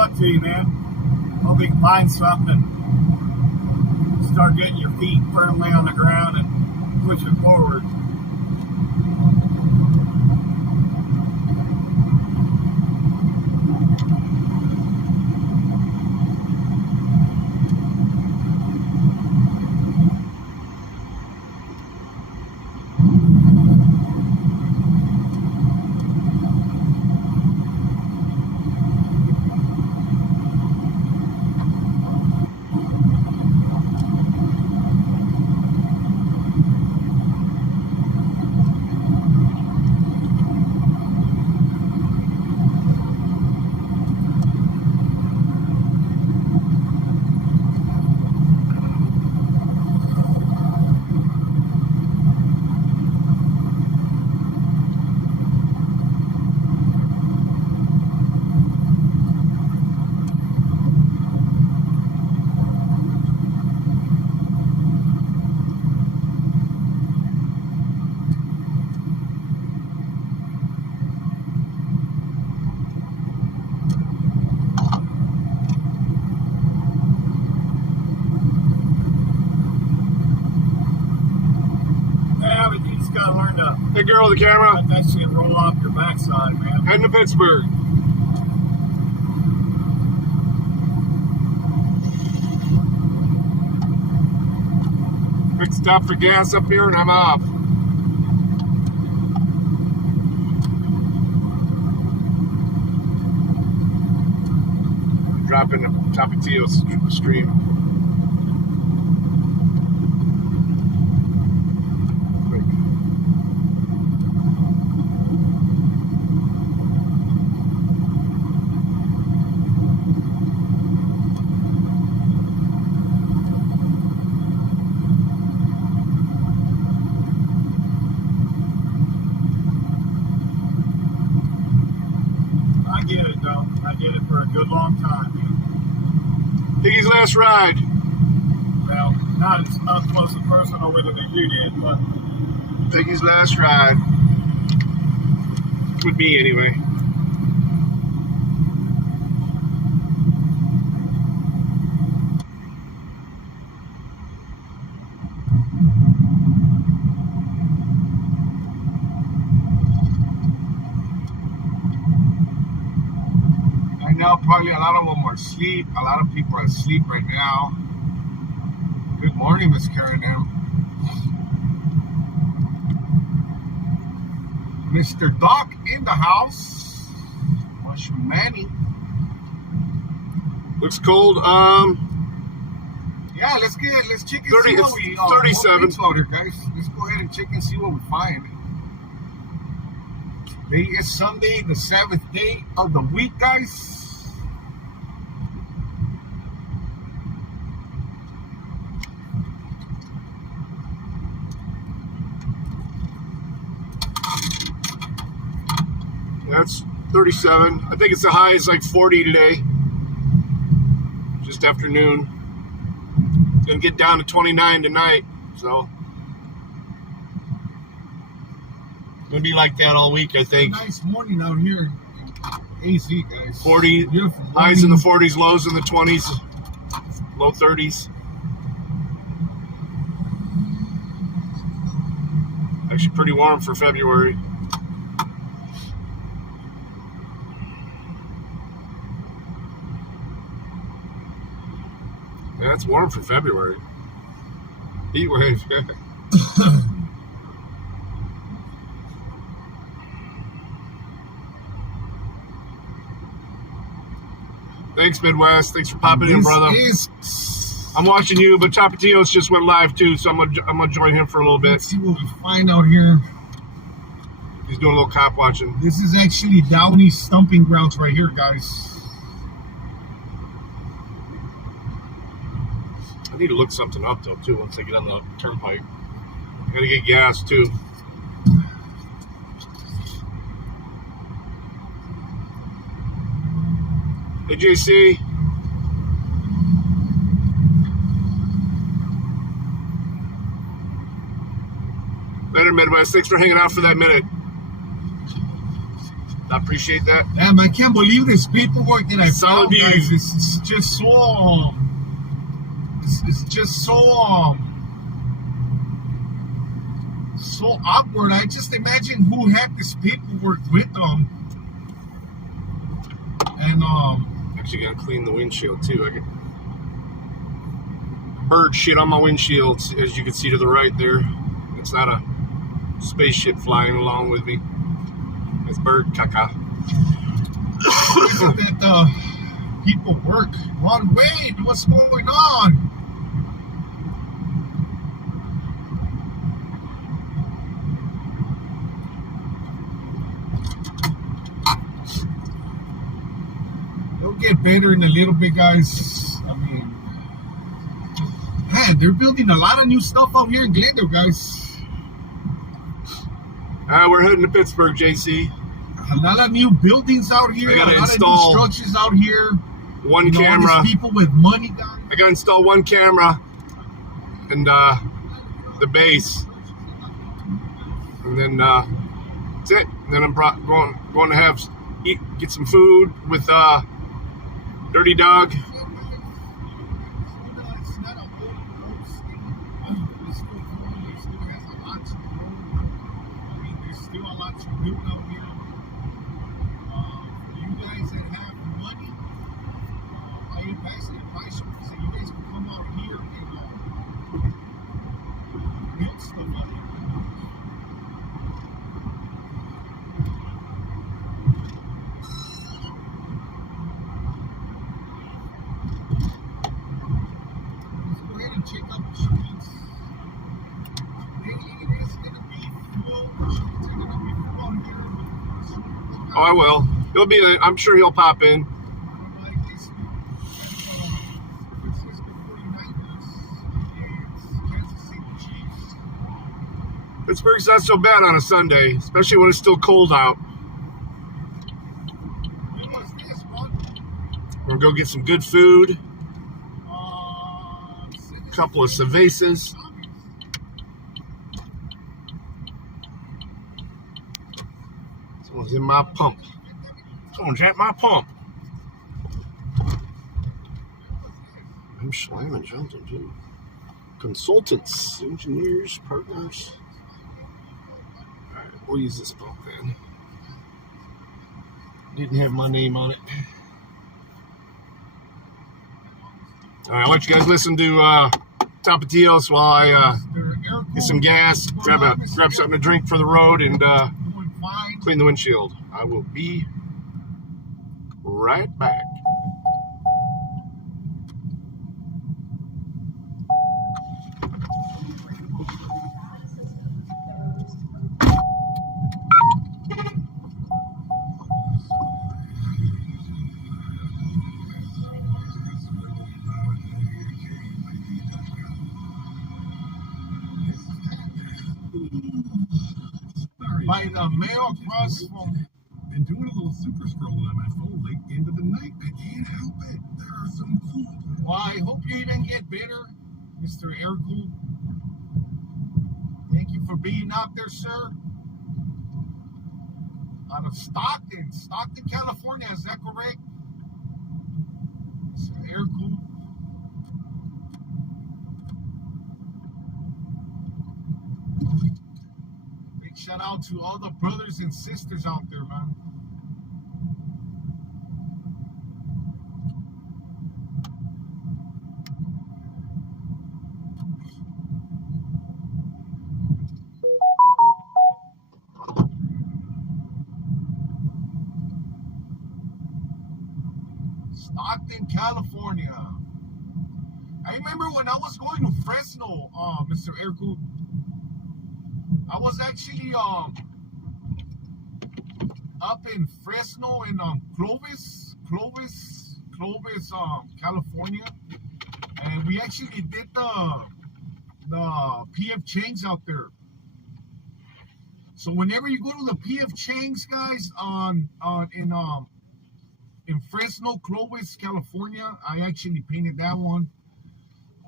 luck to you, man. Hope you can find something and start getting your feet firmly on the ground and pushing forward. Gotta learn to. Hey, girl with the camera. Let that shit roll off your backside, man. Heading to Pittsburgh. Quick stop for gas up here, and I'm off. Dropping the Tapatio stream. I get it, though. I did it for a good long time, man. Piggy's last ride. Well, not as up close and personal with it as you did, but Piggy's last ride. With me, anyway. I know probably a lot of them are asleep. A lot of people are asleep right now. Good morning, Miss Karen M. Mr. Doc in the house. What's your manny? Looks cold. yeah, let's check and 30, see what we 37. Loader, guys. Let's go ahead and check and see what we find. Today is Sunday, the 7th day of the week, guys. That's 37. I think it's the high is like 40 today. Just afternoon. Gonna get down to 29 tonight. So gonna be like that all week, I think. Nice morning out here in AZ, guys. 40 Beautiful highs in morning. the 40s, lows in the 20s, low 30s. Actually pretty warm for February. Yeah, it's warm for February. Heat wave. Thanks, Midwest. Thanks for popping in, brother. I'm watching you, but Tapatios just went live too, so I'm gonna join him for a little bit. Let's see what we find out here. He's doing a little cop watching. This is actually Downey's stomping grounds right here, guys. I need to look something up though too once I get on the turnpike. I gotta get gas too. Hey JC. Better Midwest. Thanks for hanging out for that minute. I appreciate that. Damn, I can't believe this paperwork that I Solid found, guys. view. It's just so, it's just so, so awkward. I just imagine who had this paperwork with them. And, Actually gonna clean the windshield too. I got bird shit on my windshield, as you can see to the right there. It's not a spaceship flying along with me. It's bird caca. isn't that people work wrong way? What's going on? It'll get better in a little bit, guys. I mean, man, they're building a lot of new stuff out here in Glendale, guys. We're heading to Pittsburgh, JC. A lot of new buildings out here. I A gotta lot install of new structures out here. One You know, all camera. these people with money, guys. I gotta install one camera and the base, and then that's it. And then I'm going to have get some food with Dirty Dog. It's not a whole state. It's still growing. It still has a lot to grow. I mean, there's still a lot to build out here. For you guys that have money, I advise you so you guys can come out here and build stuff out here. Let's go ahead and check out the streets. Today it is going to be full. The streets are going to be full out here. Oh, I will. He'll be. I'm sure he'll pop in. Like this week, Francisco 49ers against Kansas City Chiefs. Pittsburgh's not so bad on a Sunday, especially when it's still cold out. When was this, Ron? We're gonna go get some good food. A 7th couple of cervezas. Someone's in my pump. Someone's at my pump. I'm slamming something too. Consultants, engineers, partners. Alright, we'll use this pump then. Didn't have my name on it. Alright, I'll let you guys listen to Tapatios while I get some gas, grab something to drink for the road, and Doing fine. clean the windshield. I will be right back. By the mail across from. And doing a little super scroll on my phone late into the night. I can't help it. There are some cool. Well, I hope you even get better, Mr. Aircool. Thank you for being out there, sir. Out of Stockton, California, is that correct? Mr. Aircool. Big shout out to all the brothers and sisters out there, man. Stockton, California. I remember when I was going to Fresno, Mr. Aircool. I was actually up in Fresno in Clovis, California, and we actually did the PF Chang's out there. So whenever you go to the PF Chang's, guys, in Fresno, Clovis, California, I actually painted that one.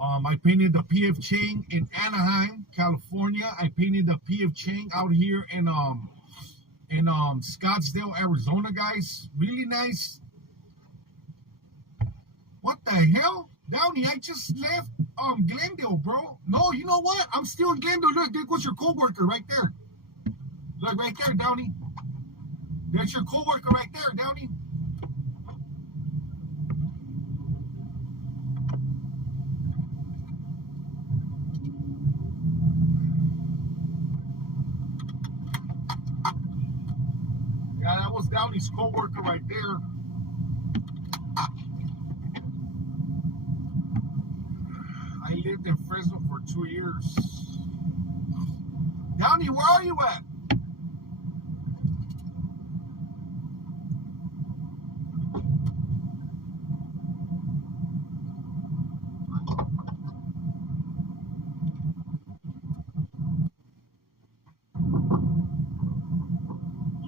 I painted the PF Chang in Anaheim, California. I painted the PF Chang out here in in Scottsdale, Arizona, guys. Really nice. What the hell? Downey, I just left Glendale, bro. No, you know what? I'm still in Glendale. Look, there goes your coworker right there. Look, right there, Downey. That's your coworker right there, Downey. Yeah, that was Downey's coworker right there. I lived in Fresno for 2 years. Downey, where are you at?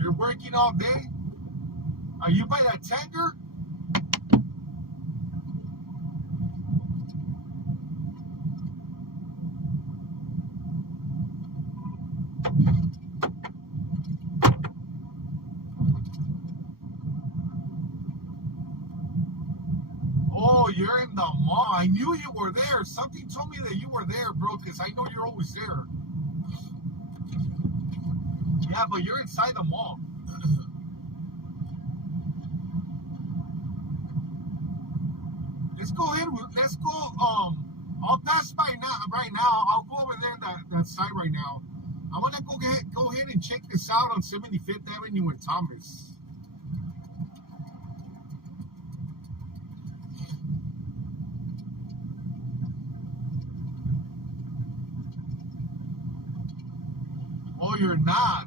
You're working all day? Are you by that tanker? Oh, you're in the mall. I knew you were there. Something told me that you were there, bro, because I know you're always there. Yeah, but you're inside the mall. Let's go ahead. Let's go. I'll pass by now. Right now, I'll go over there that side right now. I want to go ahead and check this out on 75th Avenue in Thomas. Oh, you're not.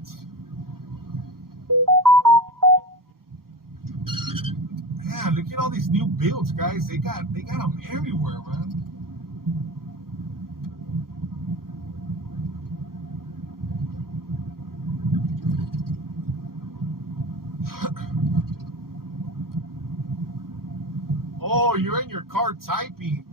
Yeah, look at all these new builds, guys. They got them everywhere, man. Oh, you're in your car typing.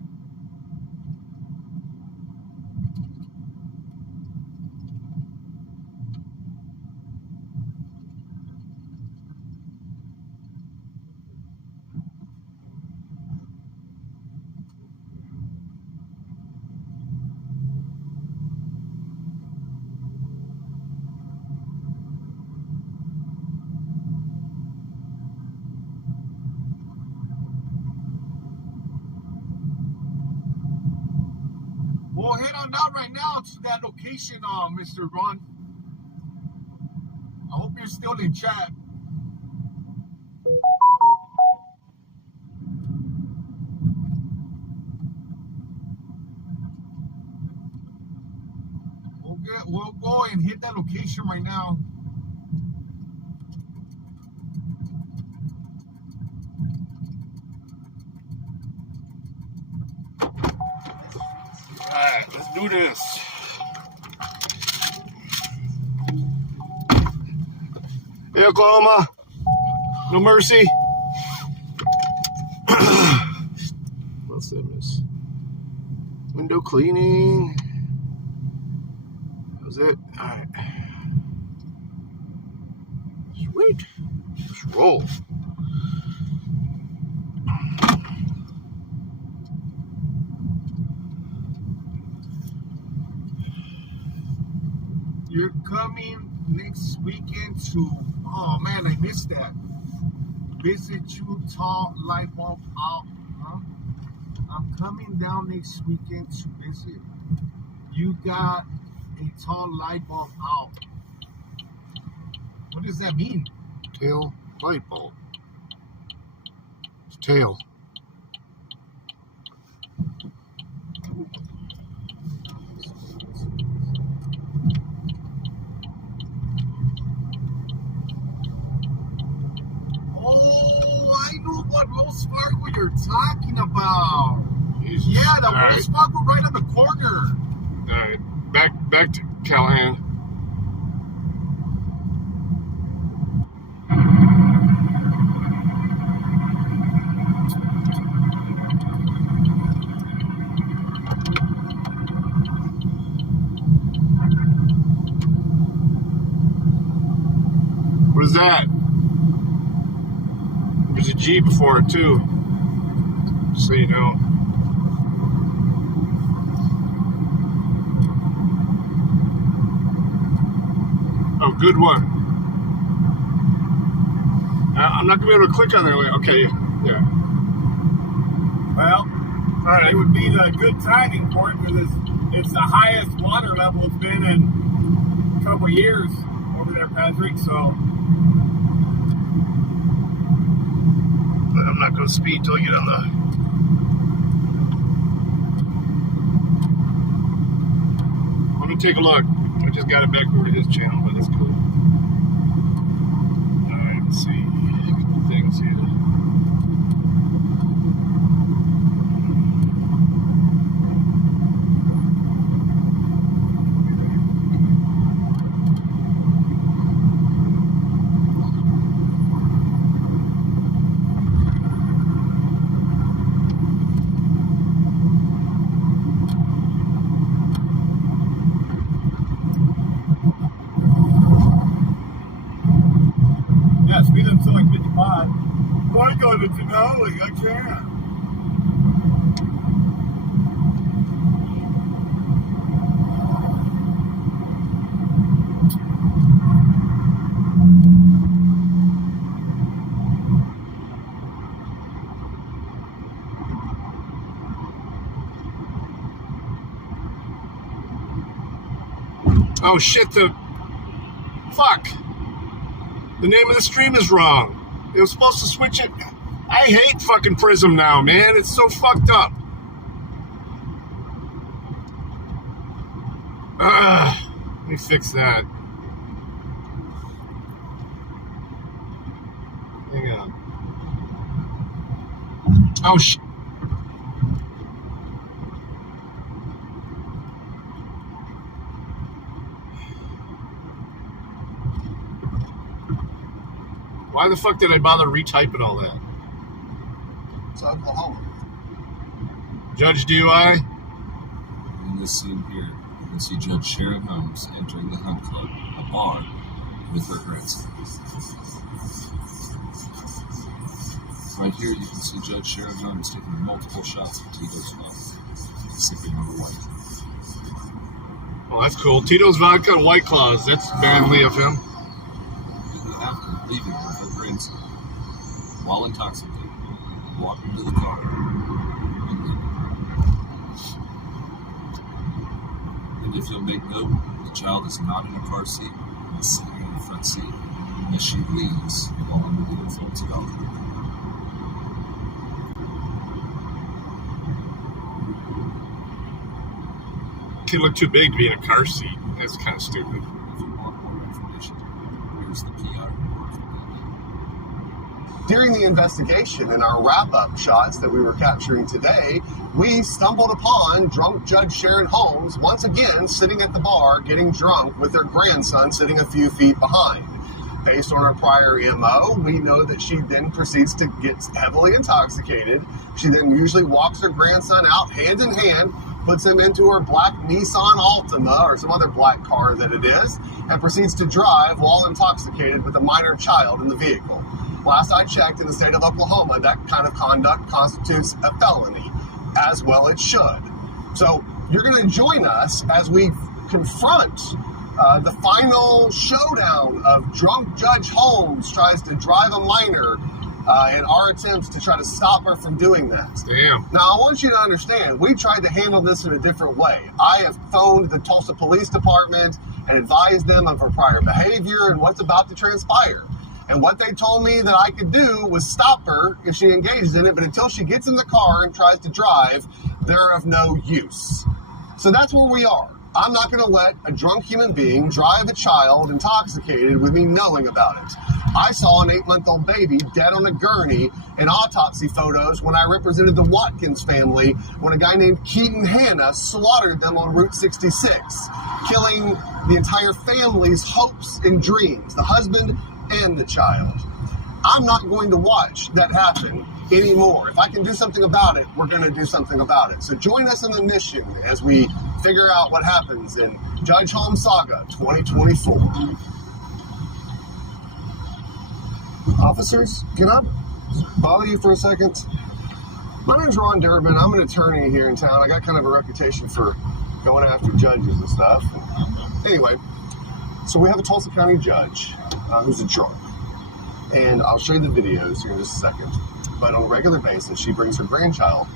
We'll head on out right now to that location, Mr. Ron. I hope you're still in chat. We'll go and hit that location right now. Alright, let's do this. Hey, Oklahoma. No mercy. What's that, miss? Window cleaning. That was it. Alright. Sweet. Let's roll. You're coming next weekend to, oh man, I missed that. Visit Utah Light Bulb Out. Huh? I'm coming down next weekend to visit. You got a tall light bulb out. What does that mean? Tail light bulb. It's tail. Oh, I know what Wells Fargo you're talking about. Jesus. Yeah, the All Wells Fargo right on the corner. Alright, back to Callahan. that? There's a G before it too. So you know. Oh, good one. I'm not gonna be able to click on that. Okay, yeah. Well, All right. it would be the good timing for it because it's the highest water level it's been in a couple of years over there, Patrick. So I'm not gonna speed till I get on the. Let me take a look. I just got it back over to his channel, but that's cool. All right, let's see. A couple things here. yeah, speed limit like 55. Why go to Denali? I can't. Oh shit! Fuck. The name of the stream is wrong. It was supposed to switch it. I hate fucking Prism now, man. It's so fucked up. Let me fix that. Hang on. Oh shit. Why the fuck did I bother retyping all that? It's Oklahoma. Judge DUI? In this scene here, you can see Judge Sharon Holmes entering the Hunt Club, a bar, with her grandson. Right here, you can see Judge Sharon Holmes taking multiple shots of Tito's vodka, sipping on a white. Well, that's cool. Tito's vodka and White Claws. That's manly of him. And after leaving with her grandson, while intoxicated, walked into the car. And if you'll make note, the child is not in a car seat and is sitting in the front seat as she leaves while under the influence of alcohol. Kid looked too big to be in a car seat. That's kind of stupid. If you want more information, here's the PR report from that. During the investigation and our wrap-up shots that we were capturing today, we stumbled upon drunk Judge Sharon Holmes once again sitting at the bar getting drunk with her grandson sitting a few feet behind. Based on her prior MO, we know that she then proceeds to get heavily intoxicated. She then usually walks her grandson out hand in hand, puts him into her black Nissan Altima or some other black car that it is, and proceeds to drive while intoxicated with a minor child in the vehicle. Last I checked, in the state of Oklahoma, that kind of conduct constitutes a felony, as well it should. So you're going to join us as we confront the final showdown of drunk Judge Holmes tries to drive a minor and our attempts to try to stop her from doing that. Damn. Now, I want you to understand, we tried to handle this in a different way. I have phoned the Tulsa Police Department and advised them of her prior behavior and what's about to transpire. And what they told me that I could do was stop her if she engages in it, but until she gets in the car and tries to drive, they're of no use. So that's where we are. I'm not going to let a drunk human being drive a child intoxicated with me knowing about it. I saw an 8-month-old baby dead on a gurney in autopsy photos when I represented the Watkins family when a guy named Keaton Hanna slaughtered them on Route 66, killing the entire family's hopes and dreams, the husband and the child. I'm not going to watch that happen anymore. If I can do something about it, we're going to do something about it. So join us in the mission as we figure out what happens in Judge Holmes Saga 2024. Officers, can I bother you for a second? My name's Ron Durbin. I'm an attorney here in town. I got kind of a reputation for going after judges and stuff. Anyway, so we have a Tulsa County judge who's a drunk. And I'll show you the videos here in just a second. But on a regular basis, she brings her grandchild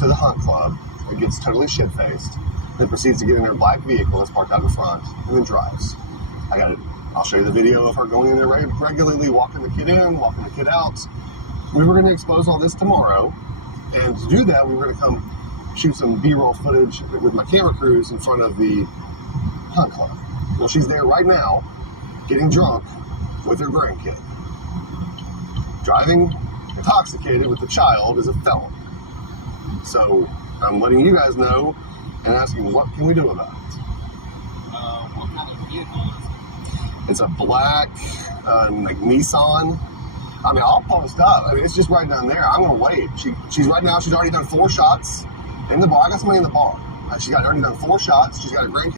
to the hunt club. It gets totally shit-faced. Then proceeds to get in her black vehicle that's parked out in front and then drives. I got it. I'll show you the video of her going in there regularly, walking the kid in, walking the kid out. We were going to expose all this tomorrow. And to do that, we were going to come shoot some B-roll footage with my camera crews in front of the hunt club. Well, she's there right now, getting drunk with her grandkid. Driving intoxicated with the child is a felony. So I'm letting you guys know and asking, what can we do about it? What kind of vehicle is it? It's a black, like Nissan. I mean, I'll post up. I mean, it's just right down there. I'm gonna wait. She's right now. She's already done 4 shots in the bar. I got somebody in the bar. She got already done 4 shots. She's got a grandkid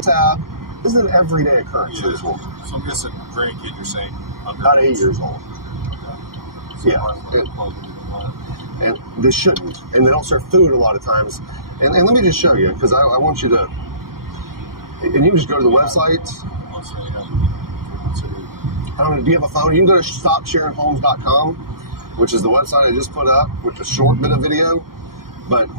tab. This is an everyday occurrence for this woman. So I'm guessing grandkid, you're saying? About 8 years old. Yeah. And this shouldn't. And they don't serve food a lot of times. And let me just show you, because I want you to. And you can just go to the website. I don't know, do you have a phone? You can go to stopsharinghomes.com, which is the website I just put up with a short bit of video. But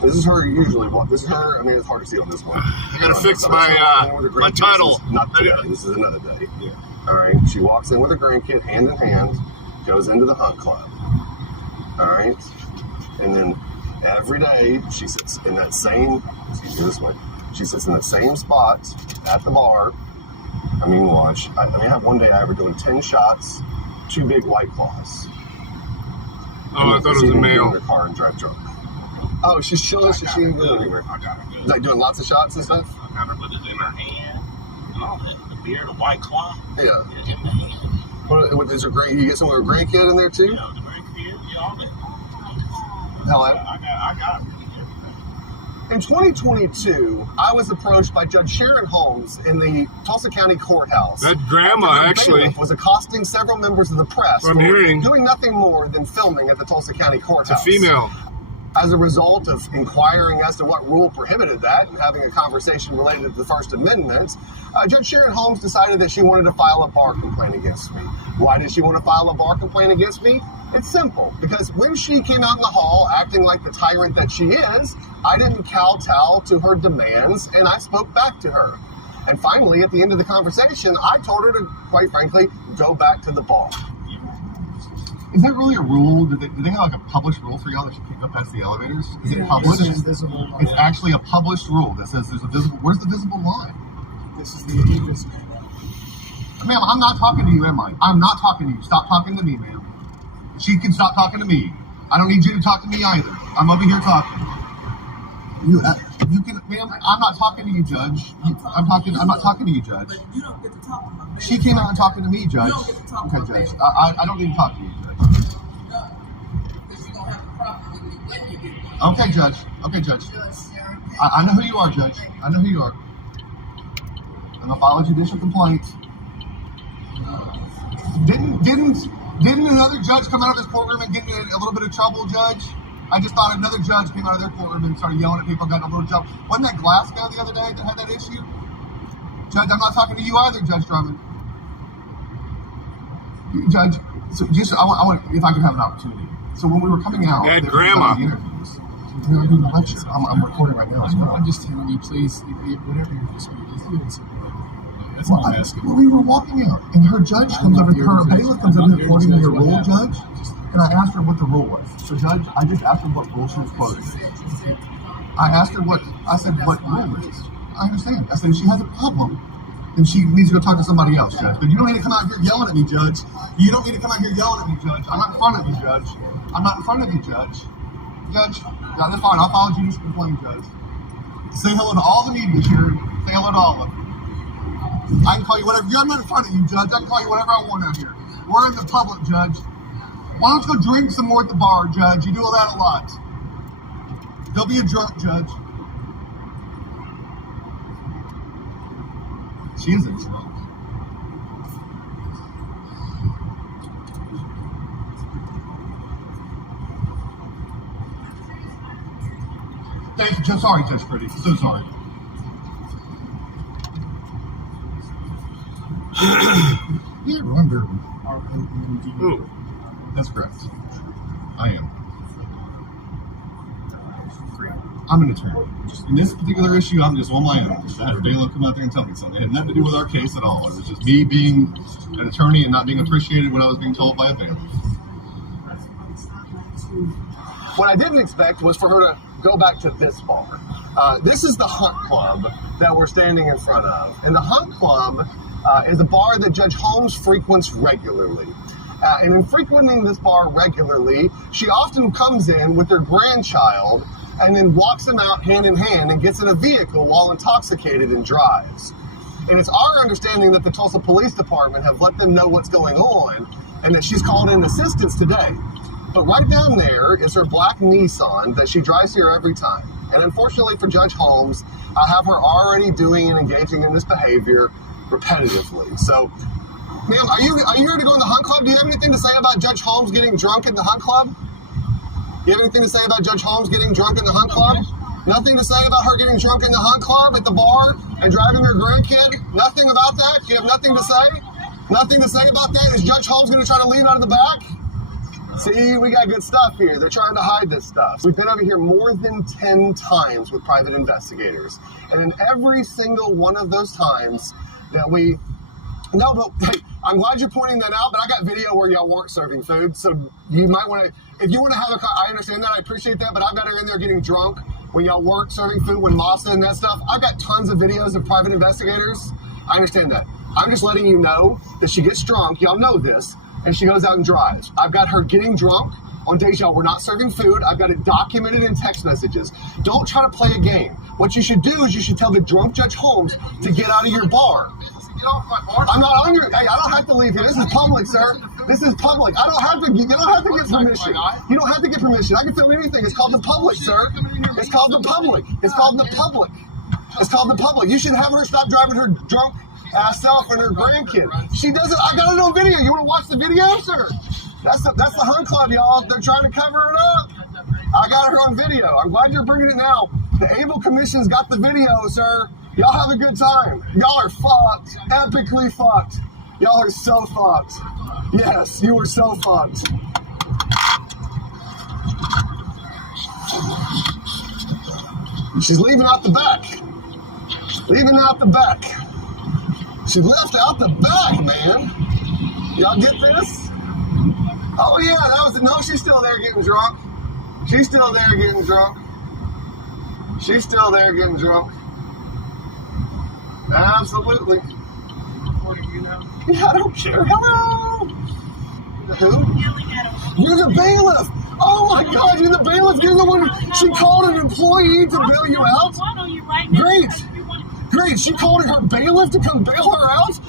this is her usually. This is her. I mean, it's hard to see on this one. I gotta fix my title. Not today. This is another day. Yeah. All right. She walks in with her grandkid, hand in hand, goes into the hunt club. All right. And then every day she sits in that same. Excuse me, this way. She sits in that same spot at the bar. I mean, watch. I have one day I ever doing 10 shots, 2 big White Claws. Oh, I thought it was a male. In her car and drive drunk. Oh, she's chilling. She didn't go anywhere. I got it. Like doing lots of shots and stuff. I got her with it in her hand. And all that. The beer, the White Claw. Yeah. In the hand. What is her you get some of her grandkid in there too? Yeah, the grandkid. Yeah, all that. Hello. I got really everything. In 2022, I was approached by Judge Sharon Holmes in the Tulsa County Courthouse. That grandma actually was accosting several members of the press I'm hearing. doing nothing more than filming at the Tulsa County Courthouse. It's a female. As a result of inquiring as to what rule prohibited that and having a conversation related to the First Amendment, Judge Sharon Holmes decided that she wanted to file a bar complaint against me. Why did she want to file a bar complaint against me? It's simple, because when she came out in the hall acting like the tyrant that she is, I didn't kowtow to her demands and I spoke back to her. And finally, at the end of the conversation, I told her to, quite frankly, go back to the bar. Is that really a rule? Do they have like a published rule for y'all that you can't go past the elevators? Is it published? It's actually a published rule that says there's a visible. Where's the visible line? This is the invisible. Ma'am, I'm not talking to you, am I? I'm not talking to you. Stop talking to me, ma'am. She can stop talking to me. I don't need you to talk to me either. I'm over here talking. You can, ma'am. I'm not talking to you, Judge. I'm not talking to you, Judge. But you don't get to talk to my man. She came out and talking to me, Judge. You don't get to talk Okay, to my Judge. man. I don't need to talk to you, Judge. No. Because you're going to have a problem with me when you get one. Okay, Judge. Okay, Judge. Judge Sharon. I know who you are, Judge. I know who you are. I'm gonna file a judicial complaint. Didn't another judge come out of his courtroom and get in a little bit of trouble, Judge? I just thought another judge came out of their courtroom and started yelling at people and got in a little trouble. Wasn't that Glasgow the other day that had that issue? Judge, I'm not talking to you either, Judge Drummond. Judge, so just I want if I could have an opportunity. So when we were coming out, That there was grandma. the interviews. We were doing a lecture. I'm recording right now as well. I'm just telling you, please, whatever you're just doing something. That's all I'm asking. We were walking out, and her judge comes over here, her bailiff comes over here quoting me a rule, Judge, and I asked her what the rule was. So, Judge, I just asked her what rule she was quoting. I asked her I said, what rule is this? I understand. I said, if she has a problem, then she needs to go talk to somebody else, Judge. But you don't need to come out here yelling at me, Judge. You don't need to come out here yelling at me, Judge. I'm not in front of you, Judge. I'm not in front of you, Judge. Judge, yeah, that's fine. I'll file a judicial complaint, Judge. Say hello to all the media here. Say hello to all of them. I can call you whatever. I'm not in front of you, Judge. I can call you whatever I want out here. We're in the public, Judge. Why don't you go drink some more at the bar, Judge? You do all that a lot. Go be a drunk, Judge. She is a drunk. Thank you. Sorry, Judge Pretty. So sorry. Yeah, remember. Ooh. That's correct. I am. I'm an attorney. In this particular issue, I'm just on my own. I had a bailiff come out there and tell me something. It had nothing to do with our case at all. It was just me being an attorney and not being appreciated when I was being told by a bailiff. What I didn't expect was for her to go back to this bar. This is the Hunt Club that we're standing in front of. And the Hunt Club is a bar that Judge Holmes frequents regularly. And in frequenting this bar regularly, she often comes in with her grandchild and then walks them out hand in hand and gets in a vehicle while intoxicated and drives. And it's our understanding that the Tulsa Police Department have let them know what's going on and that she's called in assistance today. But right down there is her black Nissan that she drives here every time. And unfortunately for Judge Holmes, I have her already doing and engaging in this behavior repetitively. So, ma'am, are you here to go in the Hunt Club? Do you have anything to say about Judge Holmes getting drunk in the Hunt Club? You have anything to say about Judge Holmes getting drunk in the Hunt Club? Nothing to say about her getting drunk in the Hunt Club at the bar and driving her grandkid? Nothing about that? You have nothing to say? Nothing to say about that? Is Judge Holmes going to try to lean out of the back? See, we got good stuff here. They're trying to hide this stuff. We've been over here more than 10 times with private investigators. And in every single one of those times that we... No, but hey, I'm glad you're pointing that out, but I got video where y'all weren't serving food. So you might want to... If you want to have a... I understand that. I appreciate that. But I've got her in there getting drunk when y'all weren't serving food, when Masa and that stuff. I've got tons of videos of private investigators. I understand that. I'm just letting you know that she gets drunk. Y'all know this. And she goes out and drives. I've got her getting drunk on days y'all were not serving food. I've got it documented in text messages. Don't try to play a game. What you should do is you should tell the drunk Judge Holmes to get out of your bar. I'm not on your... Hey, I don't have to leave here. This is public, sir. This is public. You don't have to get permission. You don't have to get permission. I can film anything. It's called the public, sir. It's called the public. It's called the public. It's called the public. You should have her stop driving her drunk ass self and her grandkid. She doesn't... I got it on video. You want to watch the video, sir? That's the Hunt Club, y'all. They're trying to cover it up. I got her on video. I'm glad you're bringing it now. The Able Commission's got the video, sir. Y'all have a good time. Y'all are fucked. Epically fucked. Y'all are so fucked. Yes, you are so fucked. She's leaving out the back. Leaving out the back. She left out the back, man. Y'all get this? Oh yeah, that was... No, she's still there getting drunk. She's still there getting drunk. She's still there getting drunk. Absolutely. Yeah, I don't care. Hello. Who? You're the bailiff. Oh my God, you're the bailiff. You're the one. She called an employee to bail you out. Great. Great. She called her bailiff to come bail her out.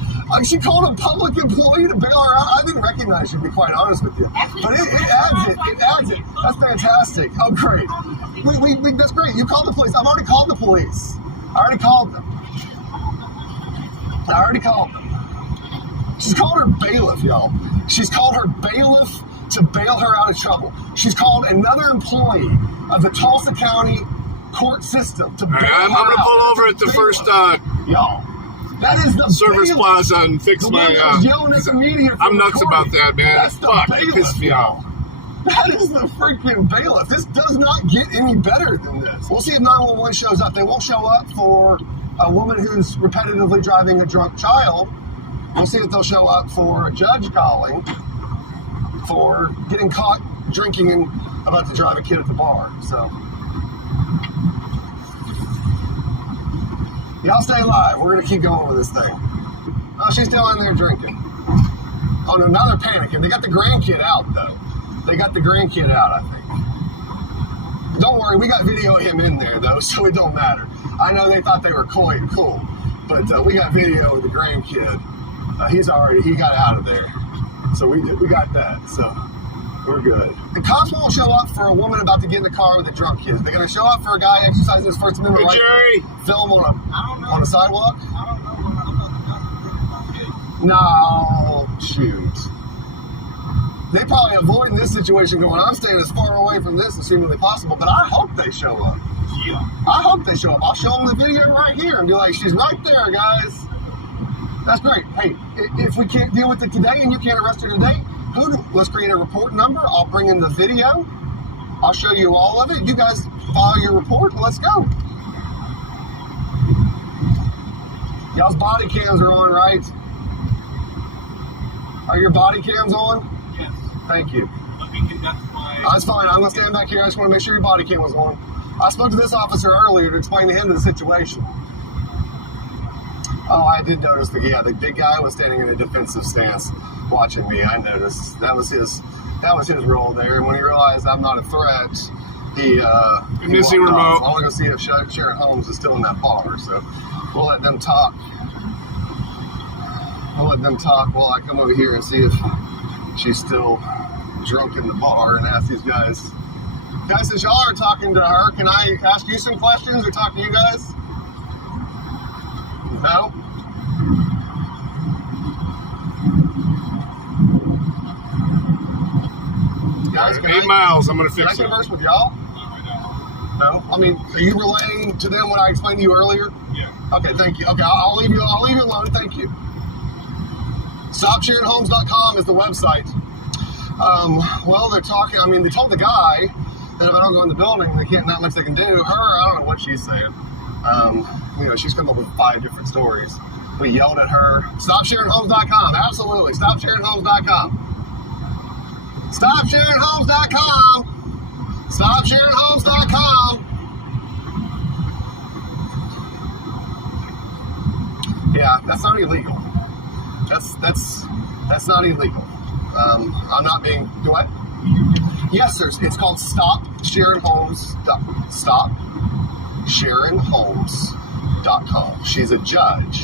She called a public employee to bail her out. I didn't recognize you, to be quite honest with you. But it adds it. It adds it. That's fantastic. Oh, great. That's great. You called the police. I've already called the police. I already called them. She's called her bailiff, y'all. She's called her bailiff to bail her out of trouble. She's called another employee of the Tulsa County court system to bail her out. I'm going to pull over at the first y'all. That is the service plaza and fix my... I'm nuts about that, man. That's the bailiff, y'all. That is the freaking bailiff. This does not get any better than this. We'll see if 911 shows up. They won't show up for a woman who's repetitively driving a drunk child. We'll see if they'll show up for a judge calling for getting caught drinking and about to drive a kid at the bar. So, y'all stay live. We're going to keep going with this thing. Oh, she's still in there drinking. Oh, no, now they're panicking. They got the grandkid out, though. They got the grandkid out, I think. Don't worry, we got video of him in there, though, so it don't matter. I know they thought they were coy and cool, but we got video of the grandkid. He got out of there. So we got that, so we're good. The cops won't show up for a woman about to get in the car with a drunk kid. They're going to show up for a guy exercising his First Amendment right to film on a sidewalk. No, shoot. They probably avoiding this situation going, I'm staying as far away from this as humanly possible, but I hope they show up. Yeah. I hope they show up. I'll show them the video right here and be like, she's right there, guys. That's great. Hey, if we can't deal with it today and you can't arrest her today, let's create a report number. I'll bring in the video. I'll show you all of it. You guys file your report and let's go. Y'all's body cams are on, right? Are your body cams on? Yes. Thank you. Let me conduct my... That's fine. I'm going to stand back here. I just want to make sure your body cam was on. I spoke to this officer earlier to explain to him the situation. Oh, I did notice the big guy was standing in a defensive stance watching me. I noticed. That was his role there. And when he realized I'm not a threat, he missing walked off. remote. I want to go see if Sharon Holmes is still in that bar. So we'll let them talk. I'll let them talk while I come over here and see if she's still drunk in the bar and ask these guys. Guys, since y'all are talking to her, can I ask you some questions or talk to you guys? No? Guys, can 8 miles. I'm going to Can I fix it. converse with y'all? No? I mean, are you relaying to them what I explained to you earlier? Yeah. Okay, thank you. Okay, I'll leave you alone. Thank you. StopSharingHomes.com is the website. Well, they're talking. I mean, they told the guy that if I don't go in the building, not much they can do. Her, I don't know what she's saying. She's come up with 5 different stories. We yelled at her. StopSharingHomes.com. Absolutely. StopSharingHomes.com. StopSharingHomes.com. StopSharingHomes.com. Yeah, that's not illegal. That's not illegal. I'm not being what? Yes, sir. It's called StopSharonHomes.com. She's a judge.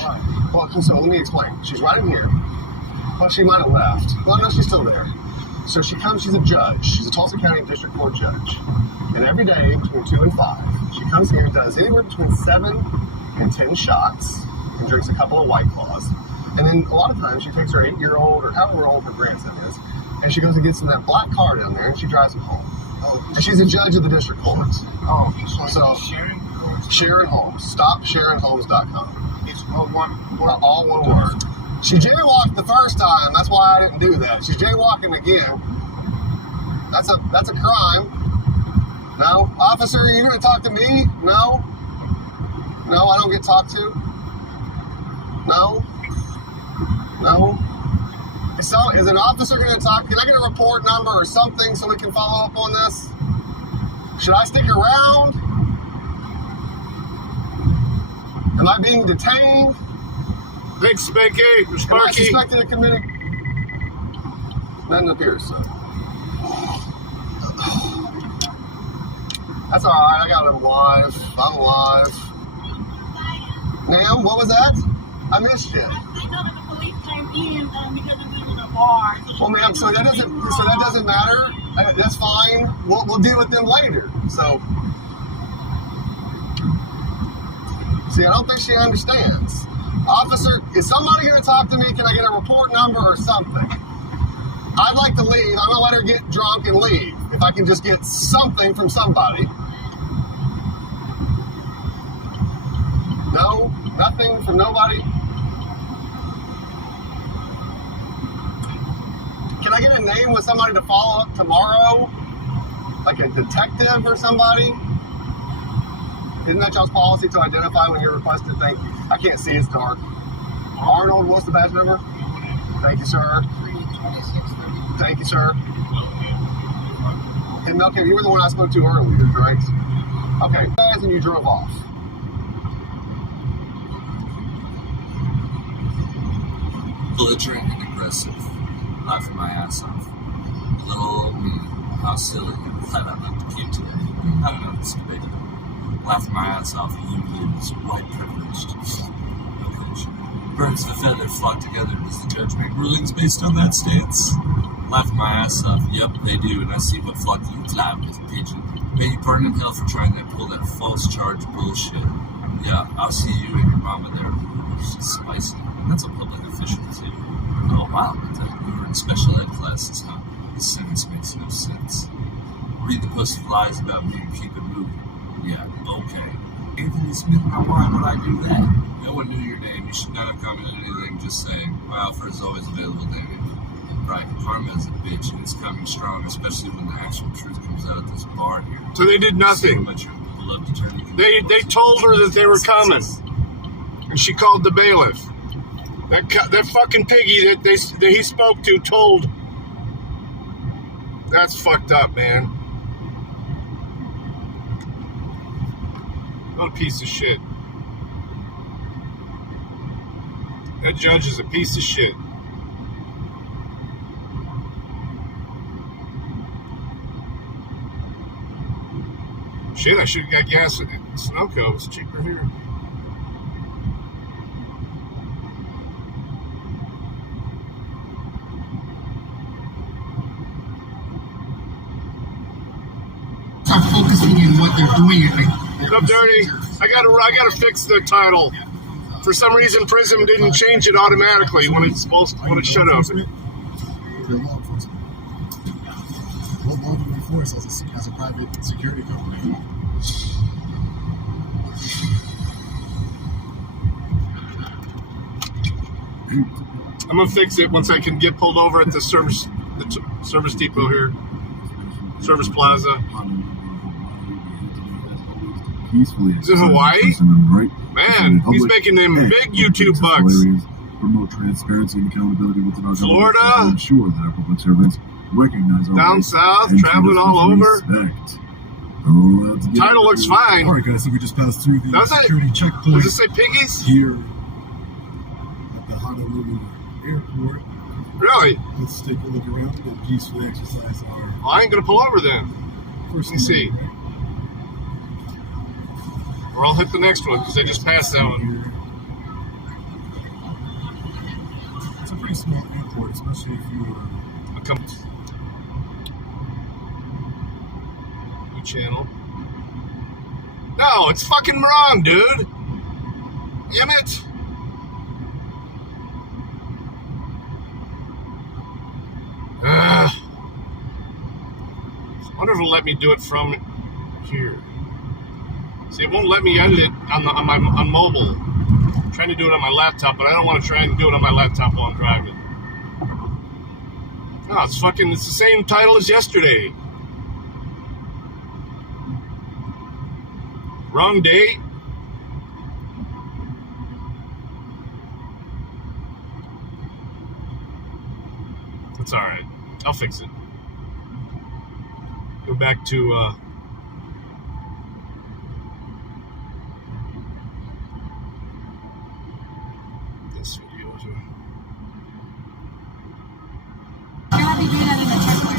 Well, so let me explain. She's right in here. Well, she might have left. Well, no, she's still there. So she comes, she's a judge. She's a Tulsa County District Court judge. And every day between 2 and 5, she comes here and does anywhere between 7 and 10 shots and drinks a couple of White Claws. And then a lot of times she takes her 8-year-old or however old her grandson is, and she goes and gets in that black car down there and she drives him home. Oh. And she's a judge of the district courts. Oh, so Sharon Holmes. StopSharingHomes.com. It's all one word. All one word. She jaywalked the first time. That's why I didn't do that. She's jaywalking again. That's a crime. No, officer, are you going to talk to me? No. No, I don't get talked to. No. No. So, is an officer going to talk? Can I get a report number or something so we can follow up on this? Should I stick around? Am I being detained? Thanks, Spanky. Am I Sparky. suspected of committing? Nothing appears so. That's all right. I got him live. I'm live. Ma'am, what was that? I missed you. I know that the police came in because we was in a bar. Well, ma'am, so that doesn't matter. That's fine. We'll deal with them later. So, see, I don't think she understands. Officer, is somebody going to talk to me? Can I get a report number or something? I'd like to leave. I'm going to let her get drunk and leave. If I can just get something from somebody. No? Nothing from nobody? Can I get a name with somebody to follow up tomorrow? Like a detective or somebody? Isn't that y'all's policy to identify when you're requested? Thank you. I can't see, it's dark. Arnold, what's the badge number? Thank you, sir. Thank you, sir. Hey, Melkin, you were the one I spoke to earlier, right? Okay, guys, and you drove off. Belligerent and aggressive. Laughing my ass off. Little old me. How silly. Glad I'm not the kid today. I don't know, it's debatable. Laughing my ass off. You lose. White privileged. Okay, sure. Birds of a feather flock together. Does the judge make rulings based on that stance? Laughing my ass off. Yep, they do, and I see what flock you fly with a pigeon. May you burn in hell for trying to pull that false charge bullshit. Yeah, I'll see you and your mama there. She's spicy. And that's a public official, too. Oh, wow. You were in special ed classes, huh? This sentence makes no sense. Read the post of lies about me and keep it moving. Yeah, okay. Anthony Smith, now why would I do that? No one knew your name. You should not have commented anything. Just saying. My offer is always available, David. Right, karma is a bitch, and it's coming strong, especially when the actual truth comes out at this bar here. So they did nothing. They told her that they were coming, and she called the bailiff. That fucking piggy that he spoke to told. That's fucked up, man. What a piece of shit. That judge is a piece of shit. Shit, I should have got gas at Sunoco. It's cheaper here. Start focusing in what they're doing. What's up, Dirty? I gotta fix the title. For some reason, Prism didn't change it automatically when it should have. They're law enforcement. What law do you enforce as a private security company? I'm gonna fix it once I can get pulled over at the service depot here, Service Plaza. Is it Hawaii? Man, he's making them big YouTube bucks. Promote transparency and accountability within our Florida, to ensure that our public servants recognize our down south, traveling all over. Title looks fine. All right, guys, so we just passed through the Does security it? checkpoint. Does it say Piggies? Here at the Honolulu airport. Really? Let's take a look around and peacefully exercise our. Well, I ain't gonna pull over then. First Let me see. right? Or I'll hit the next one because I just passed that one. It's a pretty small airport, especially if you're. New channel. No, it's fucking wrong, dude. Damn it. I wonder if it'll let me do it from here. See, it won't let me edit it on mobile. I'm trying to do it on my laptop, but I don't want to try and do it on my laptop while I'm driving. No, it's the same title as yesterday. Wrong date. It's alright. I'll fix it. Go back to, this video.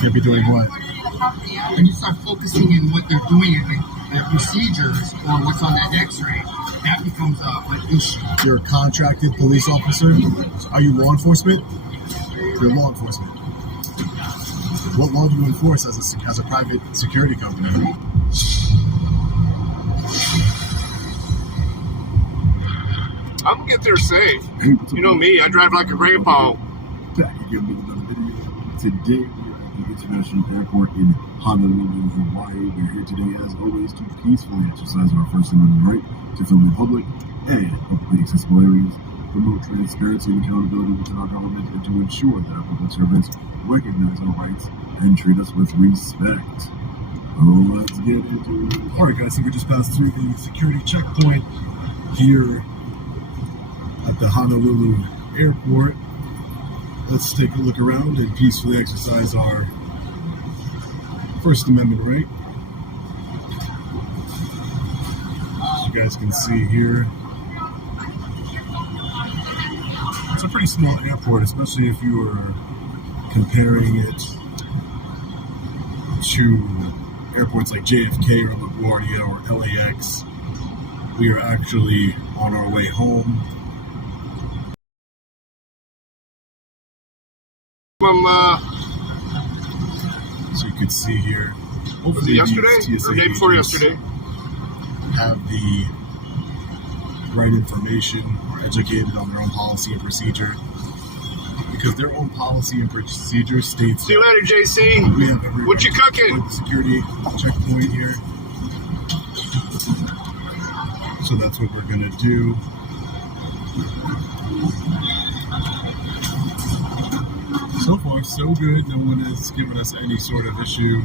Can't be doing what? When you start focusing in what they're doing and their procedures or what's on that x-ray, that becomes an issue. You're a contracted police officer. Are you law enforcement? You're law enforcement. What law do you enforce as a private security company? I'm gonna get there safe. You know me, I drive like a grandpa. Back again with another video. Today we are at the International Airport in Honolulu, Hawaii. We're here today, as always, to peacefully exercise our First Amendment right to film in public and publicly accessible areas, promote transparency and accountability within our government, and to ensure that our public servants recognize our rights and treat us with respect. Let's get into it. All right, guys, so we just passed through the security checkpoint here at the Honolulu airport. Let's take a look around and peacefully exercise our First Amendment right. As you guys can see here, it's a pretty small airport, especially if you are comparing it to airports like JFK or LaGuardia or LAX. We are actually on our way home. So you could see here. Was it yesterday? Or the day before yesterday? Have the right information, are educated on their own policy and procedure. Because because their own policy and procedure states. See you later, JC. We have every What you cooking? The security checkpoint here. So that's what we're gonna do. So far, so good. No one has given us any sort of issue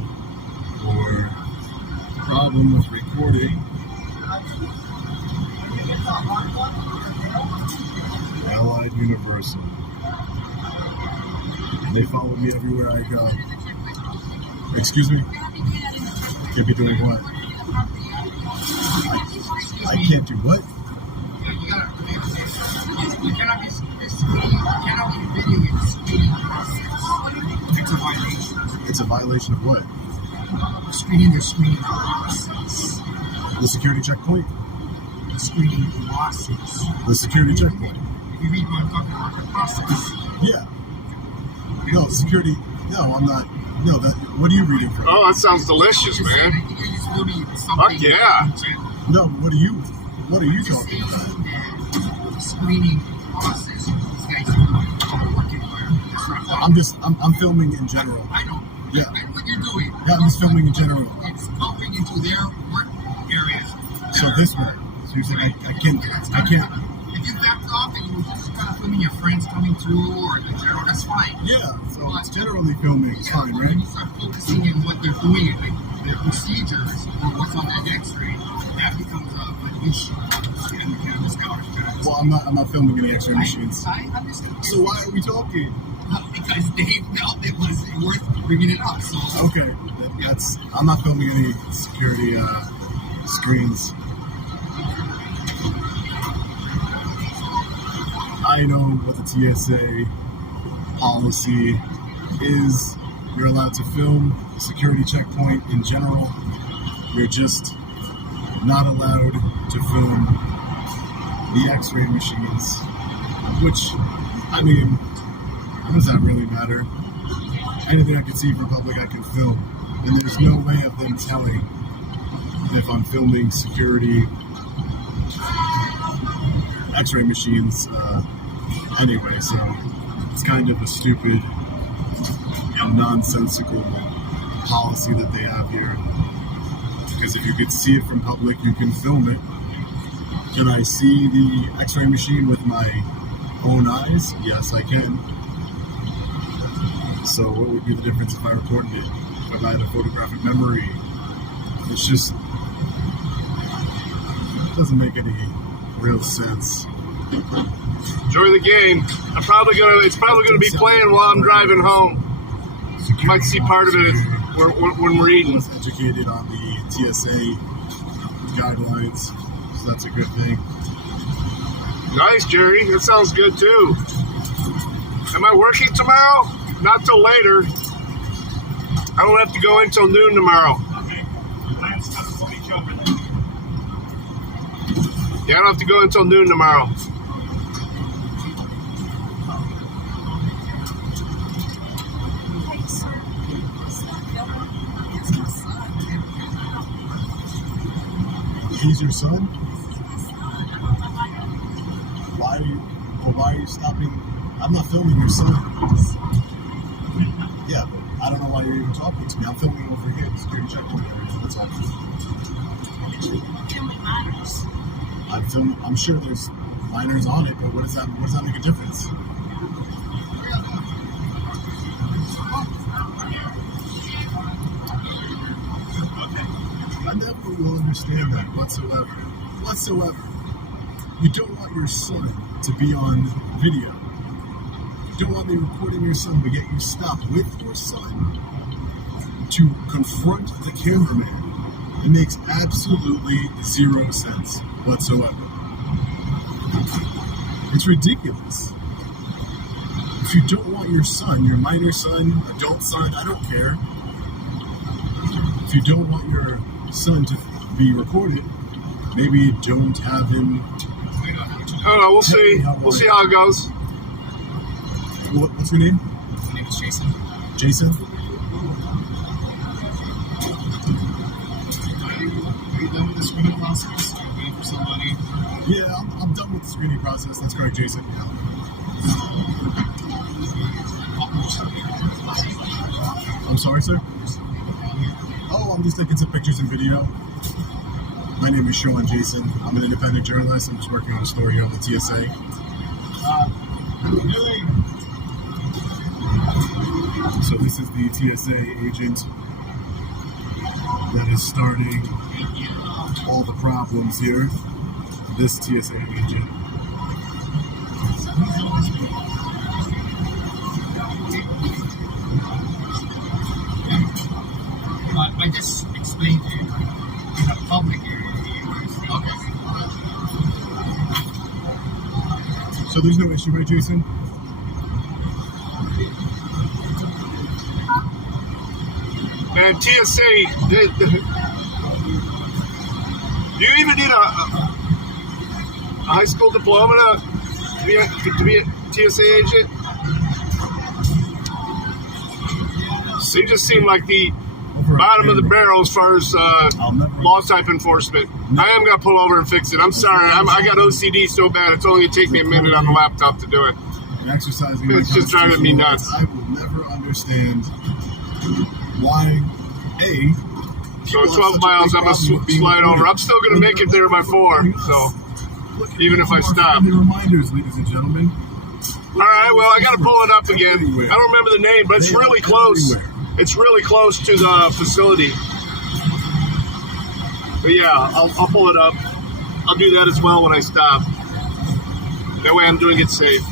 or problem with recording. Allied Universal. They follow me everywhere I go. Excuse me? Can't be doing what? I can't do what? You cannot be videoing the screening process. It's a violation. It's a violation of what? Screening the screening process. The security checkpoint? The screening process. The security checkpoint? If you read what I'm talking about, the process. Yeah. No, security. No, I'm not. No, that. What are you reading from? Oh, that sounds delicious, man. I think you're just filming something. Fuck yeah. No, what are you talking about? The screening process. These guys are working for. I'm filming in general. I know. Yeah. I know what you're doing. Yeah, I'm just filming in general. It's going into their work areas. So this way. So you're saying I can't. If you backed off and you were just kind of filming your friends coming through or the general, that's fine. Yeah. So it's generally filming. It's fine, right? When you start focusing on what they're doing, like their procedures or what's on that X-ray, that becomes an issue. And you can't discover that. Well, I'm not filming any X-ray machines. I understand. So why are we talking? Because they felt it was worth bringing it up. So okay, I'm not filming any security screens. I know what the TSA policy is. You're allowed to film a security checkpoint in general. You're just not allowed to film the X-ray machines, which, I mean, what does that really matter? Anything I can see from public, I can film. And there's no way of them telling if I'm filming security X-ray machines anyway. So it's kind of a stupid, nonsensical policy that they have here. Because if you could see it from public, you can film it. Can I see the X-ray machine with my own eyes? Yes, I can. So what would be the difference if I recorded it? If I had a photographic memory? It's just, it doesn't make any real sense. Enjoy the game. It's probably gonna be playing while I'm driving home. You might see part of it when we're eating. I was educated on the TSA guidelines, so that's a good thing. Nice, Jerry. That sounds good too. Am I working tomorrow? Not till later. I don't have to go in till noon tomorrow. Yeah, I don't have to go until noon tomorrow. He's your son? Why are you stopping? I'm not filming your son. Yeah, but I don't know why you're even talking to me. I'm filming over here, security checkpoint area. That's all. I'm sure there's minors on it, but what does that make a difference? I never will understand that whatsoever. You don't want your son to be on video. You don't want me recording your son, but yet you stop with your son to confront the cameraman. It makes absolutely zero sense whatsoever. It's ridiculous. If you don't want your son, your minor son, adult son, I don't care. If you don't want your son to be recorded, maybe don't have him. I don't know. We'll see. We'll see how it goes. What's your name? My name is Jason. Jason? Are you done with the screening process? Are you waiting for somebody? Yeah, I'm done with the screening process. That's correct, Jason. Yeah. I'm sorry, sir? Oh, I'm just taking some pictures and video. My name is Sean Jason. I'm an independent journalist. I'm just working on a story here on the TSA. So this is the TSA agent that is starting all the problems here. This TSA agent. I just explained to you in a public area. Okay. So there's no issue, right, Jason? And TSA, do you even need a high school diploma to be a TSA agent? They just seem like the bottom of the barrel as far as law type enforcement. I am going to pull over and fix it. I'm sorry. I got OCD so bad, it's only going to take me a minute on the laptop to do it. Exercising it's just driving me nuts. I will never understand why, so 12 miles, I'm going to slide over. I'm still going to make it there by 4, so even if I stop. Reminders, ladies and gentlemen. All right, well, I got to pull it up again. I don't remember the name, but it's really close. It's really close to the facility. But yeah, I'll pull it up. I'll do that as well when I stop. That way I'm doing it safe.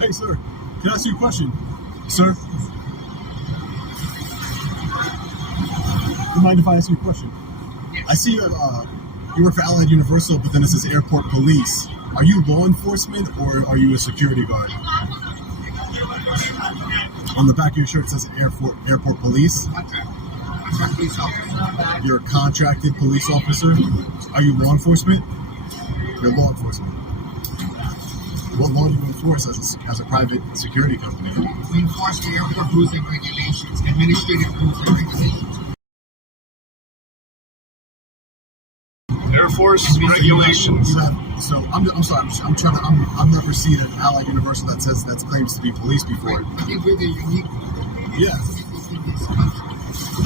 Hey, sir. Can I ask you a question? Sir? Do you mind if I ask you a question? I see you work for Allied Universal, but then it says Airport Police. Are you law enforcement or are you a security guard? On the back of your shirt it says Airport Police. You're a contracted police officer. Are you law enforcement? You're law enforcement. What law do you enforce as a private security company? We enforce the airport rules and regulations, administrative rules and regulations. Air Force regulations. I'm sorry. I've never seen an Allied Universal that claims to be police before. I think we're the unique. Yeah.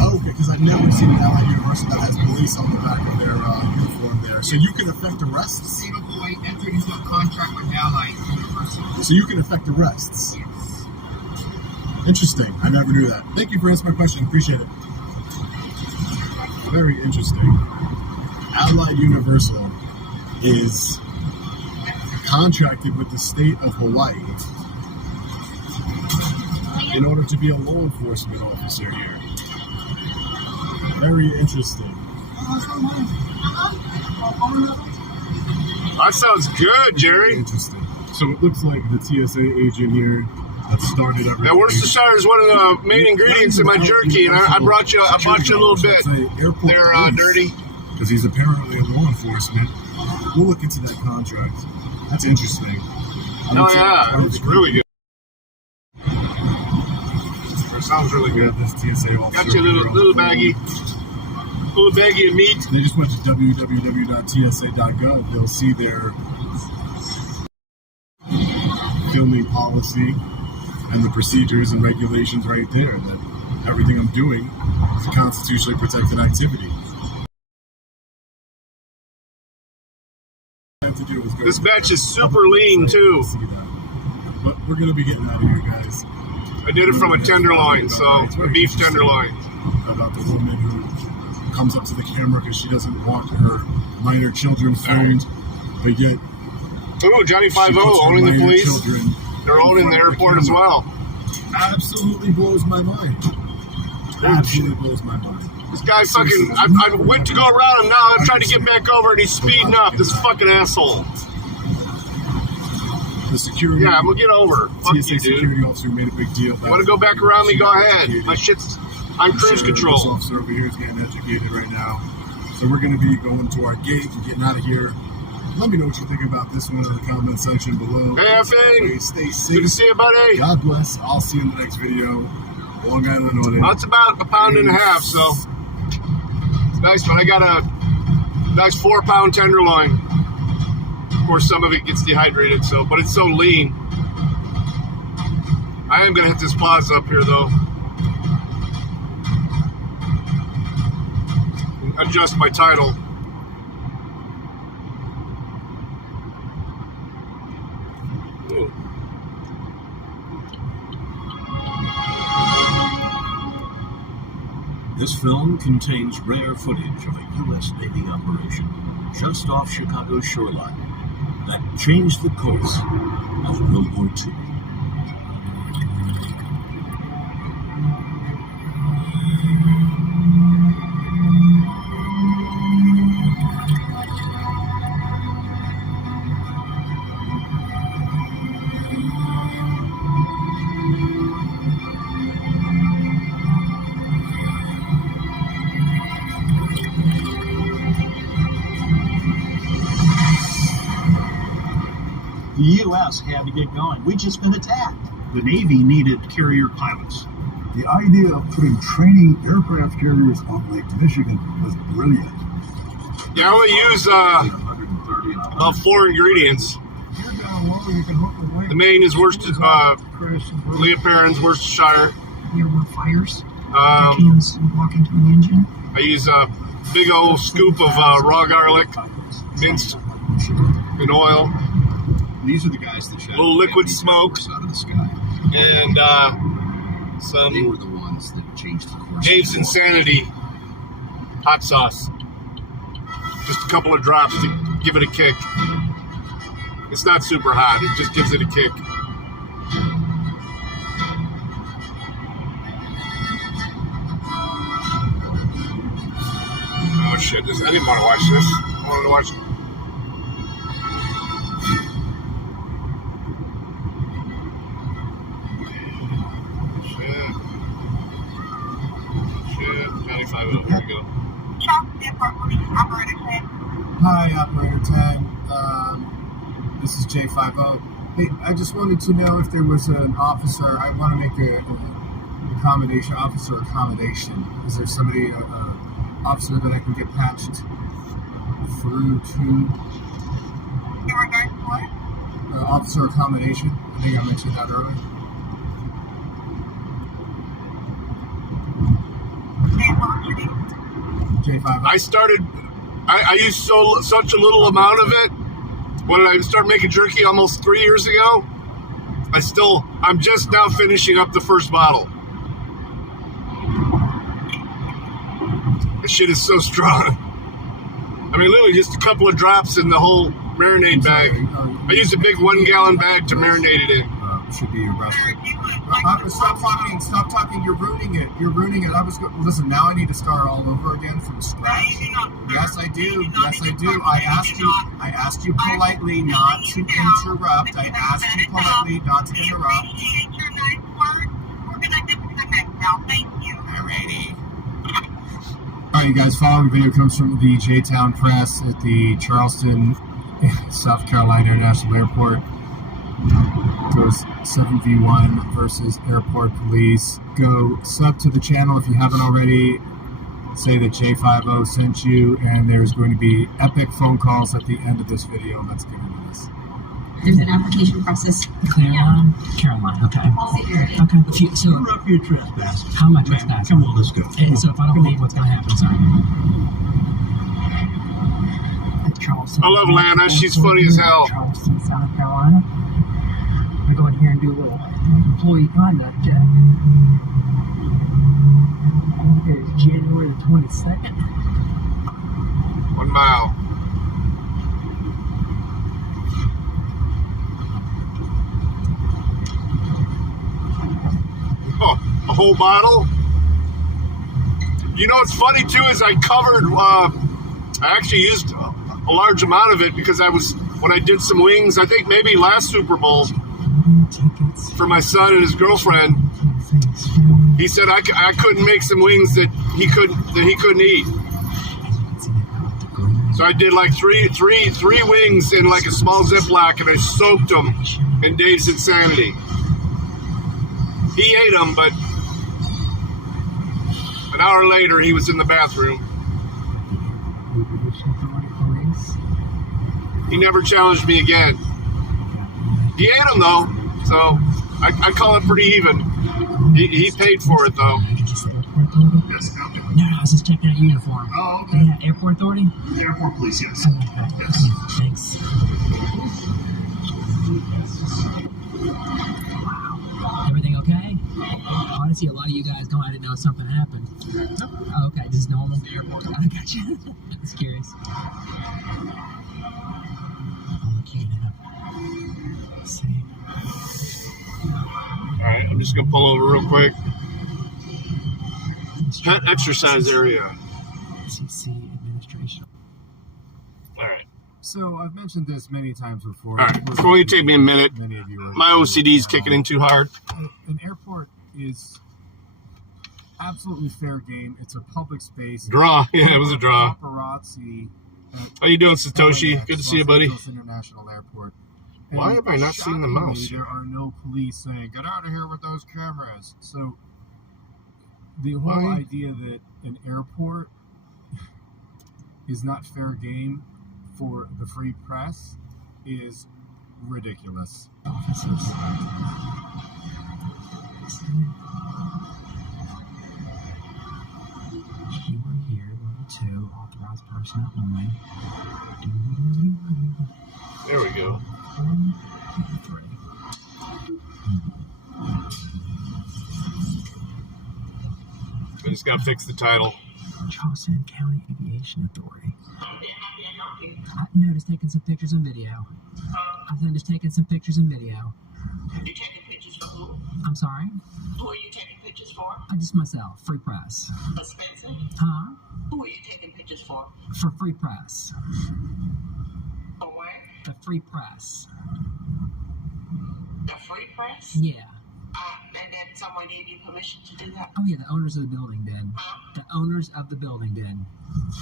Oh, okay. Because I've never seen an Allied Universal that has police on the back of their uniform there. So you can effect arrests. Singapore entered into a contract with Allied Universal. So you can effect arrests. Interesting. I never knew that. Thank you for answering my question. Appreciate it. Very interesting. Allied Universal is contracted with the state of Hawaii in order to be a law enforcement officer here. Very interesting. That sounds good, Jerry. Interesting. So it looks like the TSA agent here that started everything. Now, Worcestershire is one of the main ingredients in my jerky, and I bought you a little bit. They're dirty. Because he's apparently a law enforcement. We'll look into that contract. That's interesting. Oh yeah, it's really good. It sounds really good. This TSA officer. Got you a little baggie of meat. They just went to www.tsa.gov. They'll see their filming policy and the procedures and regulations right there. That everything I'm doing is a constitutionally protected activity. This batch is super lean too. But we're gonna be getting out of here, guys. I did it from a tenderloin, so a beef tenderloin. About the woman who comes up to the camera because she doesn't want her minor children filmed, but yet. Oh, Johnny 5-0 owning the police. They're owning the airport as well. Absolutely blows my mind. Absolutely blows my mind. This guy fucking, I went to go around him now, I'm trying to get back over and he's speeding up, this fucking asshole. The security... Yeah, I'm gonna get over. Fuck you, dude. Security officer made a big deal about it. Want to go back around me? Go ahead. My shit's on cruise control. This officer over here is getting educated right now. So we're gonna be going to our gate and getting out of here. Let me know what you think about this one in the comment section below. Hey, F-ing. Stay safe. Good to see you, buddy. God bless. I'll see you in the next video. Long Island Audio. Well, it's about 1.5 pounds, so it's nice, but I got a nice 4-pound tenderloin. Of course, some of it gets dehydrated, but it's so lean. I am going to hit this plaza up here, though. And adjust my title. Ooh. This film contains rare footage of a U.S. Navy operation just off Chicago's shoreline that changed the course of World War II. The U.S. had to get going. We'd just been attacked. The Navy needed carrier pilots. The idea of putting training aircraft carriers on Lake Michigan was brilliant. Yeah, I only use about 4 ingredients. The main is Leopards, Worcestershire. There were fires. Cans walk into the engine. I use a big old scoop of raw garlic, minced in oil. These are the guys that shot a little liquid smoke out of the sky. And some They were the ones that changed the course. Dave's Insanity hot sauce. Just a couple of drops to give it a kick. It's not super hot, it just gives it a kick. Oh shit, I didn't want to watch this. I wanted to watch Shit, 95, here we go. Hi, Operator Time. This is J50. Hey, I just wanted to know if there was an officer. I want to make an officer accommodation. Is there somebody, officer that I can get patched through to? In regards to what? Officer accommodation. I think I mentioned that earlier. J5. I used such a little amount of it when I started making jerky almost 3 years ago. I'm just now finishing up the first bottle. This shit is so strong. I mean, literally just a couple of drops in the whole marinade bag. I use a big 1 gallon bag to marinate it in. Should be arrested. Stop talking. You're ruining it. Listen, now I need to start all over again from scratch. Yes, I do. I asked you politely not to interrupt. Alrighty. Alright, you guys, following video comes from the J-Town Press at the Charleston, South Carolina International Airport. Goes 7v1 versus airport police. Go sub to the channel if you haven't already. Say that J50 sent you, and there's going to be epic phone calls at the end of this video. Let's get into this. There's an application process. Caroline, okay. Okay. So, You're up here trespassing. how am I trespassing? Come on, let's go. And so if I don't leave, what's going to happen? Sorry. Charleston. I love Lana. She's funny as hell. Charleston, South Carolina. I'm going to go in here and do a little employee conduct check. It is January the 22nd. 1 mile. Oh, a whole bottle? You know what's funny too is I actually used a large amount of it because when I did some wings, I think maybe last Super Bowl for my son and his girlfriend, he said I couldn't make some wings that he couldn't eat. So I did like three wings in like a small Ziploc, and I soaked them in Dave's Insanity. He ate them, but an hour later he was in the bathroom. He never challenged me again. He ate them though, so I call it pretty even. He paid for it though. No, I was just checking out your uniform. Oh, okay. Yeah, airport authority? Airport police, yes. Okay. Yes. Thanks. Wow. Everything okay? Oh, I see a lot of you guys going. I didn't know something happened. Oh, okay. This is normal. I gotcha. I was curious. Okay, now. Let's see. Alright, I'm just gonna pull over real quick. Pet exercise area. CC administration. Alright. So I've mentioned this many times before. Alright, it's going to take me a minute. Many of you are My OCD's kicking in too hard. An airport is absolutely fair game. It's a public space. Draw. Yeah, it was a draw. Paparazzi. How you doing, Satoshi? Good to see you, buddy. Los Angeles International Airport. Why And am I not seeing the shockingly, mouse? There are no police saying, "Get out of here with those cameras." So the whole Why? idea that an airport is not fair game for the free press is ridiculous. Offices. You were here, level 2, authorized personnel only. There we go. 3. I just gotta fix the title. Charleston County Aviation Authority. No, just taking some pictures and video. I'm just taking some pictures and video. You're taking pictures for who? I'm sorry? Who are you taking pictures for? Just myself. Free press. Spencer? Huh? Who are you taking pictures for? For free press. For where? The free press. The free press? Yeah. And then someone gave you permission to do that? Oh, yeah, the owners of the building did. The owners of the building did.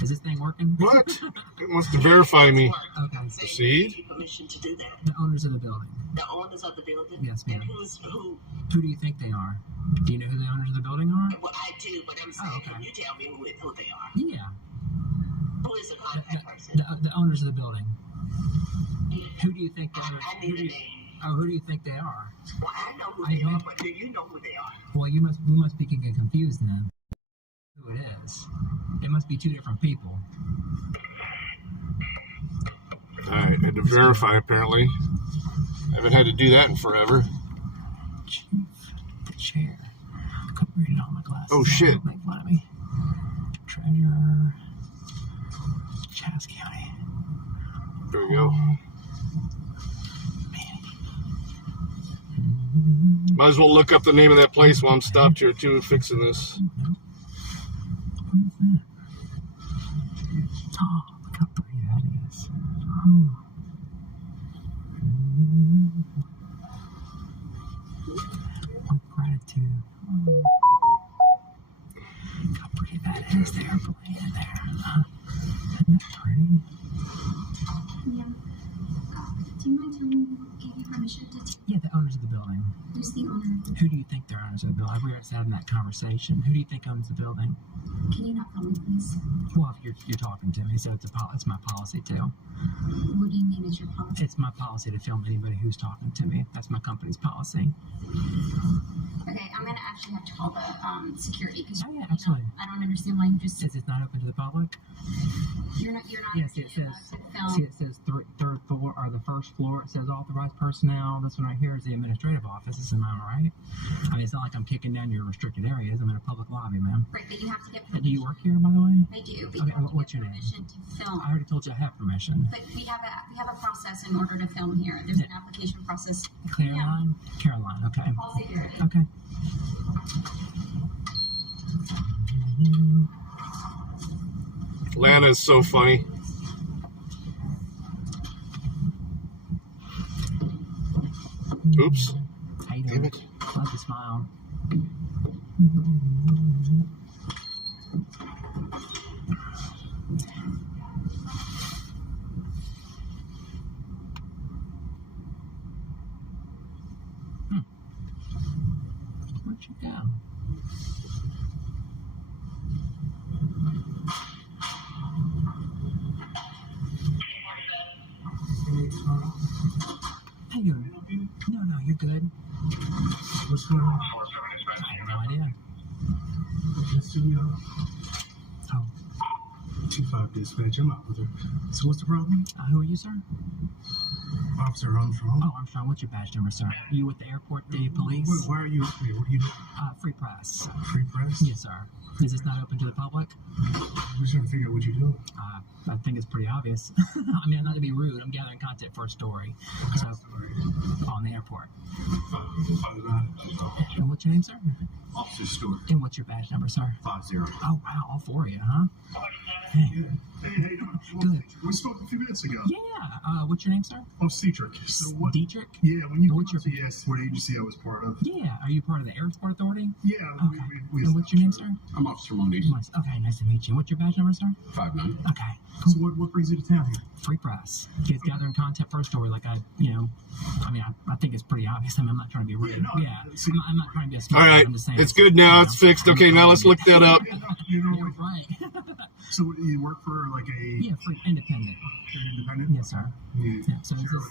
Is this thing working? What? It wants to verify me. Okay. Proceed. Gave you permission to do that? The owners of the building. The owners of the building? Yes, ma'am. And who? Who do you think they are? Do you know who the owners of the building are? Well, I do, but I'm saying, can you tell me who they are? Yeah. Who is the contact person? The owners of the building. Who do you think they are? I need a name. Who do you think they are? Well, I know who they are, but do you know who they are? Well, we must be getting confused then. Who it is? It must be two different people. Alright, I had to verify apparently. I haven't had to do that in forever. Chief, the chair. I couldn't read it on my glasses. Oh shit. Don't make fun of me. Treasurer. Chass County. There we go. Might as well look up the name of that place while I'm stopped here too, fixing this. Oh, look how pretty that is. With gratitude. Look how pretty that is. They're playing there. Huh? Isn't that pretty? Yeah. Do you mind telling me who gave you permission to take? Yeah, the owners of the building. Who's the owner? Who do you think they're owners of the building? We were just having that conversation. Who do you think owns the building? Can you not call me, please? Well, if you're talking to me, so it's my policy too. What do you mean it's your policy? It's my policy to film anybody who's talking to me. That's my company's policy. Okay, I'm gonna actually have to call the security because yeah, absolutely. I don't understand why you just. Is it not open to the public? You're not. Yes, it says. See, it says third floor or the first floor. It says authorized personnel. This one right here is the administrative office. Am I right? I mean, it's not like I'm kicking down your restricted areas. I'm in a public lobby, ma'am. Right, but you have to get Do you work here, by the way? I do. But Okay, you have to what's get your name? permission to film. I already told you I have permission. But we have a process in order to film here. There's an application process. Caroline? Caroline, okay. I'll figure it. Okay. Atlanta is so funny. Oops. How you doing? Love to smile. Where'd you go? How you doing? No, you're good. 2-5 dispatch. I'm out with her. So what's the problem? Who are you, sir? Officer Armstrong. Oh, Armstrong, what's your badge number, sir? Are you with the airport police? Why are you up here? What are you doing? Free press. Free press? Yes, sir. Is this not open to the public? I'm just trying to figure out what you're doing. I think it's pretty obvious. I mean, not to be rude, I'm gathering content for a story. So, on the airport. And what's your name, sir? Officer Stewart. And what's your badge number, sir? 50. Oh, wow, all four of you, huh? Hey. Hey, how you doing? Good. We spoke a few minutes ago. Yeah. What's your name, sir? I'm Cedric. So what? Dietrich? Yeah, when you what's came to yes, what agency I was part of. Yeah. Are you part of the Airport Authority? Yeah. Okay. And what's your name, sir? I'm Officer Moniz. Okay, nice to meet you. What's your badge number, sir? 59. Okay. So what brings you to town here? Free press. Kids gathering content for a story like I think it's pretty obvious. I mean, I'm not trying to be rude. I'm not trying to be a smart. All right, I'm just saying it's good now. It's fixed. Okay, now let's look that up. Right. So you work for like a free independent. Independent? Yes, sir. Yeah. So this is,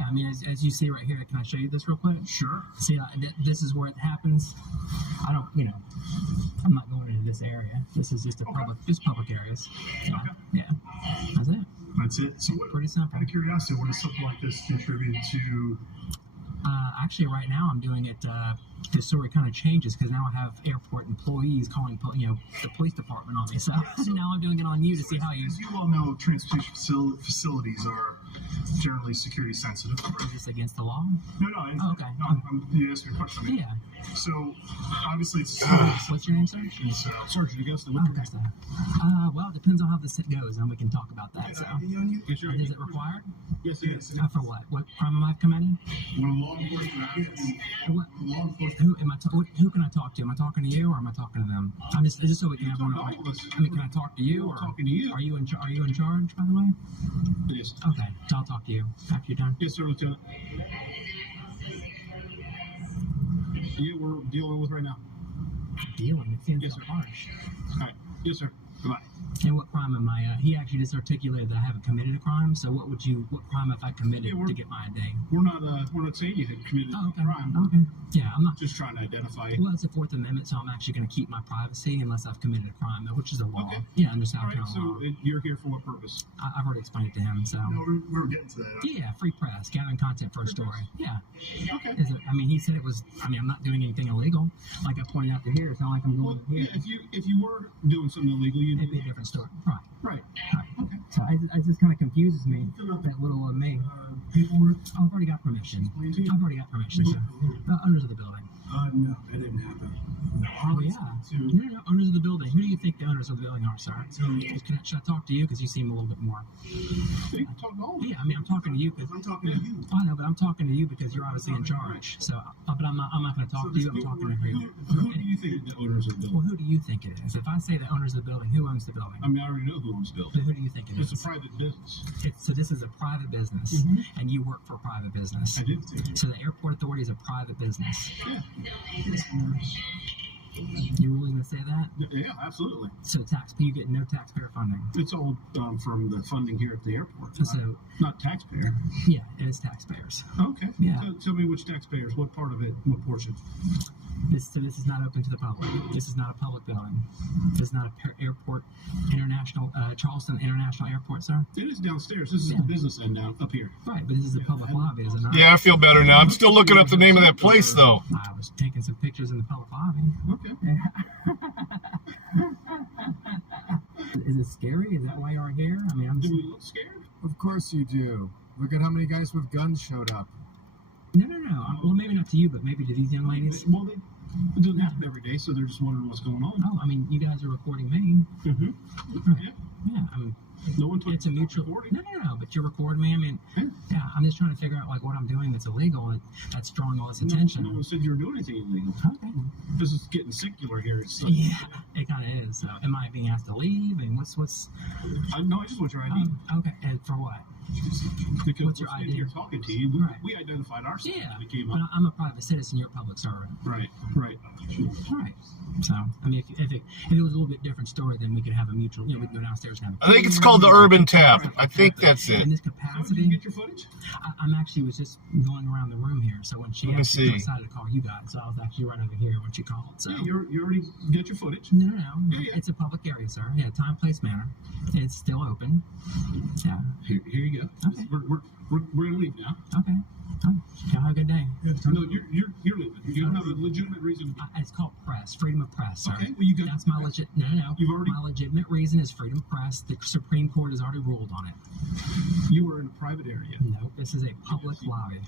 I mean, as you see right here, can I show you this real quick? Sure. See, this is where it happens. I don't, I'm not going into this area. This is just public areas. Yeah. Okay. Yeah. That's it. That's it. So what? Pretty simple. Out of curiosity, what does something like this contribute to? Actually, right now I'm doing it. The story kind of changes because now I have airport employees calling, the police department on me. So now I'm doing it on you to see how you. As you all know, transportation facilities are generally security sensitive. Is this against the law? No. Oh, okay. You asked me a question. Yeah. So obviously, it's what's your name, sir? Sergeant Augusta. Well, it depends on how this goes, and we can talk about that. So, Yes, sir. is it required? Yes, it is. For what? What crime am I committing? When law enforcement Who am I? Who can I talk to? Am I talking to you or am I talking to them? I'm just so we can have one. I mean, can I talk to you? Or talking to you. Are you in charge, by the way? Yes. Okay, so I'll talk to you after you're done. Yes, sir, Lieutenant. Yeah, we're dealing with right now. Dealing? It seems Yes, so sir. harsh. All right. Yes, sir. Goodbye. And what crime am I? He actually just articulated that I haven't committed a crime. So what crime have I committed to get my day? We're not saying you had committed a crime. Okay. Yeah, I'm not just trying to identify you. Well, it's the Fourth Amendment, so I'm actually going to keep my privacy unless I've committed a crime, which is a law. Okay. Yeah, I'm just out All right. law. So you're here for what purpose? I've already explained it to him. So. No, we're getting to that. Yeah, free press, gathering content for a story. Yeah. Okay. He said it was. I mean, I'm not doing anything illegal. Like I pointed out to here, it's not like I'm going here. Yeah, if you were doing something illegal, it'd be a different story. Right. Right. Okay. So it just kind of confuses me, that little of me. I've already got permission. Sir. Owners of the building. No, that didn't happen. Oh, yeah. No, owners of the building. Who do you think the owners of the building are, sir? Should I talk to you? Because you seem a little bit more. You can talk to all of them. Yeah, I mean, I'm talking to you. I'm talking to you. I know, but I'm talking to you because you're obviously in charge. So, but I'm not going to talk to you. I'm talking to you. Who do you think the owners of the building? Well, who do you think it is? If I say the owners of the building, who owns the building? I mean, I already know who owns the building. But who do you think it is? It's a private business. So this is a private business, and you work for a private business. I do. So the airport authority is a private business. Yeah. You really going to say that? Yeah, absolutely. So you get no taxpayer funding? It's all from the funding here at the airport. So not taxpayer. Yeah, it is taxpayers. Okay. Yeah. Tell me which taxpayers, what part of it, what portion? This is not open to the public. This is not a public building. This is not a airport, Charleston International Airport, sir. It is downstairs. This is the business end down up here. Right, but this is a public lobby, is it not? Yeah, I feel better now. I'm still looking up the name of that place, though. I was taking some pictures in the public lobby. Okay. Is it scary? Is that why you're here? I mean, do we look scared? Of course you do. Look at how many guys with guns showed up. No. Well, maybe not to you, but maybe to these young ladies. Well, it doesn't happen every day, so they're just wondering what's going on. Oh, I mean, you guys are recording me. Mm-hmm. Right. Yeah. I mean, no one told it's a mutual. Recording. No. But you're recording me. I mean, yeah. I'm just trying to figure out like what I'm doing that's illegal and that's drawing all this attention. No one said you were doing anything illegal. Okay. This is getting secular here. It's like, yeah, it kind of is. So, am I being asked to leave? And what's? No, I just want your ID. Okay. And for what? Because What's your we're sitting ID? here talking to you. We identified ourselves Yeah, when we came but up. I'm a private citizen. You're a public servant. Right. Right. So, I mean, if it was a little bit different story, then we could have a mutual. We could go downstairs and have a I think it's called the Urban Tap. I think that's it. In this capacity, you get your footage? I'm actually was just going around the room here. So when she Let me actually see. decided to call you guys, so I was actually right over here when she called. So Yeah, you already get your footage. no. It's a public area, sir. Yeah, time, place, manner. It's still open. Yeah. Here you go. Okay. We're gonna leave now. Okay. Y'all have a good day. No, you're leaving. You don't have a legitimate reason. It's called press, freedom of press, sir. Okay, well, you got. That's my legit. No. You've already. My legitimate reason is freedom of press. The Supreme Court has already ruled on it. You were in a private area. No, this is a public lobby.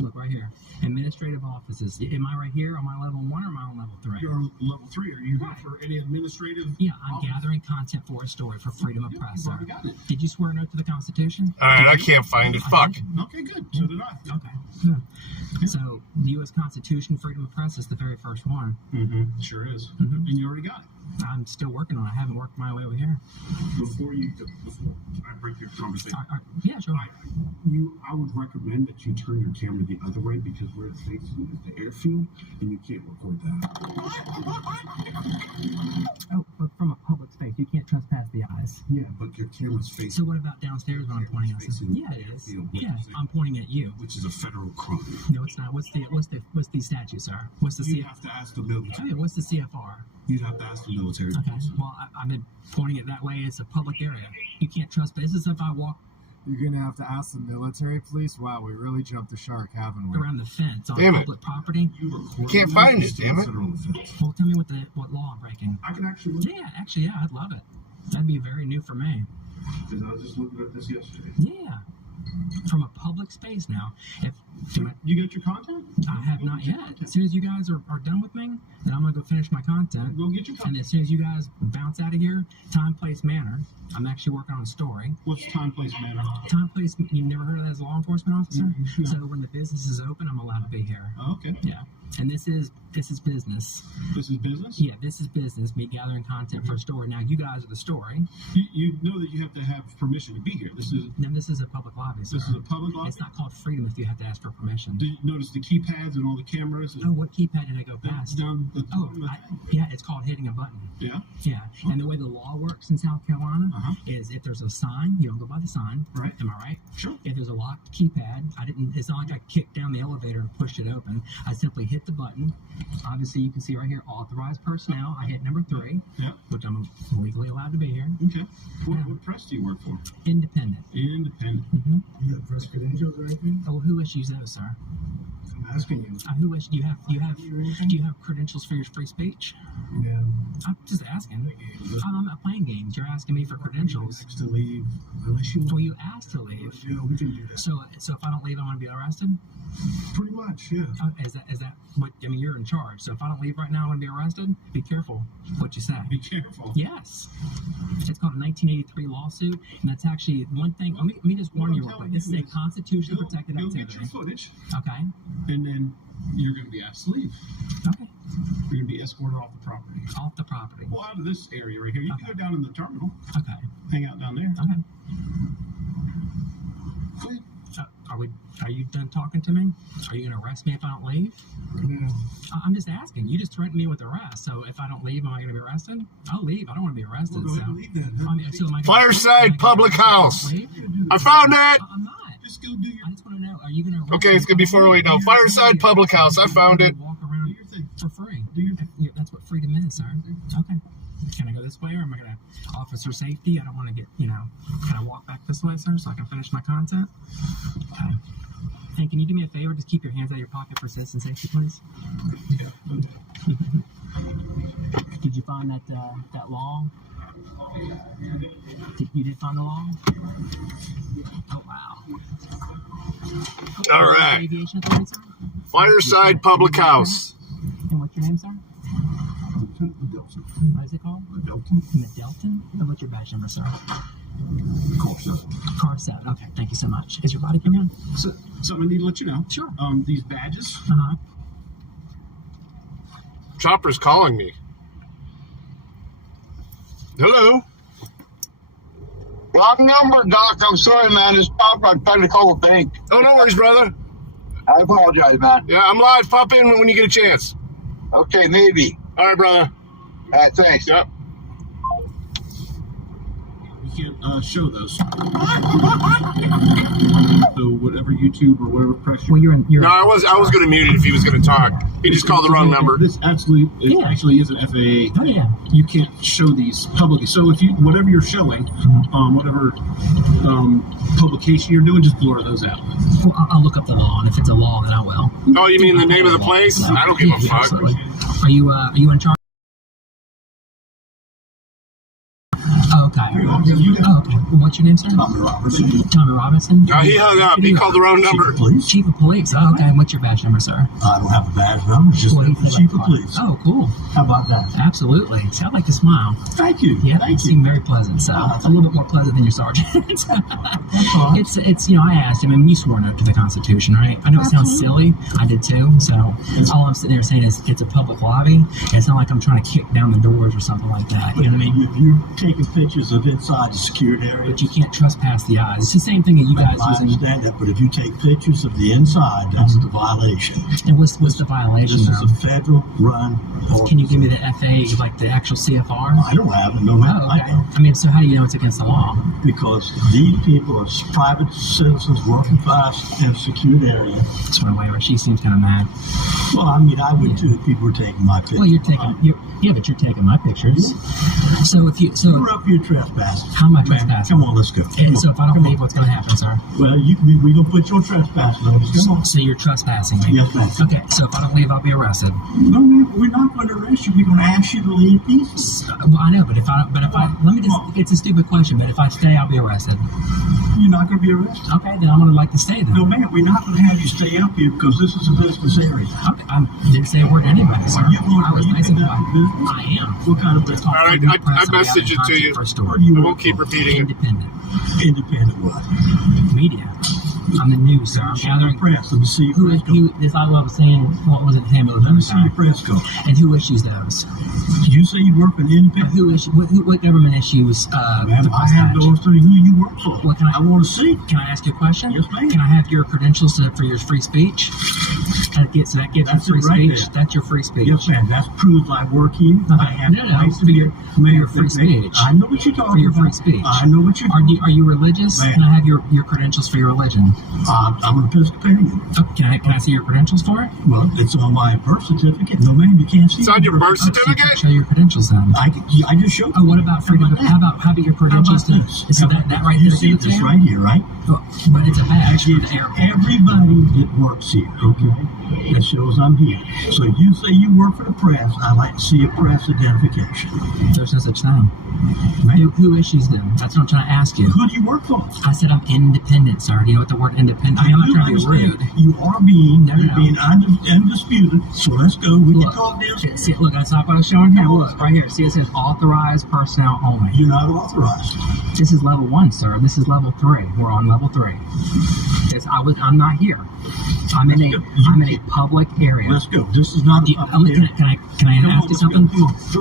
Look right here. Administrative offices. Am I right here? Am I level 1 or am I on level 3? You're on level 3. Are you here for any administrative? Yeah, I'm office? gathering content for a story for freedom of press, you've sir. already got it. Did you swear an oath to the Constitution? All right, I can't find it. Fuck. Okay, good. So did I. Okay. Good. So, the U.S. Constitution, freedom of press is the very first one. Mm-hmm. Sure is. Mm-hmm. And you already got it. I'm still working on it. I haven't worked my way over here. Before I break your conversation, Yeah, sure. I would recommend that you turn your camera the other way because where it's facing is the airfield, and you can't record that. Oh, but from a public space, you can't trespass the eyes. Yeah, but your camera's facing. So what about downstairs when I'm pointing at something? Yeah, it is. Yeah, I'm pointing at you. Which is a federal crime. No, it's not. What's the statute, sir? What's the You have to ask the military. Okay, what's the CFR? You'd have to ask the military. Okay. Well, I've been pointing it that way. It's a public area. You can't trespass. This is if I walk You're gonna have to ask the military police. Wow, we really jumped the shark, haven't we? around the fence on Damn it. public property. You can't find it, damn it. Well, tell me what law I'm breaking. I can actually. Yeah, I'd love it. That'd be very new for me. Because I was just looking at this yesterday. Yeah. From a public space now. You got your content? I have not yet. As soon as you guys are done with me, then I'm going to go finish my content. Go get your content. And as soon as you guys bounce out of here, time, place, manner. I'm actually working on a story. What's time, place, manner? Time, place, you've never heard of that as a law enforcement officer? Mm-hmm. So when the business is open, I'm allowed to be here. Oh, okay. Yeah. And this is business. This is business? Yeah, this is business, me gathering content for a story. Now, you guys are the story. You know that you have to have permission to be here. This is a public lobby, sir. This is a public lobby? It's not called freedom if you have to ask for permission. Did you notice the keypads and all the cameras? Oh, what keypad did I go past? Down the yeah, it's called hitting a button. Yeah? Yeah, and the way the law works in South Carolina is if there's a sign, you don't go by the sign. Right. Am I right? Sure. If there's a locked keypad, it's not like I kicked down the elevator and pushed it open. I simply hit the button. Obviously, you can see right here, authorized personnel. I hit number 3, which I'm legally allowed to be here. Okay. What press do you work for? Independent. Independent. Mm-hmm. You have press credentials or anything? Oh, who issues those, sir? I'm asking you. Who do you have credentials for your free speech? Yeah. I'm just asking. I'm not playing games. You're asking me for credentials. To leave, unless you. Well, you asked to leave. Yeah, we can do that. So if I don't leave, I'm going to be arrested. Pretty much, yeah. Is that what? I mean, you're in charge. So if I don't leave right now, I'm going to be arrested. Be careful what you say. Be careful. Yes. It's called a 1983 lawsuit, and that's actually one thing. Let me just warn you real quick. This is a constitutionally protected activity. You'll get your footage. Okay. And then you're going to be asked to leave. Okay. You're going to be escorted off the property. Off the property. Well, out of this area right here. You can go down in the terminal. Okay. Hang out down there. Okay. Go ahead. Are you done talking to me? Are you going to arrest me if I don't leave? No. I'm just asking. You just threatened me with arrest. So if I don't leave, am I going to be arrested? I'll leave. I don't want to be arrested. Well, go ahead and leave then. Fireside Public House. I found it. I'm not. Just go do your. I just want to know. Are you going to? Okay, it's good before we know. Fireside Public House. I found it. Walk around for free. That's what freedom is, sir. Okay. Can I go this way, or am I going to officer safety? I don't want to get, can I walk back this way, sir, so I can finish my content? Okay. Hey, can you do me a favor? Just keep your hands out of your pocket for citizen safety, please. Yeah. Did you find that law? You did find the law? Oh, wow. All right. Aviation authority, sir? Fireside Public House. And what's your name, sir? What is it called? Middleton? And what's your badge number, sir? Car 7. Okay, thank you so much. Is your body coming in? So, something I need to let you know. Sure. These badges. Chopper's calling me. Hello. Wrong number, Doc. I'm sorry, man. This pop, I'm trying to call the bank. Oh, no worries, brother. I apologize, man. Yeah, I'm live. Pop in when you get a chance. Okay, maybe. All right, brother. All right, thanks. Yep. You can't show those. So whatever YouTube or whatever pressure. Well, you're No, I was going to mute it if he was going to talk. He just called the wrong number. This actually is an FAA. Oh yeah. You can't show these publicly. So if you whatever you're showing, whatever publication you're doing, just blur those out. Well, I'll look up the law, and if it's a law, then I will. Oh, you mean the name of the place? I don't give a fuck. Absolutely. Are you in charge? Oh, okay. Oh, okay. What's your name, sir? Tommy Robinson. Tommy Robinson? No, he hung up. He called the wrong number. Chief of Police. Oh, okay. What's your badge number, sir? I don't have a badge number. Just Chief of Police. Oh, cool. How about that? Absolutely. See, I like to smile. Thank you. Yeah, you seem very pleasant. So a little bit more pleasant than your sergeant. It's I asked him, and you swore an oath to the Constitution, right? I know it sounds silly. I did too. So all I'm sitting there saying is it's a public lobby. It's not like I'm trying to kick down the doors or something like that. You know what I mean? If you're taking pictures of inside the secured area, but you can't trespass the eyes. It's the same thing that you guys I understand that, but if you take pictures of the inside, that's the violation. And what's the violation? This is a federal run. Can you give me the FAA, like the actual CFR? I don't have it. No, okay. I mean, so how do you know it's against the law? Because these people are private citizens, working class, in a secured area. That's one way where she seems kind of mad. Well, I mean, I would too if people were taking my pictures. Well, but you're taking my pictures. So if you you're up here trespassing. How am I trespassing? Come on, let's go. And so if I don't leave, what's going to happen, sir? Well, we're going to put your trespass notice. Come on. So you're trespassing me? Yes, ma'am. Okay, so if I don't leave, I'll be arrested. No, we're not going to arrest you. We're going to ask you to leave peacefully. Well, I know, but if I let me just, it's a stupid question, but if I stay, I'll be arrested. You're not going to be arrested. Okay, then I'm going to like to stay then. No, man, we're not going to have you stay up here because this is a business area. Okay, I didn't say a word to anybody, sir. I was nice and quiet. I am. What kind of business? All right, I messaged it to you. I won't keep repeating it. Independent. Independent what? Media. I'm the news, sir. I'm gathering press. Let me see your press who this I love saying, what was it, him? Let me see your press code. And who issues those? You say you work for the independent? What government issues Ma'am, I have those three. Who you work for? What I want to see. Can I ask you a question? Yes, ma'am. Can I have your credentials for your free speech? That gives you free speech. There. That's your free speech. Yes, ma'am. That proves I work here. I have for your free speech. I know what you're talking about. For your free speech. I know what you're talking about. Are you religious? Ma'am. Can I have your credentials for your religion? I'm an Episcopalian. Oh, can I see your credentials for it? Well, it's on my birth certificate. No, ma'am, you can't see it. It's on your birth certificate? Show your credentials then. I just showed you. Oh, what about freedom? How about your credentials? How about this? So that right you there. see this right here, right? But it's a badge for the airport. Everybody that works here, okay? That shows I'm here. So if you say you work for the press, I'd like to see a press identification. There's no such thing. Who issues them? That's what I'm trying to ask you. Who do you work for? I said I'm independent, sir. Do you know what the word independent? I'm not trying to be rude. You are being undisputed. So let's go. We can talk down. See, look, that's not what I was showing here. Look, right here. See, it says authorized personnel only. You're not authorized. This is level 1, sir. This is level 3. We're on level 3. I'm not here. I'm in a public area. Let's go. This is not a public area. Can I ask you something?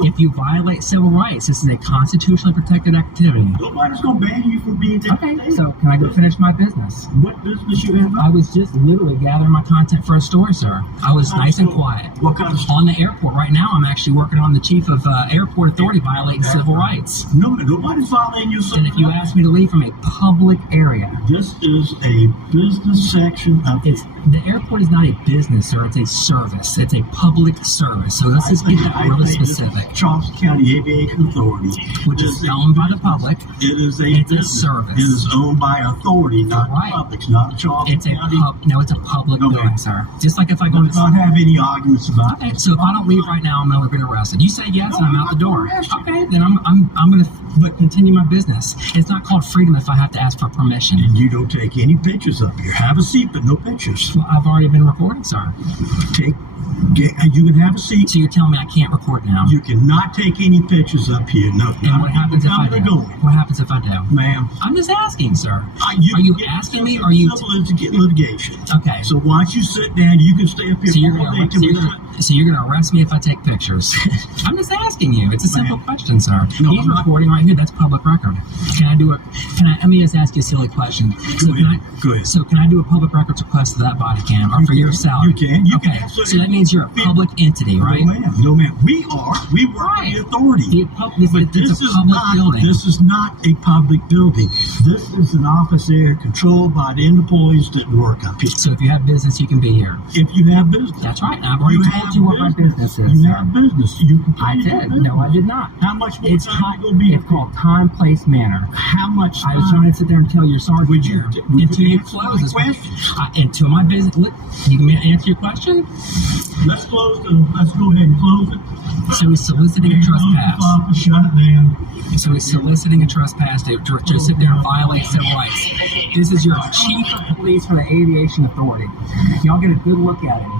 If you violate civil rights, this is a constitutionally protected activity. Nobody's going to ban you for being there. Okay, so can I go finish my business? What business you have? I was just literally gathering my content for a story, sir. I was nice and quiet. What kind of story? On the airport. Right now, I'm actually working on the chief of airport authority violating civil rights. No, nobody's violating your civil rights. And if you ask me to leave from a public area. This is a business section of the airport is not a business, sir. It's a service. It's a public service. So let's just get that really specific. Charleston County Aviation Authority, which is owned by the public. It's a service. It is owned by authority, not public. It's not Charleston County. It's a public building, sir. Just like if I go to not have any arguments about it. Okay, so if I don't leave right now, I'm never been arrested. You say yes, and I'm out the door. Okay, then I'm going to continue my business. It's not called freedom if I have to ask for permission. And you don't take any pictures up here. Have a seat, but no pictures. Well, I've already been recording, sir. You can have a seat. So you're telling me I can't record now? You cannot take any pictures up here. No. And what happens if I do? What happens if I do? Ma'am. I'm just asking, sir. Are you asking me? Or are you civil litigation? Okay. So once you sit down, you can stay up here. So you're going to arrest me if I take pictures? I'm just asking you. It's a simple question, sir. No, He's recording right here. That's public record. Can I do it? Let me just ask you a silly question. So Go ahead. So can I do a public records request to that body cam or for your salary? You can. You okay. can. So that means you're a public entity, right? No, ma'am. We work for the authority. This is not a public building. This is an office area controlled by the employees that work up here. So if you have business, you can be here. If you have business. That's right. I've already told you what my business is. You have business. I did. No, I did not. How much more time you gonna be? It's called time, place, manner. How much time? I was trying to sit there and tell your sergeant Would you until you close this. Until my business. You can answer your question? Let's go ahead and close it. So he's soliciting a trespass. Shut it down. So he's soliciting a trespass to just sit there and violate civil rights. This is your chief of police for the aviation authority. Y'all get a good look at him.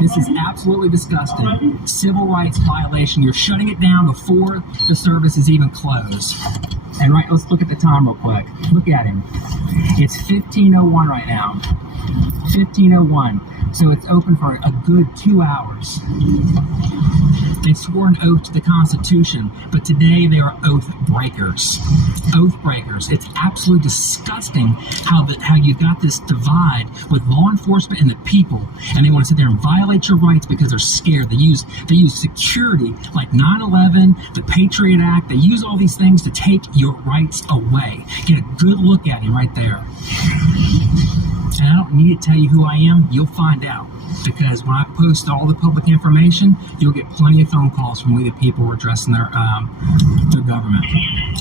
This is absolutely disgusting. Civil rights violation. You're shutting it down before the service is even closed. And let's look at the time real quick. Look at him. It's 15:01 right now. 15:01. So it's open for a good 2 hours. They swore an oath to the Constitution, but today they are oath breakers. Oath breakers. It's absolutely disgusting how you've got this divide with law enforcement and the people, and they want to sit there and violate your rights because they're scared. They use security like 9/11, the Patriot Act. They use all these things to take your rights away. Get a good look at him right there. And I don't need to tell you who I am. You'll find out. Because when I post all the public information, you'll get plenty of phone calls from we the people addressing their government.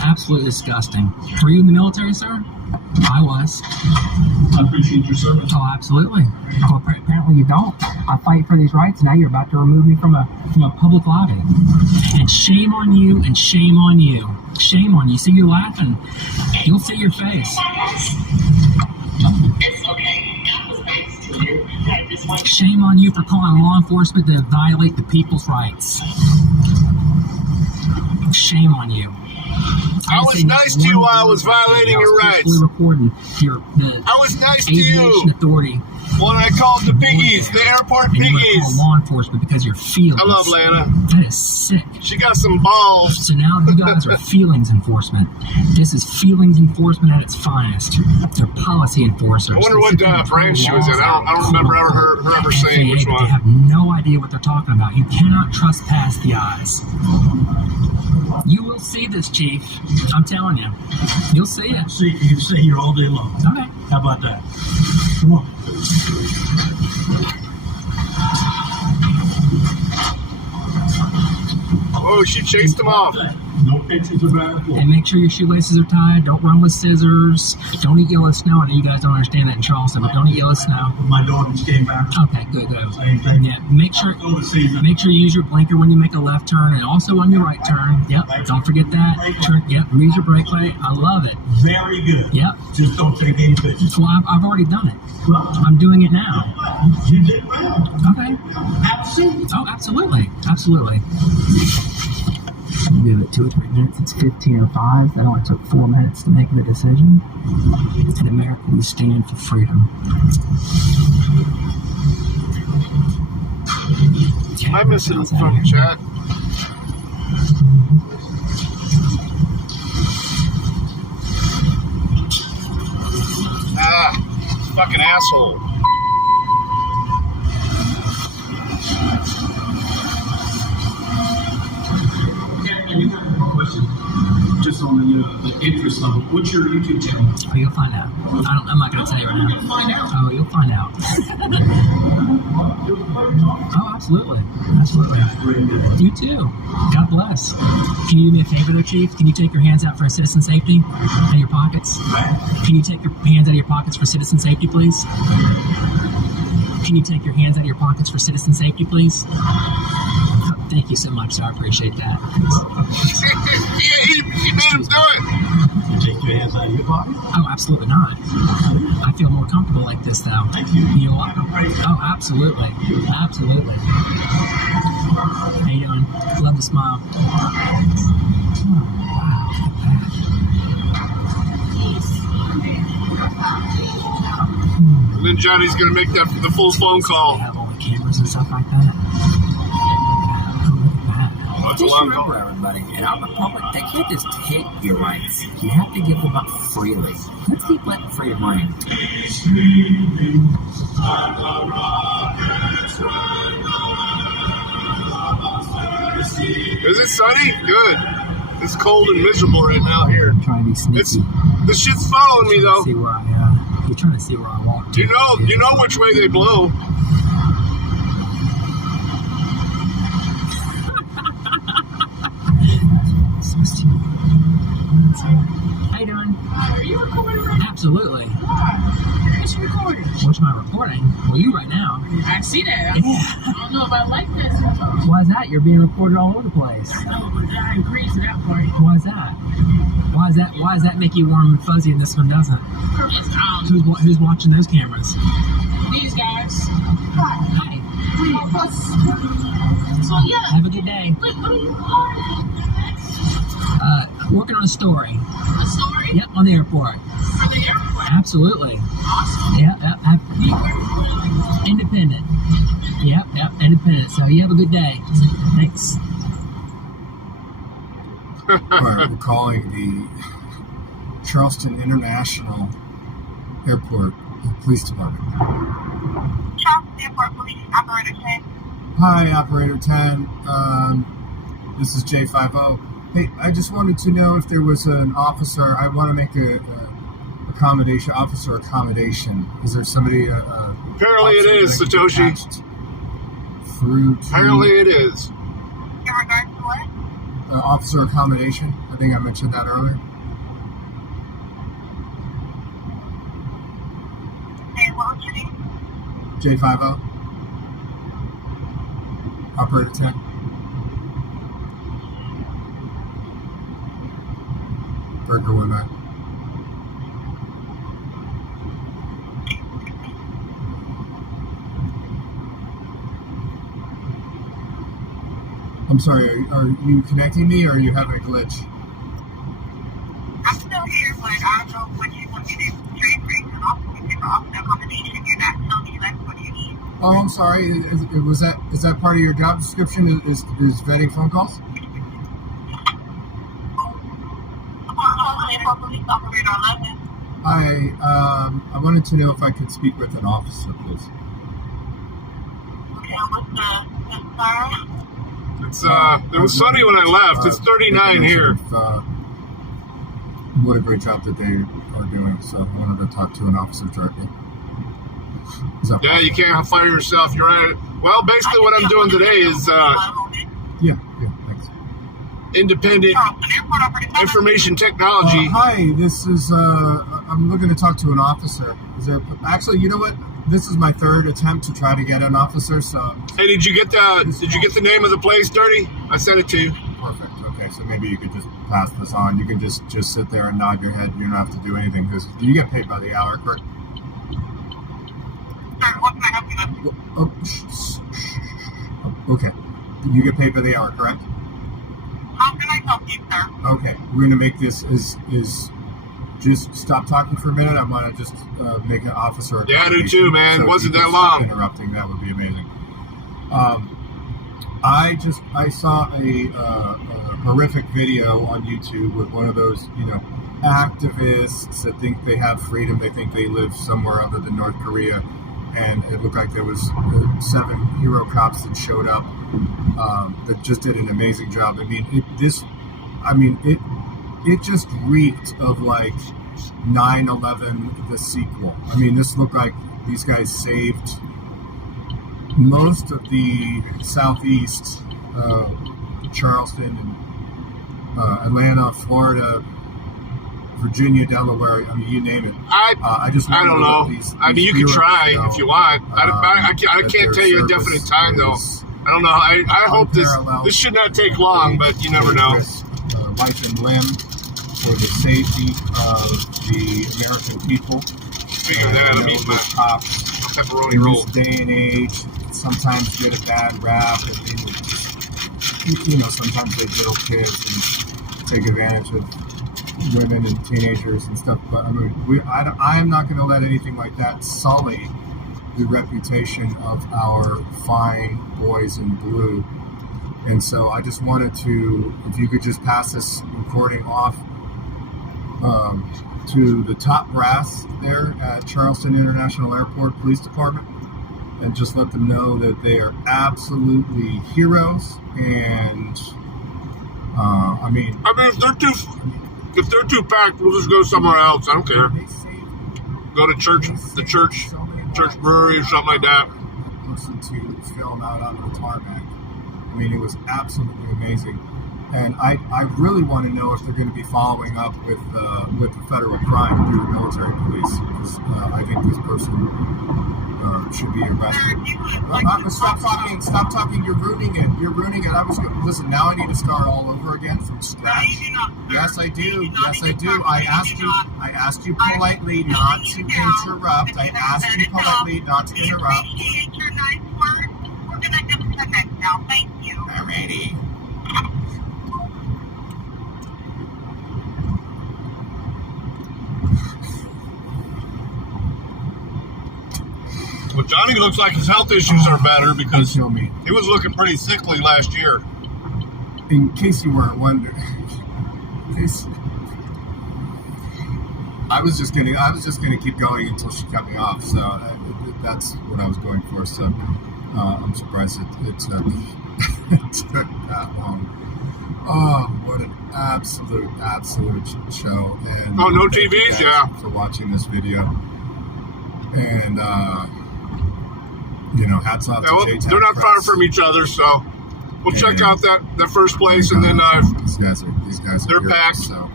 Absolutely disgusting. Were you in the military, sir? I was. I appreciate your service. Oh, absolutely. Well, apparently you don't. I fight for these rights. Now you're about to remove me from a public lobby. And shame on you, and shame on you. Shame on you. See, you're laughing. You'll see your face. It's okay. Shame on you for calling law enforcement to violate the people's rights. Shame on you. I was nice to you while I was violating your rights. I was nice to you. Aviation authority. When I called the Piggies, the airport Piggies. You call law enforcement because you're feelings. I love Lana. That is sick. She got some balls. So now you guys are feelings enforcement. This is feelings enforcement at its finest. They're policy enforcers. I wonder what branch she was in. I don't remember her ever saying which one. They have no idea what they're talking about. You cannot trespass the eyes. You will see this, Chief. I'm telling you. You'll see it. You can stay here all day long. Okay. How about that? Come on. Oh, she chased him off. No pictures of our floor. And make sure your shoelaces are tied. Don't run with scissors. Don't eat yellow snow. I know you guys don't understand that in Charleston, but don't eat yellow snow. My daughter just came back. Okay, good. Yeah, make sure you use your blinker when you make a left turn, and also on your right turn. Yep. Don't forget that. Use your brake light. I love it. Very good. Yep. Just don't take any pictures. Well, I've already done it. I'm doing it now. You did well. Okay. Have a seat. Oh, absolutely. Absolutely. Give it 2 or 3 minutes. It's 15:05. That only took 4 minutes to make the decision. In America, we stand for freedom. Am I missing from chat? Fucking asshole. Just on the interest level, what's your YouTube channel? Oh, you'll find out. I'm not going to tell you right now. You'll find out. Oh, you'll find out. Oh, absolutely. Absolutely. You too. God bless. Can you do me a favor though, Chief? Can you take your hands out for citizen safety in your pockets? Can you take your hands out of your pockets for citizen safety, please? Can you take your hands out of your pockets for citizen safety, please? Thank you so much, sir. I appreciate that. He made him do it. You take your hands out of your pocket? Oh, absolutely not. I feel more comfortable like this, though. Thank you. You're welcome. Oh, absolutely. Absolutely. How you doing? Love to smile. And then Johnny's going to make the full phone call. cameras and stuff like that. That's a Just long remember, everybody, in our republic, they can't just take your rights. You have to give them up freely. Let's keep letting freedom ring. Is it sunny? Good. It's cold and miserable right now here. I'm trying to be sneaky. This shit's following me though. See where you're trying to see where I walk. You know which way they blow. How you doing? Are you recording right now? Absolutely. What's you recording? What's my recording? Well, you right now. I see that. Yeah. I don't know if I like that. Why is that? You're being recorded all over the place. I know, but I agree to that part. Why is that? Why does that make you warm and fuzzy and this one doesn't? Who's watching those cameras? These guys. Hi. So yeah. Have a good day. What are you on? Working on a story. A story? Yep, on the airport. For the airport? Absolutely. Awesome. Yep. Independent. Yep, independent. So you have a good day. Thanks. Alright, we're calling the Charleston International Airport Police Department. Charleston Airport Police, Operator 10. Hi, Operator 10. This is J50. Hey, I just wanted to know if there was an officer. I want to make a officer accommodation. Is there somebody? Apparently it is, Satoshi. Apparently it is. In regards to what? Officer accommodation. I think I mentioned that earlier. And what was your name? J50. Operator 10. Burger with that. I'm sorry, are you connecting me or are you having a glitch? I'm still here, but I don't know what you want me to transfer to an officer accommodation. You're not telling me that's what you need. Oh, I'm sorry. Is that part of your job description? Is vetting phone calls? Police Operator 11. I wanted to know if I could speak with an officer, please. Okay, what's the concern? It's it was sunny when I left. It's 39 here. What a great job that they are doing. So I wanted to talk to an officer directly. Yeah, you can't fire yourself. You're right. Well, basically what I'm doing today is yeah, thanks. Independent information technology. Hi, this is I'm looking to talk to an officer. Is there actually? You know what? This is my third attempt to try to get an officer. So hey, did you get the name of the place, Dirty? I sent it to you. Perfect. Okay, so maybe you could just pass this on. You can just sit there and nod your head. You don't have to do anything because you get paid by the hour, correct? What can I help you with? Okay. You get paid by the hour, correct? How can I help you, sir? Okay. We're gonna make this is just stop talking for a minute. I want to just make an officer. Yeah, I do too, man. So it wasn't if you that long. Stop interrupting, that would be amazing. I saw a horrific video on YouTube with one of those, activists that think they have freedom. They think they live somewhere other than North Korea. And it looked like there was 7 hero cops that showed up that just did an amazing job. I mean, it just reeked of like 9/11, the sequel. I mean, this looked like these guys saved most of the southeast, Charleston and Atlanta, Florida, Virginia, Delaware. I mean, you name it. I don't know. You can try if you want. I can't tell you a definite time though. I don't know. I hope this should not take long, but you never know. Life and limb for the safety of the American people. Speaking of that, I'm eating my cops. Pepperoni roll. In this day and age, sometimes get a bad rap, and they would just, sometimes they drill kids and take advantage of women and teenagers and stuff. But I mean, I am not going to let anything like that sully the reputation of our fine boys in blue. And so I just wanted to, if you could just pass this recording off to the top brass there at Charleston International Airport Police Department, and just let them know that they are absolutely heroes. And if they're too packed, we'll just go somewhere else. I don't care. Go to the church brewery or something like that. Listen to film out on the tarmac. I mean, it was absolutely amazing. And I really want to know if they're going to be following up with the federal crime through the military police. Because I think this person should be arrested. Stop talking. You're ruining it. I was going listen. Now I need to start all over again from scratch. Yes, I do. I asked you politely not to interrupt. I asked you politely not to interrupt. We're gonna disconnect now. Thank you. Alrighty. Well, Johnny looks like his health issues are better because he was looking pretty sickly last year. In case you weren't wondering, I was just gonna keep going until she cut me off. So that's what I was going for. So I'm surprised it took that long. Oh, what an absolute show! And no TVs, yeah. For watching this video, and hats off to J-Town. They're not far from each other, so we'll check out that first place, and then these guys are they're packed. So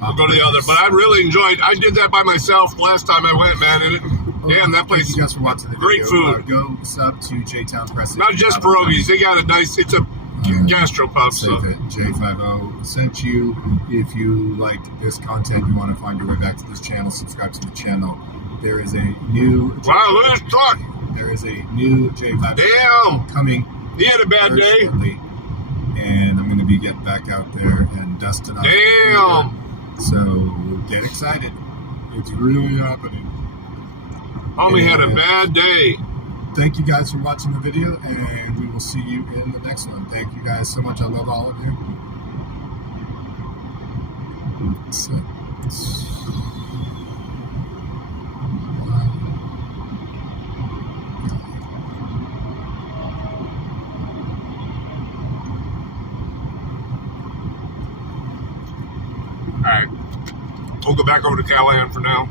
we'll go to the other. But I really enjoyed. I did that by myself last time I went, man. And that place. Thank you guys for watching the great video. Food. Go sub to J-Town Press. Not just pierogies. They got a nice. It's a gastropub. So that J50 sent you. If you liked this content, you want to find your way back to this channel, subscribe to the channel. There is a new. Wow, look at this truck. There is a new J50 coming. He had a bad day. Shortly, and I'm going to be getting back out there and dusting up. Damn. So get excited. It's really happening. Homie had a bad day. Thank you guys for watching the video, and we will see you in the next one. Thank you guys so much. I love all of you. All right. We'll go back over to Callahan for now.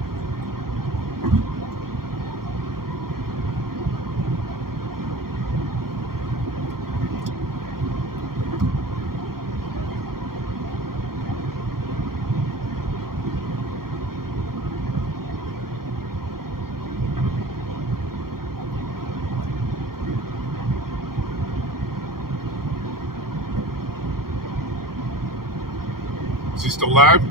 Is he still live?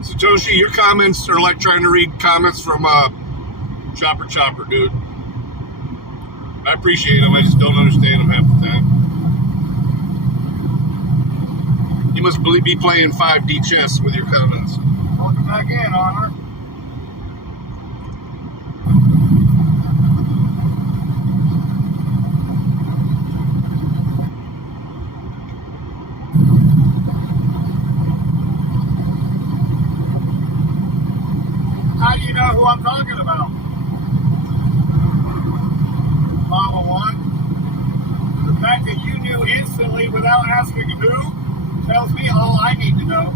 Satoshi, your comments are like trying to read comments from Chopper, dude. I appreciate them. I just don't understand them half the time. You must be playing 5D chess with your comments. Welcome back in, Honor. How do you know who I'm talking about? Model 1. The fact that you knew instantly without asking who tells me all I need to know.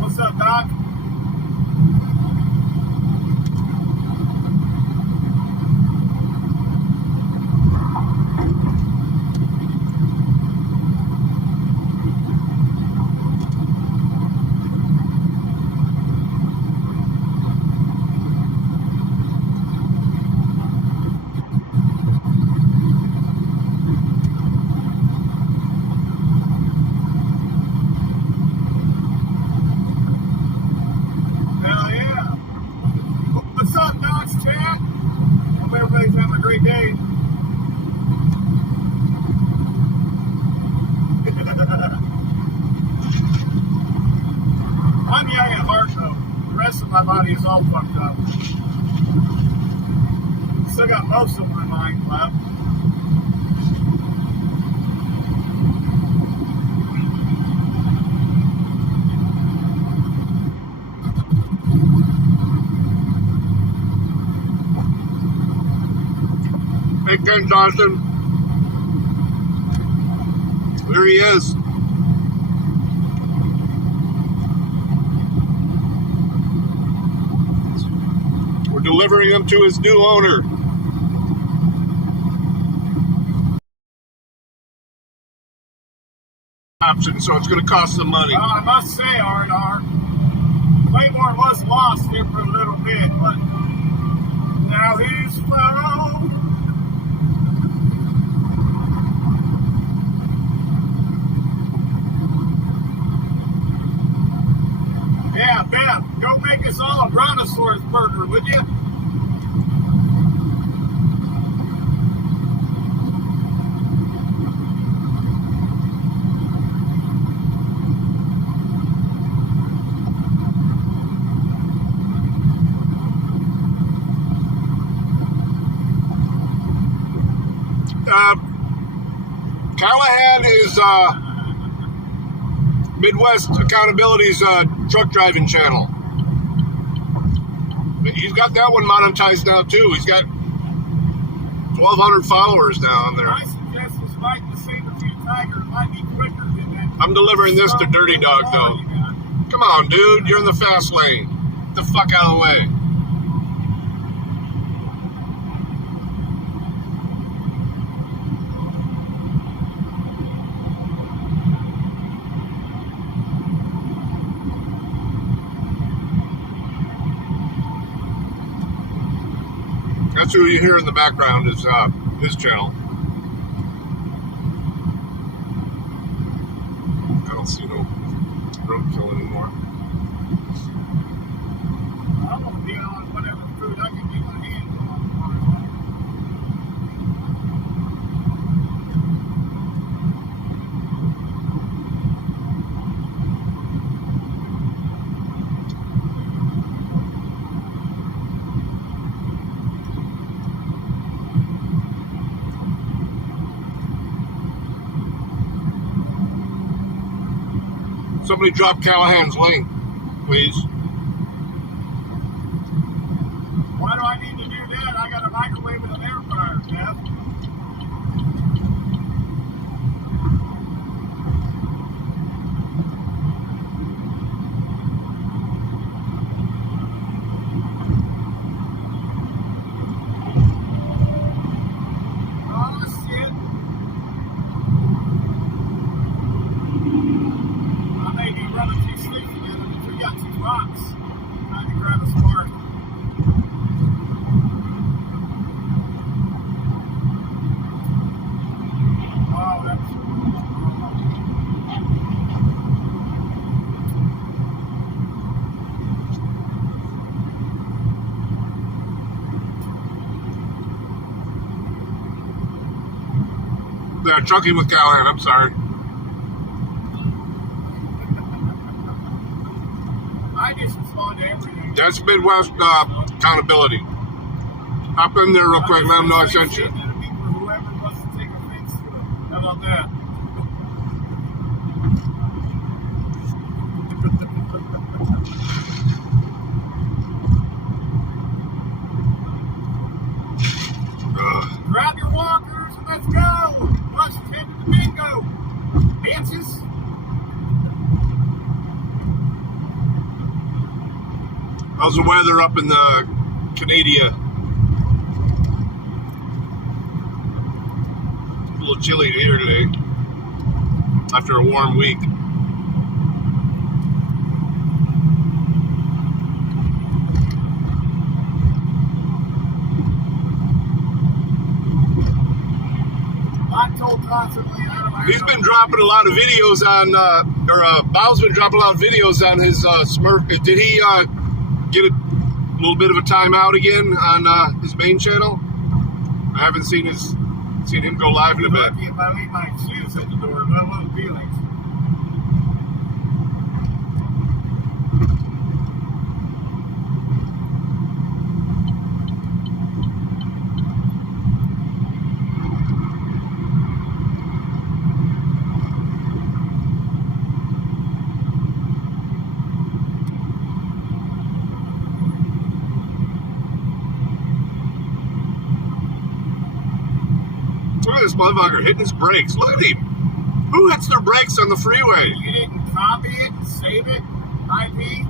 What's up, Doc? my body is all fucked up. Still got most of my mind left. Hey, Ken Johnson. There he is. We're delivering him to his new owner. Option, so it's going to cost some money. Well, I must say, our Claymore was lost there for a little bit, but now he's found. Yeah, Beth, go make us all a brontosaurus burger, would you? Callahan is Midwest Accountability's truck driving channel. He's got that one monetized now too. He's got 1,200 followers now on there. I suggest this might the saber-tooth tiger might be quicker than that. I'm delivering this to Dirty Dog though. Come on, dude, you're in the fast lane. Get the fuck out of the way. That's who you hear in the background is his channel. I don't see no roadkill anymore. I want to be on whatever food I can get my hands on. Somebody drop Callahan's link, please. Why do I need to do that? I got a microwave and an air fryer, Jeff. Yeah, trucking with Callahan, I'm sorry. I just respond to everything. That's Midwest Accountability. Hop in there real quick, let them know I sent you. Whoever wants to take offense to it. How about that? Grab your walkers and let's go! Let's head to the bingo! Dances! How's the weather up in the Canada? A little chilly here today after a warm week. He's been dropping a lot of videos on, Bow's been dropping a lot of videos on his Smurf. Did he get a little bit of a timeout again on his main channel? I haven't seen him go live in a bit. Lucky if I leave my shoes at the door, but I want feelings. this motherfucker hitting his brakes. Look at him. Who hits their brakes on the freeway? You didn't copy it, save it, IP?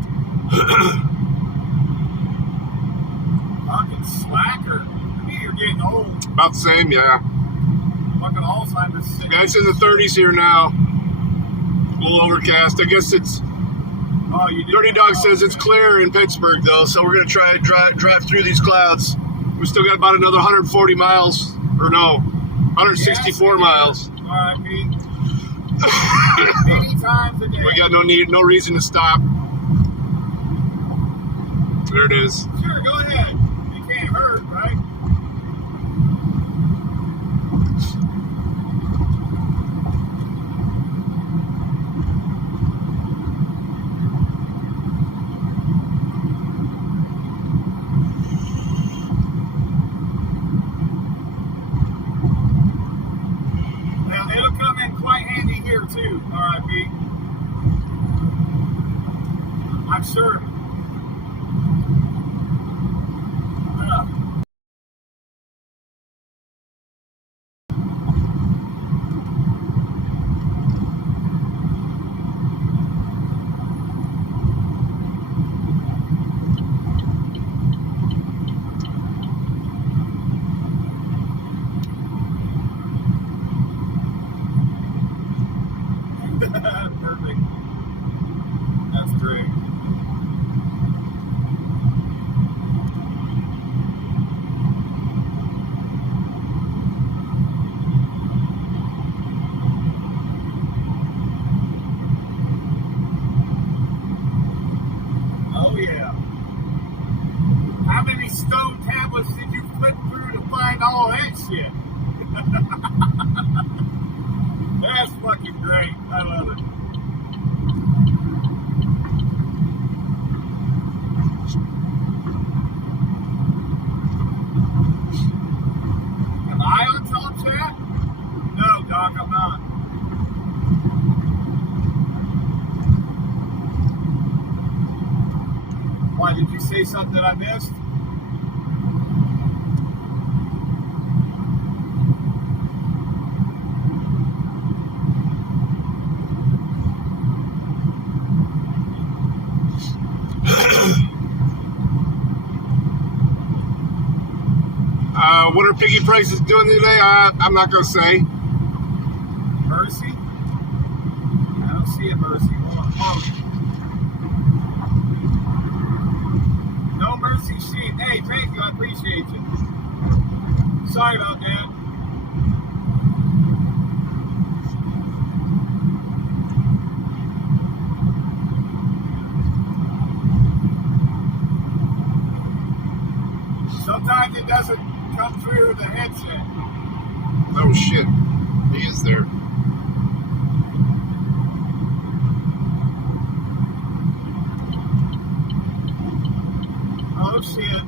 Fucking slacker. You're getting old. About the same, yeah. Fucking Alzheimer's. Yeah, it's in the 30s here now. A little overcast. I guess it's... Dirty Dog says it's clear in Pittsburgh, though, so we're going to try to drive through these clouds. We still got about another 140 miles. Or no, 164 miles. R.I.P. 80 times a day. We got no reason to stop. There it is. Sure, go ahead. You can't hurt, right? Now, it'll come in quite handy here, too, R.I.P. I'm sure. Perfect. That's great. Oh yeah. How many stone tablets did you flip through to find all that shit? That's fucking great. I love it. Am I on top chat? No, Doc, I'm not. Why, did you say something I missed? What are piggy prices doing today? I'm not going to say. Mercy? I don't see a Mercy. Hold on. Oh. No Mercy sheet. Hey, thank you. I appreciate you. Sorry about that. Sometimes it doesn't come through the headset. Oh shit. He is there. Oh shit.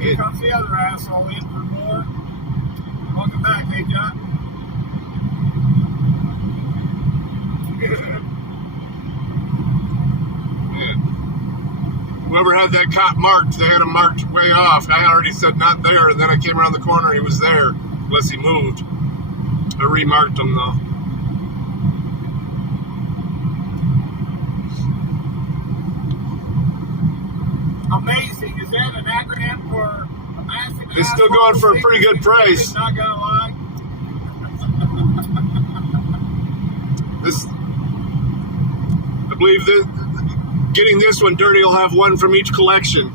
Here comes the other asshole in for more. Welcome back, hey John. Whoever had that cop marked, they had him marked way off. I already said not there, and then I came around the corner, he was there, unless he moved. I remarked him, though. Amazing. Is that an acronym for a massive? It's still going for a pretty good price. Not gonna lie. This, I believe that getting this one, Dirty will have one from each collection.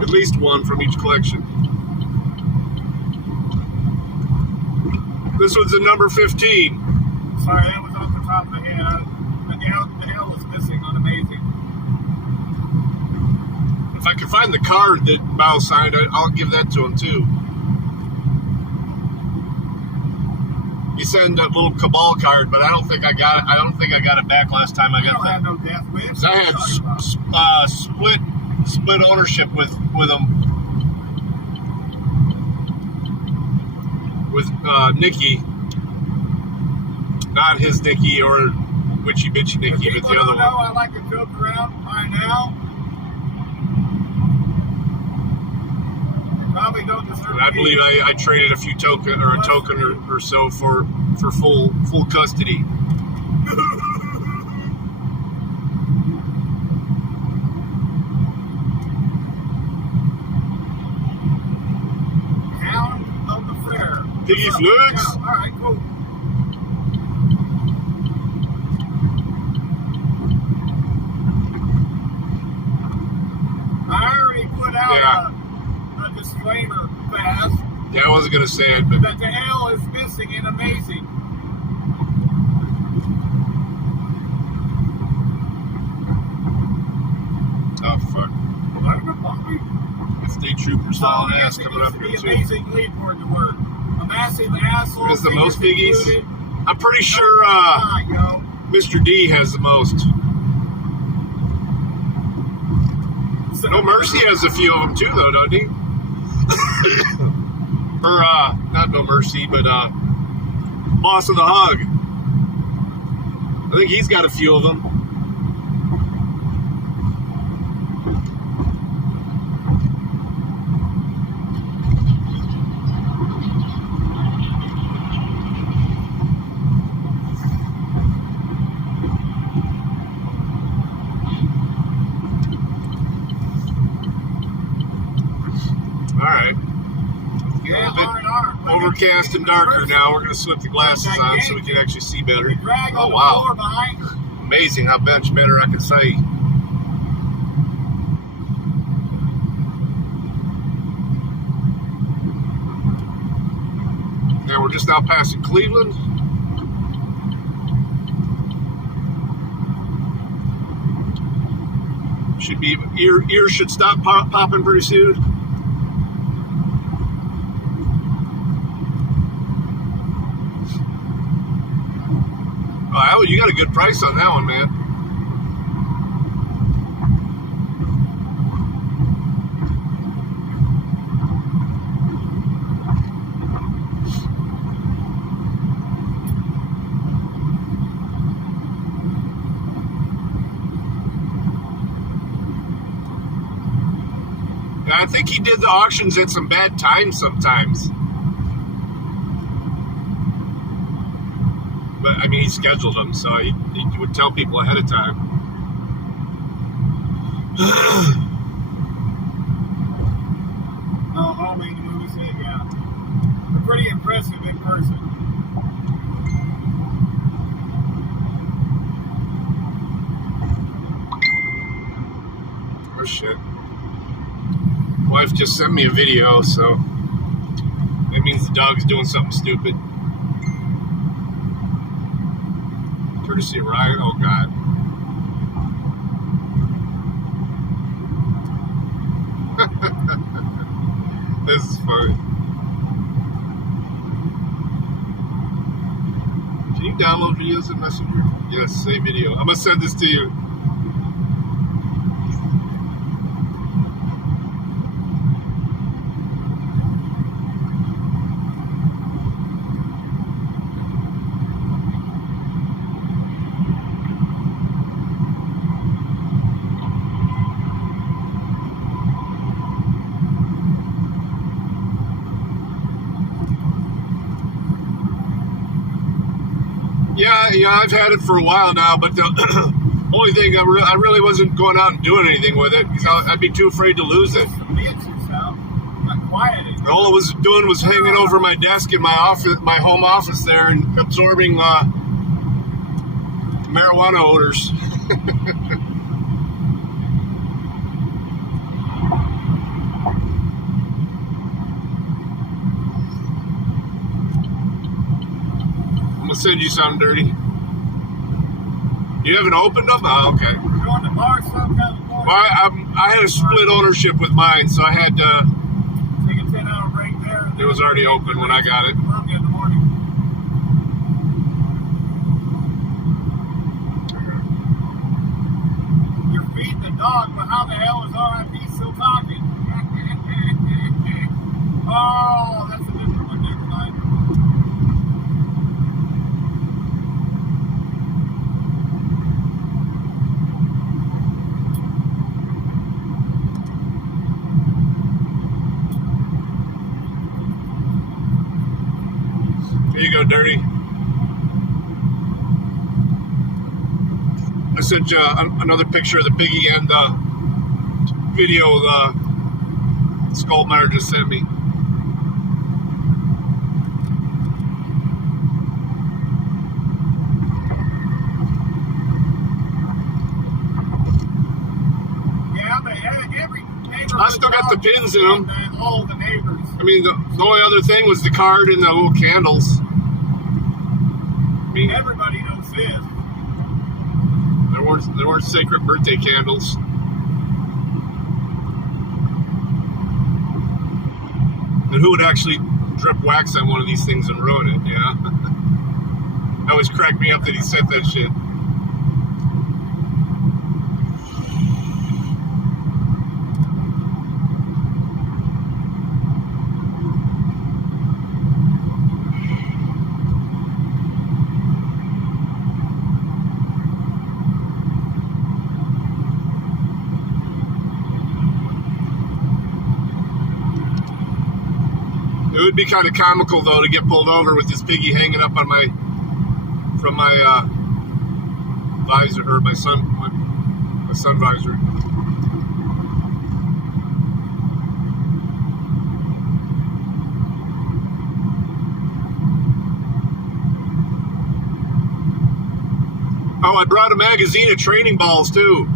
At least one from each collection. This one's a number 15. Sorry, that was off the top of the head. The L was missing on Amazing. If I can find the card that Bao signed, I'll give that to him too. He sent a little Cabal card, but I don't think I got it. I don't think I got it back last time I got it. I don't have no death wish. I had split ownership with him. With Nikki. Not his Nikki or Witchy Bitchy Nikki, but the other one. I like to joke around by now. probably don't deserve. And I believe I traded a token or so for full custody. Hound of the fair. Piggies looks. All right, cool. I already put out a disclaimer fast. Yeah, I wasn't gonna say it, but that the L is missing in amazing. Oh fuck! State troopers hauling ass coming up here too. Amazing lead word to word. A massive asshole. Is the most Piggies? I'm pretty sure Mr. D has the most. No Mercy has a few of them too, though, don't he? Or not No Mercy, but Boss of the Hog. I think he's got a few of them. Alright. Overcast and darker now. We're going to slip the glasses on so we can actually see better. Oh, wow. Amazing how much better I can see. Now we're just now passing Cleveland. Should be ears should stop popping pretty soon. Oh, you got a good price on that one, man. I think he did the auctions at some bad times sometimes. But, I mean, he scheduled them, so he would tell people ahead of time. Oh, homie, the movie said, yeah. They're pretty impressive in person. Oh, shit. Wife just sent me a video, so that means the dog's doing something stupid. Courtesy of Ryan. Oh, God. This is funny. Can you download videos in Messenger? Yes, save video. I'm going to send this to you. Yeah, I've had it for a while now, but the only thing I really wasn't going out and doing anything with it because I'd be too afraid to lose it. All I was doing was hanging over my desk in my office, my home office there, and absorbing marijuana odors. I'm gonna send you something dirty. You haven't opened them? Oh, okay. Well, I had a split ownership with mine, so I had to. Take a 10-hour break there. It was already open when I got it. In the morning. You're feeding the dog, but how the hell is RIP still talking? Oh, that's a different one. Never mind. There you go, Dirty. I sent you another picture of the piggy and the video Skullmeyer just sent me. Yeah, but every neighbor. I still got the pins in them. All the neighbors. I mean, the only other thing was the card and the little candles. I mean, everybody knows this. There weren't sacred birthday candles. And who would actually drip wax on one of these things and ruin it, yeah? That always cracked me up that he said that shit. It would be kind of comical, though, to get pulled over with this piggy hanging up on from my visor, or my sun visor. Oh, I brought a magazine of training balls, too.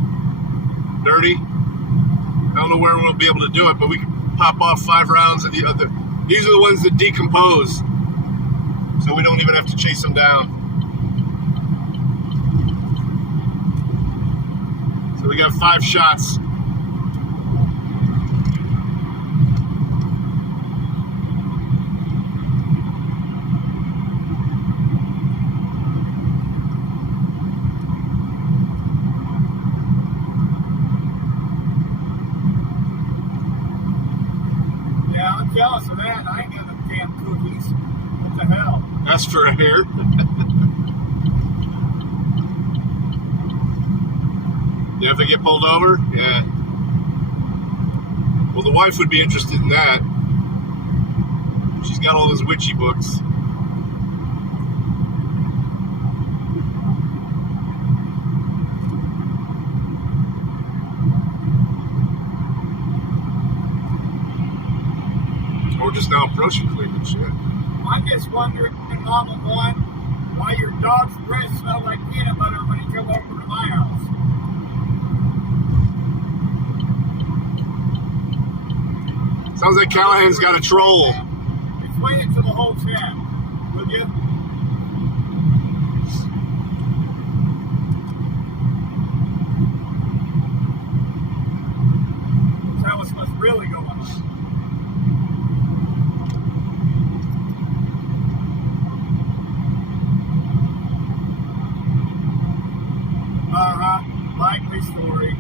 Dirty. I don't know where we'll be able to do it, but we can pop off 5 rounds of the other. These are the ones that decompose, so we don't even have to chase them down. So we got 5 shots. I'm jealous of that. I ain't got them damn cookies. What the hell? That's for a hair. Yeah, if I get pulled over? Yeah. Well, the wife would be interested in that. She's got all those witchy books. We're just now approaching Cleveland, shit. I'm just wondering, Mama One, why your dog's breath smelled like peanut butter when he come over to my house. Sounds like Callahan's got a troll. Explain it to the whole chat, will you? Tell us what's really going on. Likely story.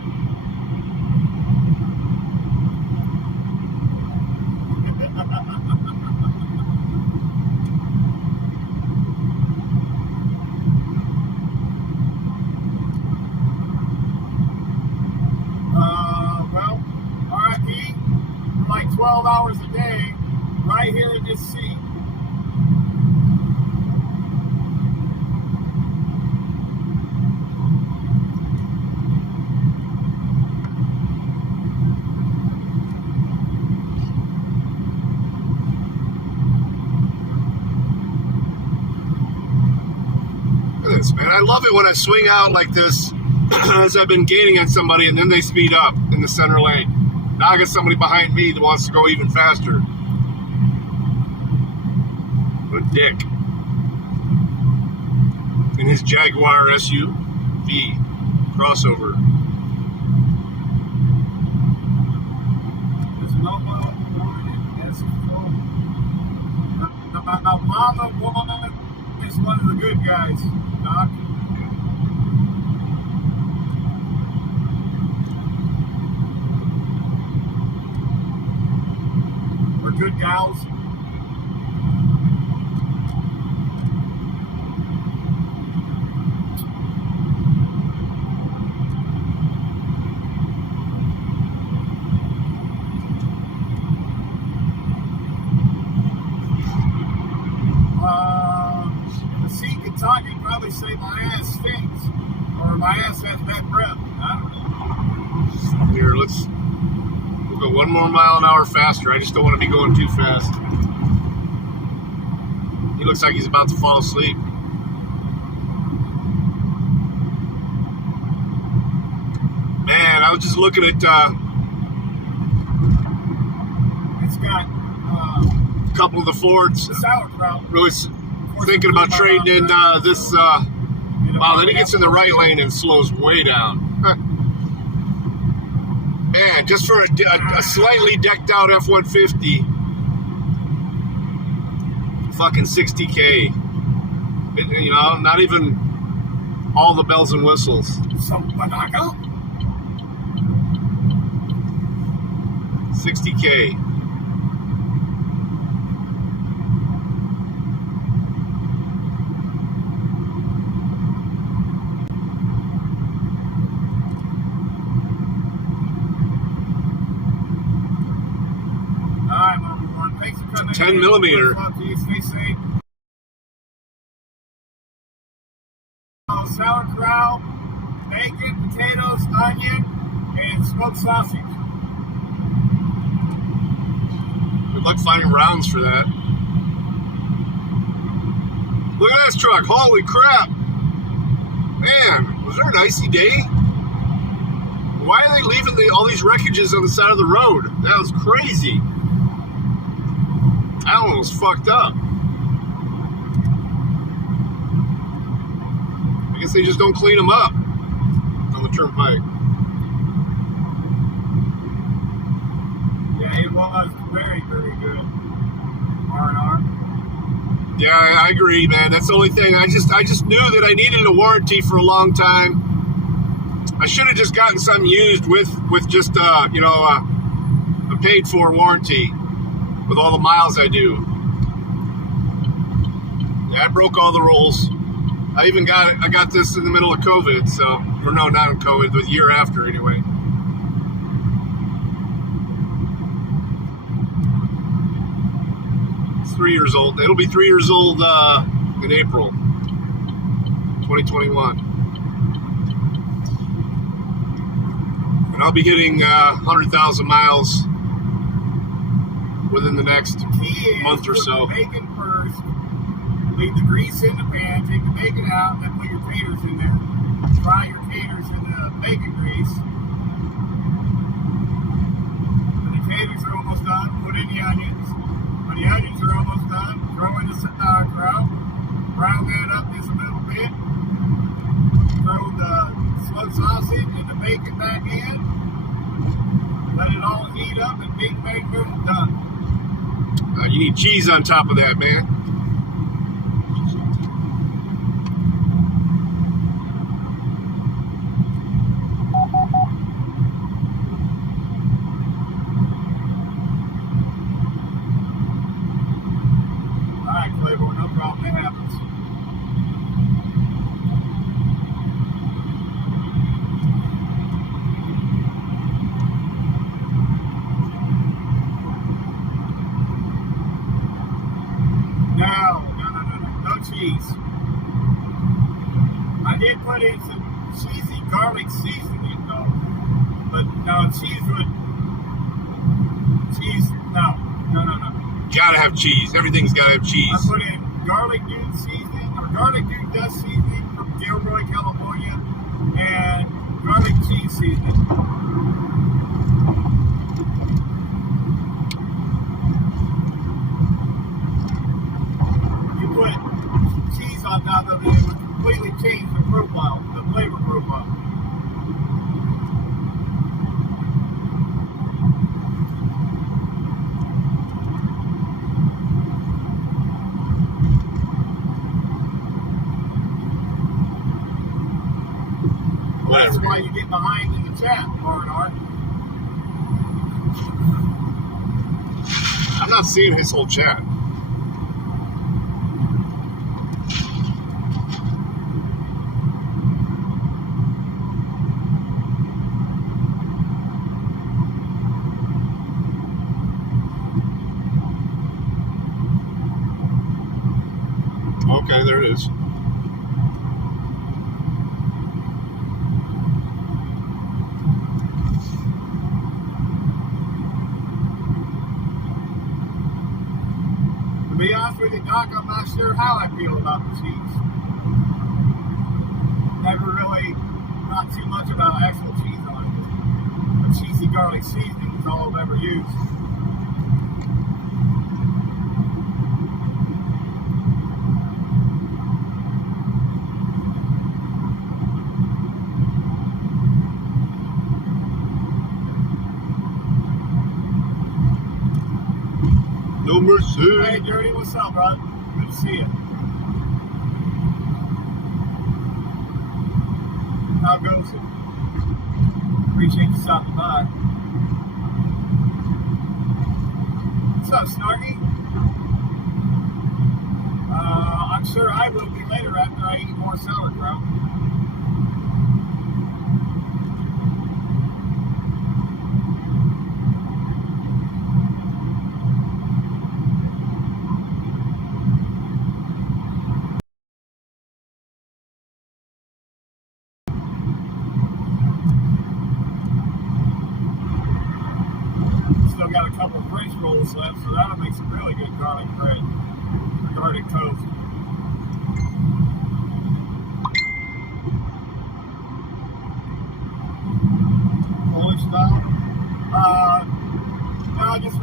Well, RIP for like 12 hours a day, right here in this seat. Man, I love it when I swing out like this as I've been gaining on somebody and then they speed up in the center lane. Now I got somebody behind me that wants to go even faster. What a dick. In his Jaguar SUV crossover. Mama Woman is one of the good guys, Doc. We're good gals. my ass stinks. Or my ass has bad breath. I don't know. Here, we'll go 1 more mile an hour faster. I just don't want to be going too fast. He looks like he's about to fall asleep. Man, I was just looking at, it's got, a couple of the Fords. Sauerkraut. Really thinking about trading in this, wow, then he gets in the right lane and slows way down. Man, just for a slightly decked out F-150, fucking 60K. You know, not even all the bells and whistles. 60K. Alright, everyone. Thanks for coming. 10 millimeter. Stay safe. Sauerkraut, bacon, potatoes, onion, and smoked sausage. Good luck finding rounds for that. Look at this truck. Holy crap. Man, was there an icy day? Why are they leaving all these wreckages on the side of the road? That was crazy. That one was fucked up. I guess they just don't clean them up on the turnpike. Yeah, it was very, very good. R&R. Yeah, I agree, man. That's the only thing. I just knew that I needed a warranty for a long time. I should have just gotten something used with just a paid for warranty with all the miles I do. Yeah, I broke all the rules. I got this in the middle of COVID, or no, not in COVID, the year after anyway. It's 3 years old. It'll be 3 years old in April 2021. And I'll be hitting 100,000 miles within the next month or so. Bacon first. Leave the grease in the pan, take the bacon out, and then put your taters in there. Fry your taters in the bacon grease. When the taters are almost done, put in the onions. When the onions are almost done, throw in the sauerkraut. Brown that up just a little bit. Throw the smoked sausage and the bacon back in. Let it all heat up and big bang boom, done. You need cheese on top of that, man. No problem, that happens. No cheese. I did put in some cheesy garlic seasoning though, but no, no. Gotta have cheese. Everything's gotta have cheese. I put in garlic dude seasoning, or garlic dude dust seasoning from Gilroy, California, and garlic cheese seasoning. You put cheese on top of it, it would completely change the profile, the flavor profile. That's why you get behind in the chat, R&R. I'm not seeing his whole chat. Okay, there it is. not sure how I feel about the cheese. Never really, not too much about actual cheese on it. The cheesy garlic seasoning is all I've ever used. No mercy. Hey, Dirty, what's up, bro? Good to see you. How goes it? Appreciate you stopping by. What's up, Snarky? I'm sure I will be later after I eat more sauerkraut. Still got a couple of French rolls left, so that'll make some really good garlic bread. Or garlic toast. Polish style? No, I just...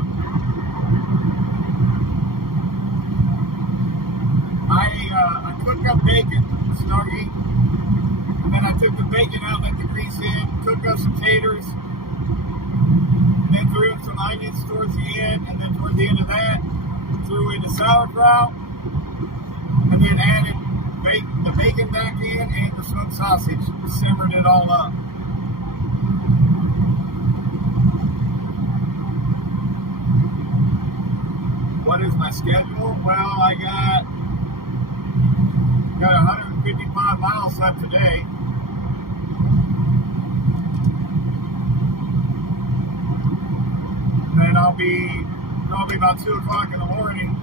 I cooked up bacon, Snarky, and then I took the bacon out, let the grease in, cooked up some taters, then threw in some onions towards the end, and then towards the end of that, threw in the sauerkraut, and then added the bacon back in and the smoked sausage, simmered it all up. What is my schedule? Well, I got 155 miles left today. And I'll be probably about 2 o'clock in the morning.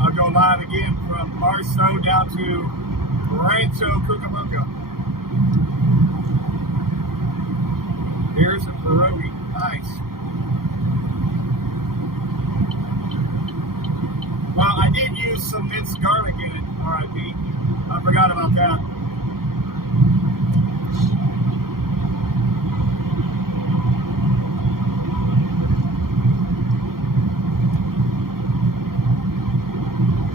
I'll go live again from Barstow down to Rancho Cucamonga. Here's a pierogi. Nice. Well, I did use some minced garlic in it, R.I.P. I forgot about that.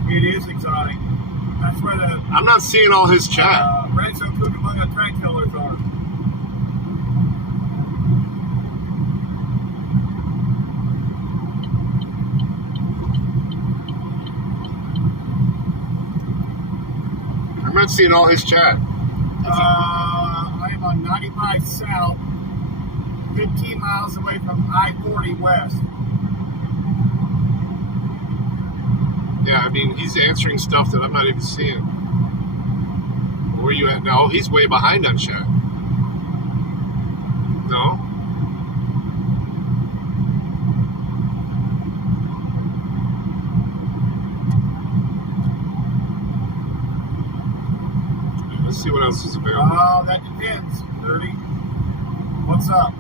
It is exotic. That's where the... I'm not seeing all his chat. Rancho Cucamonga track killers are. I'm not seeing all his chat. I am on 95 South, 15 miles away from I-40 West. Yeah, I mean, he's answering stuff that I'm not even seeing. Where are you at now? He's way behind on chat. No? Let's see what else is available. Oh, that depends, Dirty. What's up?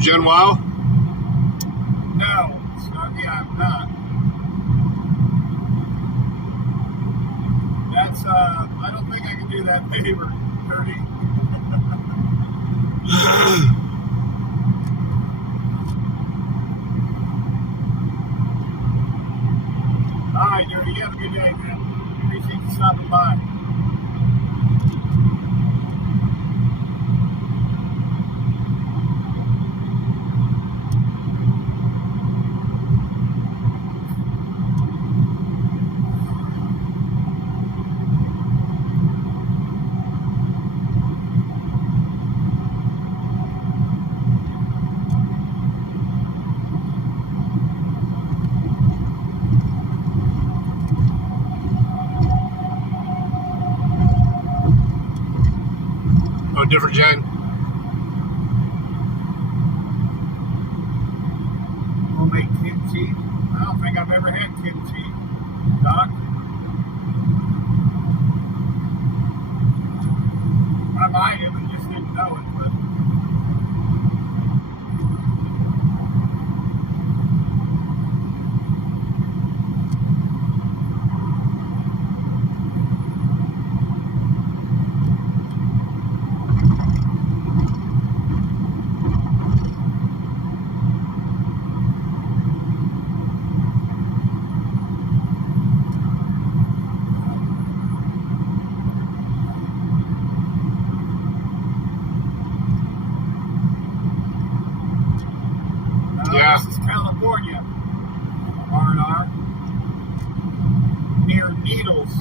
Gen Wow? No, Snarky, I'm not. That's, I don't think I can do that favor, Dirty. Alright, Dirty, you have a good day, man. Appreciate you stopping by. different gen. Homemade kimchi. I don't think I've ever had kimchi. Doc? I might have and just didn't know it, but Yeah. This is California. R&R. Near Needles.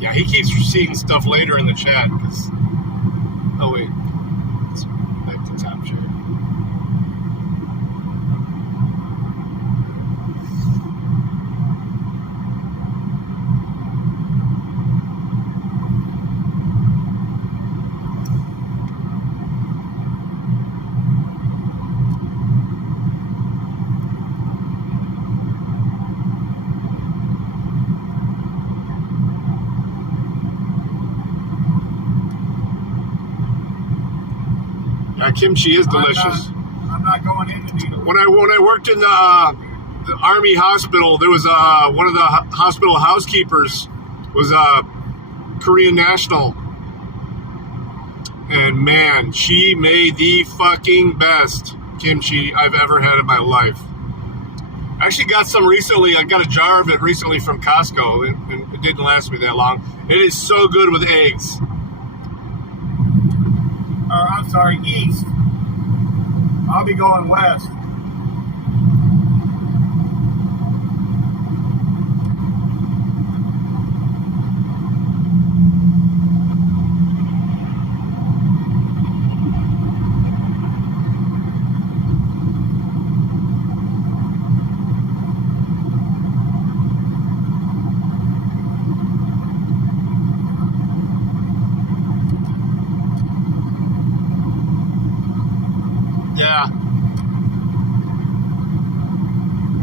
Yeah, he keeps seeing stuff later in the chat. Oh, wait. Let's back to top share. Kimchi is delicious. I'm not going into Needles. When I worked in the Army hospital, there was one of the hospital housekeepers was a Korean national, and man, she made the fucking best kimchi I've ever had in my life. I actually got some recently. I got a jar of it recently from Costco, and it didn't last me that long. It is so good with eggs. I'm sorry, east. I'll be going west. Yeah.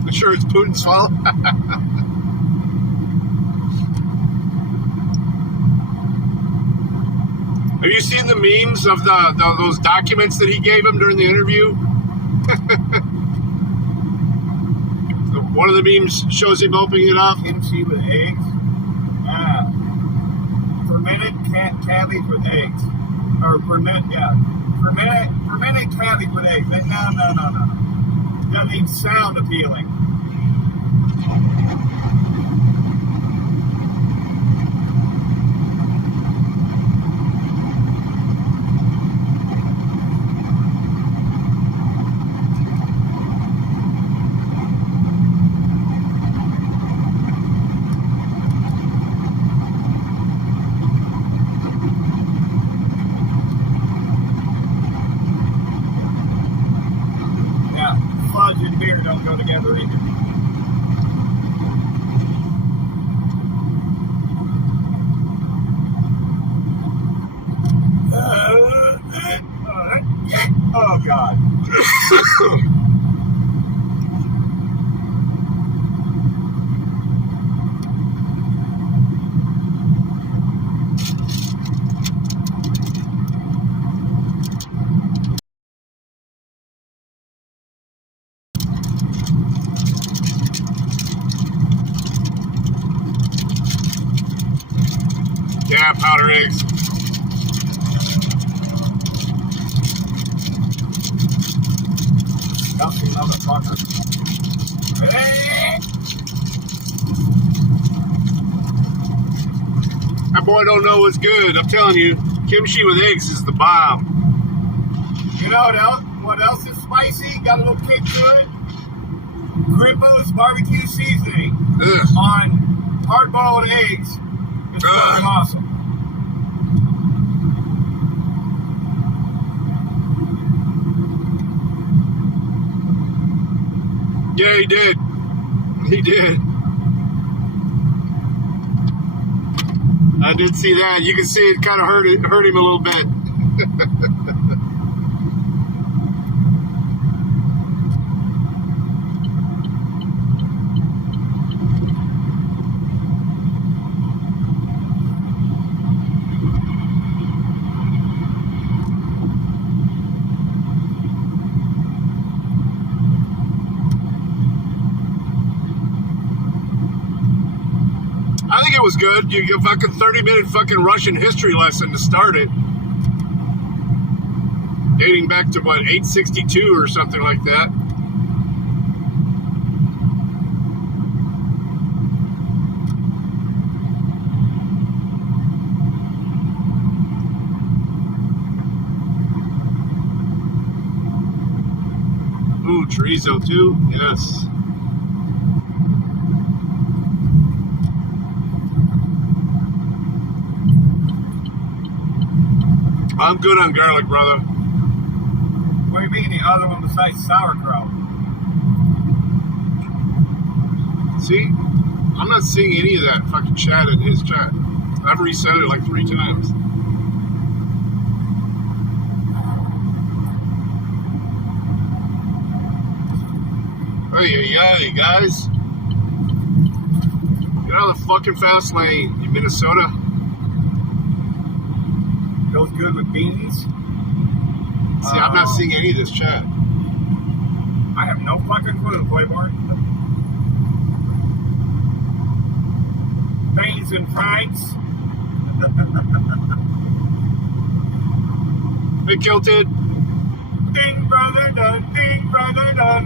I'm sure it's Putin's fault. Have you seen the memes of those documents that he gave him during the interview? One of the memes shows him opening it up. Kimchi with eggs. Fermented cabbage with eggs. Or fermented cabbage with eggs. No. Doesn't even sound appealing. Fudge and beer don't go together either. Oh, God. Yeah, powder eggs. Healthy motherfucker. Hey! That boy don't know what's good. I'm telling you, kimchi with eggs is the bomb. You know what else is spicy? Got a little kick to it? Grippo's barbecue seasoning on hard-boiled eggs. It's fucking awesome. Yeah, he did. He did. I did see that. You can see it kind of hurt him a little bit. I think it was good. You get a fucking 30-minute fucking Russian history lesson to start it. Dating back to, what, 862 or something like that. Ooh, chorizo too? Yes. I'm good on garlic, brother. What do you mean the other one besides sauerkraut? See? I'm not seeing any of that fucking chat in his chat. I've reset it like 3 times. Hey, guys. Get out of the fucking fast lane, you Minnesota. Goes good with beans. See, I'm not seeing any of this chat. I have no fucking clue, Playboy. Beans and franks. Hey, Kilted. Ding, brother, done. Ding, brother, done.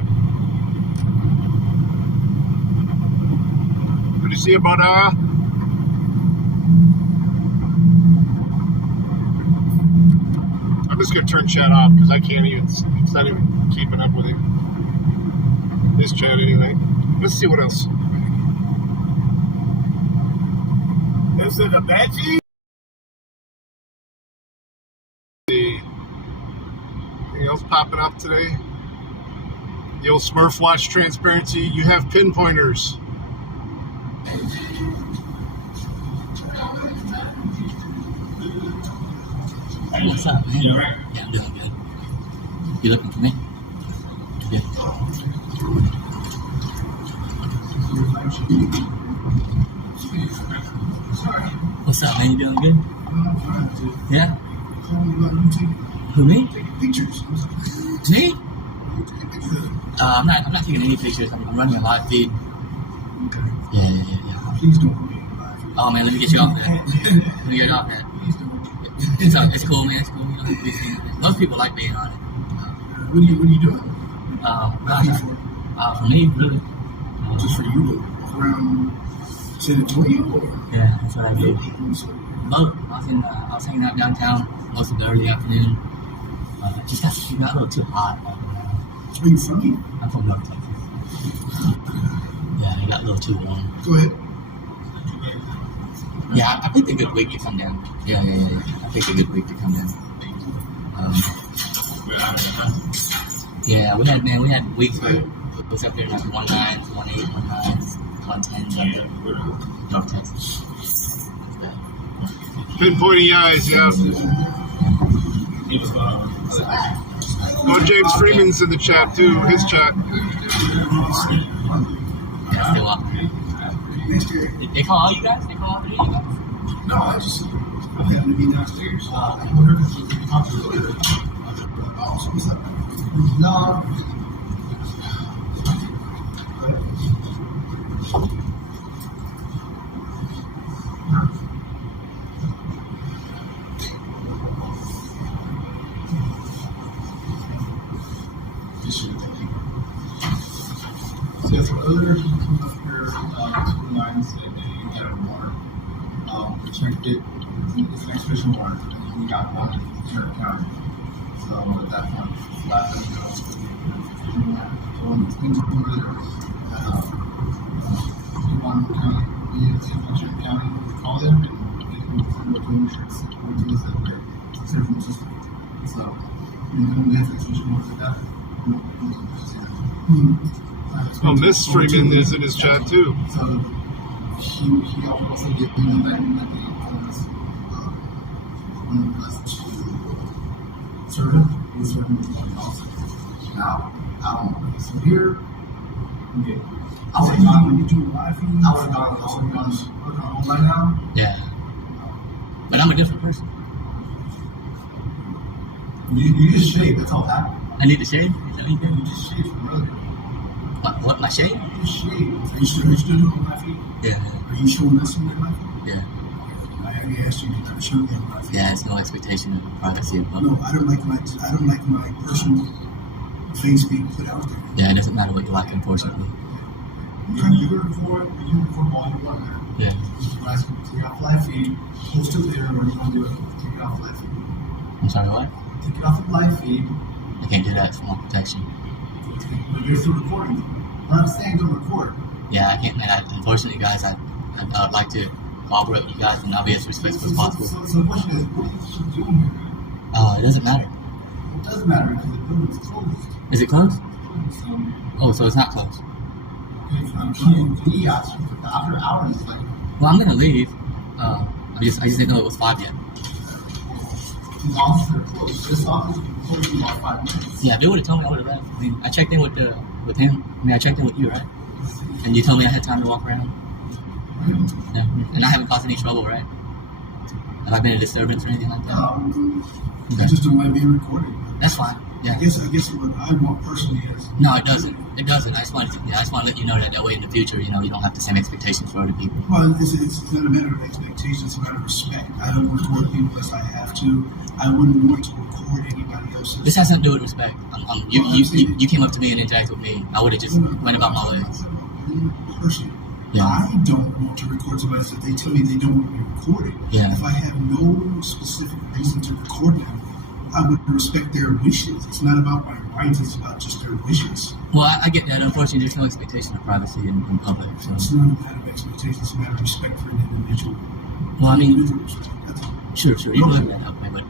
Good to see you, brother. I'm just going to turn chat off because I can't even, it's not even keeping up with him. His chat anyway. Let's see what else. Is it a veggie? Anything else popping up today? The old Smurf Watch transparency. You have pinpointers. What's up, man? You alright? Yeah, I'm doing good. You looking for me? Yeah. What's up, man? You doing good? Yeah? Who, me? Me? I'm not taking any pictures. I'm running a live feed. Yeah. Please don't. Oh, man, let me get you off that. Let me get off that. It's cool, man. It's cool. Most people like being on it. What are you doing? For me, really. Just for you to walk around San Antonio? Yeah, that's what I do. Both. I was hanging out downtown most of the early afternoon. Just got a little too hot. Where are you from? I'm from North Texas. Yeah, it got a little too warm. Go ahead. Yeah, I picked a good week to come down. Yeah. I picked a good week to come down. Yeah, we had weeks where it was up there like 19, 18, 19, 110, North Texas. Pinpointy eyes, yeah. Oh, James Freeman's in the chat too. His chat. Yeah, still up. They call all you guys? They call all three of you guys? No, I happened to be downstairs. What's up? No. So for others who come up here, school lines that you got a warrant, we checked it, it's an exhibition warrant, and we got one in Sherman County. So at that point, last week, things over there. We want county, we in Sherman County, we call them and they can find what we should support us that way. It's a different system. So, we have to exhibition warrant for that. Oh, Miss Freeman is in his chat too. So he also gave me that they told us to servant, he's serving the one also. Now, so here, okay, I would have gone home by now. Yeah. But I'm a different person. You just shaved, that's all that happened. I need to shave? Is that what you think? You just shaved from earlier. What, my shave? You just shaved. Are you still doing my feet? Yeah. Are you showing us some of my feet? Yeah. I already asked you to show me my feet. Yeah, it's no expectation of privacy of public. No, I don't like my personal face being put out there. Yeah, it doesn't matter what you like, unfortunately. You can record all you want, man. Yeah. You guys can take off live feed, post it there, or you want to do it, take it off live feed. I'm sorry, what? Take it off the live feed. I can't do that for more protection. But you're still recording. What I'm saying, don't record. Yeah, I can't, man. Unfortunately, guys, I'd like to cooperate with you guys and not be as respectful as possible. So the question is, what are you still doing here? It doesn't matter. It doesn't matter because the building's closed. Is it closed? So, So it's not closed. okay, I'm trying to be after hours, like. Well, I'm gonna leave. I just didn't know it was 5 yet. These offices are closed. This office is closed in about 5 minutes. Yeah, if they would have told me, I would have left. I mean, I checked in with him. I mean, I checked in with you, right? And you told me I had time to walk around. Yeah. And I haven't caused any trouble, right? Have I been a disturbance or anything like that? I just don't like being recorded. That's fine. Yeah. I guess what I want personally is. No, it doesn't. It doesn't. I just want to let you know that way in the future, you don't have the same expectations for other people. Well, it's not a matter of expectations, it's a matter of respect. I don't record people unless I have to. I wouldn't want to record anybody else's. This has nothing to do with respect. You came up to me and interacted with me. I would have just went about my way. Personally, yeah. I don't want to record somebody else if they tell me they don't want to be recorded. Yeah. If I have no specific reason to record them, I would respect their wishes. It's not about my rights, it's about just their wishes. Well, I get that. Unfortunately, there's no expectation of privacy in public. So. It's not a matter of expectation, it's a matter of respect for an individual. Well, I mean, sure, you can look at that way, but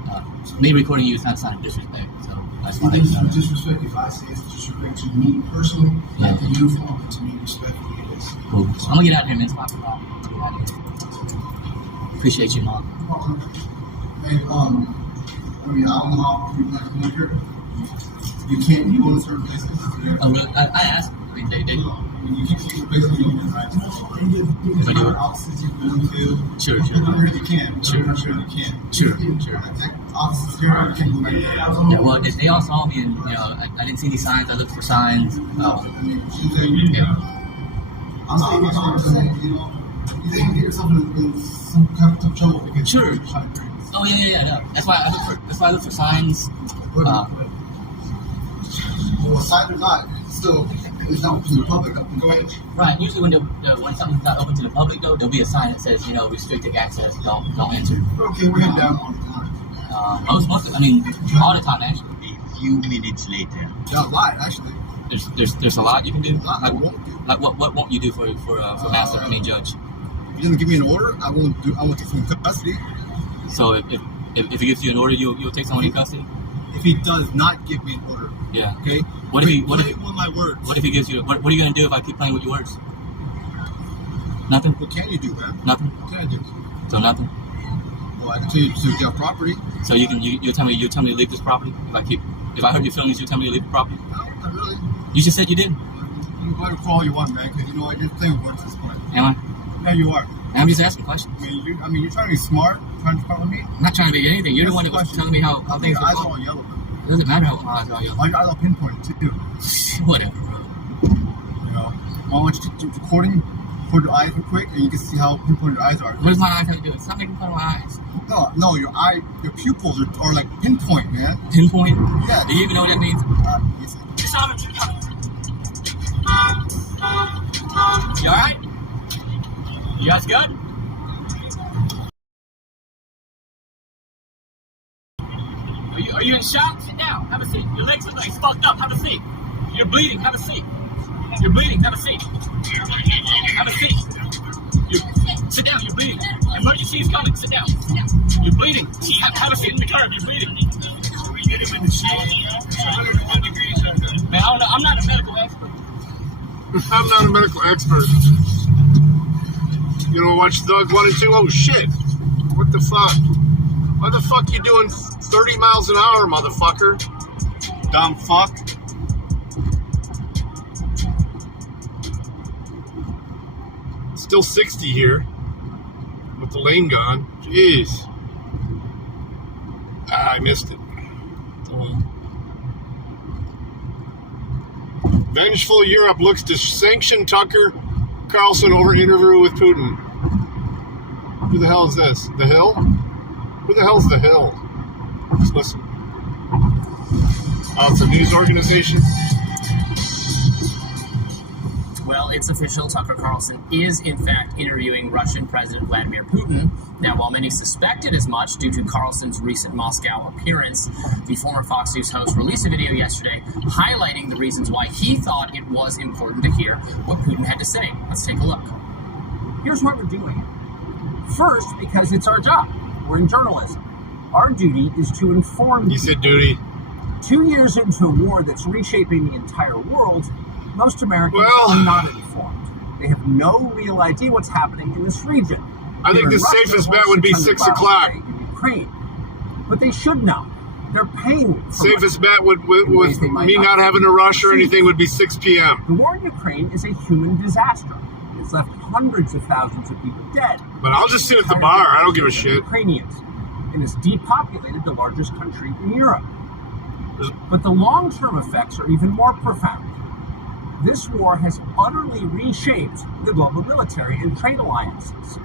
me recording you is not a sign of disrespect. So that's why it's not disrespect if I say it's disrespect to me personally, like the uniform, but to me, respectfully it is. Cool. So I'm gonna get out of here, man. It's 5 o'clock. Get out of here. Appreciate you, Mom. Hey, I mean, I don't know how people like to make it. You can't go to certain places. Oh, really? I asked. I mean, they. You can see the place where you can, right? If I do it. Offices you can feel. Sure. You can. Sure. I'm not sure you can. Sure. Offices here, you can go back there. Yeah, well, if they all saw me and, I didn't see any signs. I looked for signs. I'm saying you think get yourself in some kind of trouble because you're trying to. Oh yeah. That's why I look for signs. Well, sign or not, still it's not open to the public. Go ahead. Right. Usually when something's not open to the public, though, there'll be a sign that says, restricted access. Don't enter. Okay, we're heading down all the time. All the time actually. A few minutes later. Yeah, a lot actually. There's a lot you can do. Like what won't you do for master? Judge. If he doesn't give me an order, I won't take someone in custody. So if he gives you an order, you'll take someone in custody. If he does not give me an order. Yeah. Okay. What if he gives you? What are you gonna do if I keep playing with your words? Nothing. What can you do, man? Nothing. What can I do? So nothing. Well, I can tell you to get off property. So you tell me to leave this property. If I hurt your feelings, you tell me to leave the property. No, not really. You just said you did. You can go ahead and call all you want, man, because I just play with words at this point. Am I? Yeah, you are. I'm just asking questions. I mean, you're trying to be smart, trying to follow me. I'm not trying to be anything. You're the one that was telling me how things are. Your eyes are all yellow. It doesn't matter how my eyes are yellow. My eyes are pinpointed too. Whatever, bro. I want you to record your eyes real quick, and you can see how pinpointed your eyes are. What does my eyes have to do? Stop making fun of my eyes. No, your pupils are like pinpoint, man. Pinpoint? Yeah. Do you even know what that means? You alright? You guys good? Are you in shock? Sit down. Have a seat. Your legs look like it's fucked up. Have a seat. You're bleeding. Have a seat. You're bleeding. Have a seat. Have a seat. Sit down. You're bleeding. Emergency is coming. Sit down. You're bleeding. Have a seat in the curb. You're bleeding. Get him in the shade. It's 101 degrees out there. Man, I don't know. I'm not a medical expert. I'm not a medical expert. You know, watch Doug 1 and 2. Oh shit! What the fuck? What the fuck you doing 30 miles an hour, motherfucker? Dumb fuck. Still 60 here. With the lane gone. Jeez. I missed it. Vengeful Europe looks to sanction Tucker Carlson over interview with Putin. Who the hell is this? The Hill? Who the hell's The Hill? Just listen. Oh, it's a news organization? Well, it's official. Tucker Carlson is, in fact, interviewing Russian President Vladimir Putin. Now, while many suspected as much due to Carlson's recent Moscow appearance, the former Fox News host released a video yesterday highlighting the reasons why he thought it was important to hear what Putin had to say. Let's take a look. Here's why we're doing it. First, because it's our job. We're in journalism. Our duty is to inform. You said duty. 2 years into a war that's reshaping the entire world, most Americans are not informed. They have no real idea what's happening in this region. I think the safest bet would be 6 o'clock. In Ukraine. But they should know. They're paying. Safest bet with me not having to rush or anything would be 6 p.m. The war in Ukraine is a human disaster. It's left hundreds of thousands of people dead. But I'll just sit at the bar. I don't give a shit. Ukrainians. And it's depopulated the largest country in Europe. But the long-term effects are even more profound. This war has utterly reshaped the global military and trade alliances,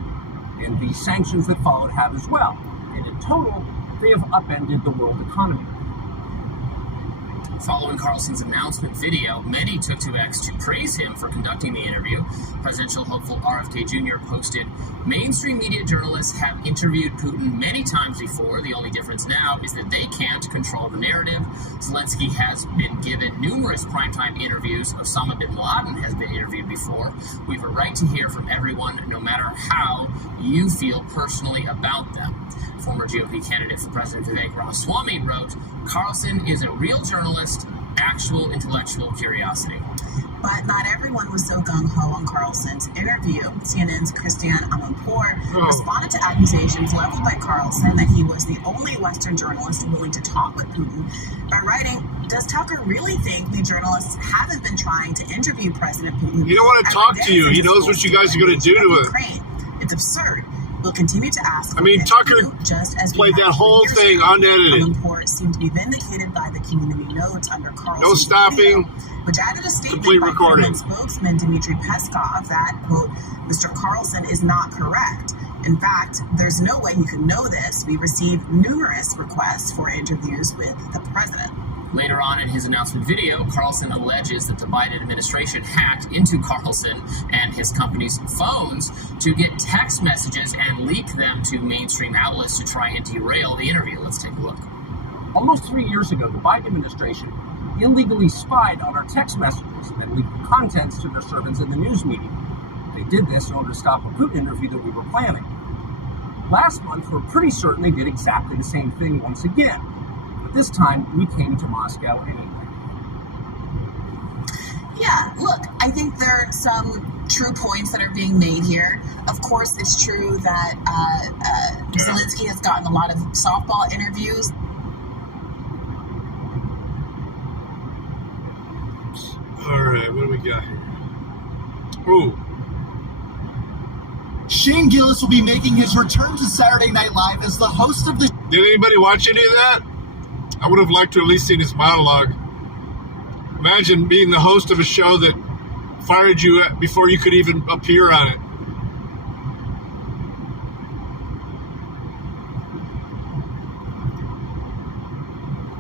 and the sanctions that followed have as well. And in total, they have upended the world economy. Following Carlson's announcement video, many took to X to praise him for conducting the interview. Presidential hopeful RFK Jr. posted, "Mainstream media journalists have interviewed Putin many times before. The only difference now is that they can't control the narrative. Zelensky has been given numerous primetime interviews. Osama bin Laden has been interviewed before. We have a right to hear from everyone, no matter how you feel personally about them." Former GOP candidate for president Vivek Ramaswamy wrote, "Carlson is a real journalist, actual intellectual curiosity." But not everyone was so gung-ho on Carlson's interview. CNN's Christiane Amanpour responded to accusations leveled by Carlson that he was the only Western journalist willing to talk with Putin by writing, "Does Tucker really think we journalists haven't been trying to interview President Putin? He don't want to talk to you. He knows what you guys are going to do to it. It's absurd. We'll continue to ask." I mean, Tucker played that whole thing unedited. Amanpour seemed to be vindicated by the community notes under Carlson's no stopping. video, which added a statement complete by recording. government spokesman Dmitry Peskov that, quote, "Mr. Carlson is not correct. In fact, there's no way he could know this. We received numerous requests for interviews with the president." Later on in his announcement video, Carlson alleges that the Biden administration hacked into Carlson and his company's phones to get text messages and leak them to mainstream outlets to try and derail the interview. Let's take a look. Almost 3 years ago, the Biden administration illegally spied on our text messages and leaked the contents to their servants in the news media. They did this in order to stop a Putin interview that we were planning. Last month, we're pretty certain they did exactly the same thing once again. But this time, we came to Moscow anyway. Yeah, look, I think there are some true points that are being made here. Of course, it's true that Zelensky has gotten a lot of softball interviews. All right, what do we got here? Ooh. Shane Gillis will be making his return to Saturday Night Live as the host of the... Did anybody watch any of that? I would have liked to at least seen his monologue. Imagine being the host of a show that fired you before you could even appear on it.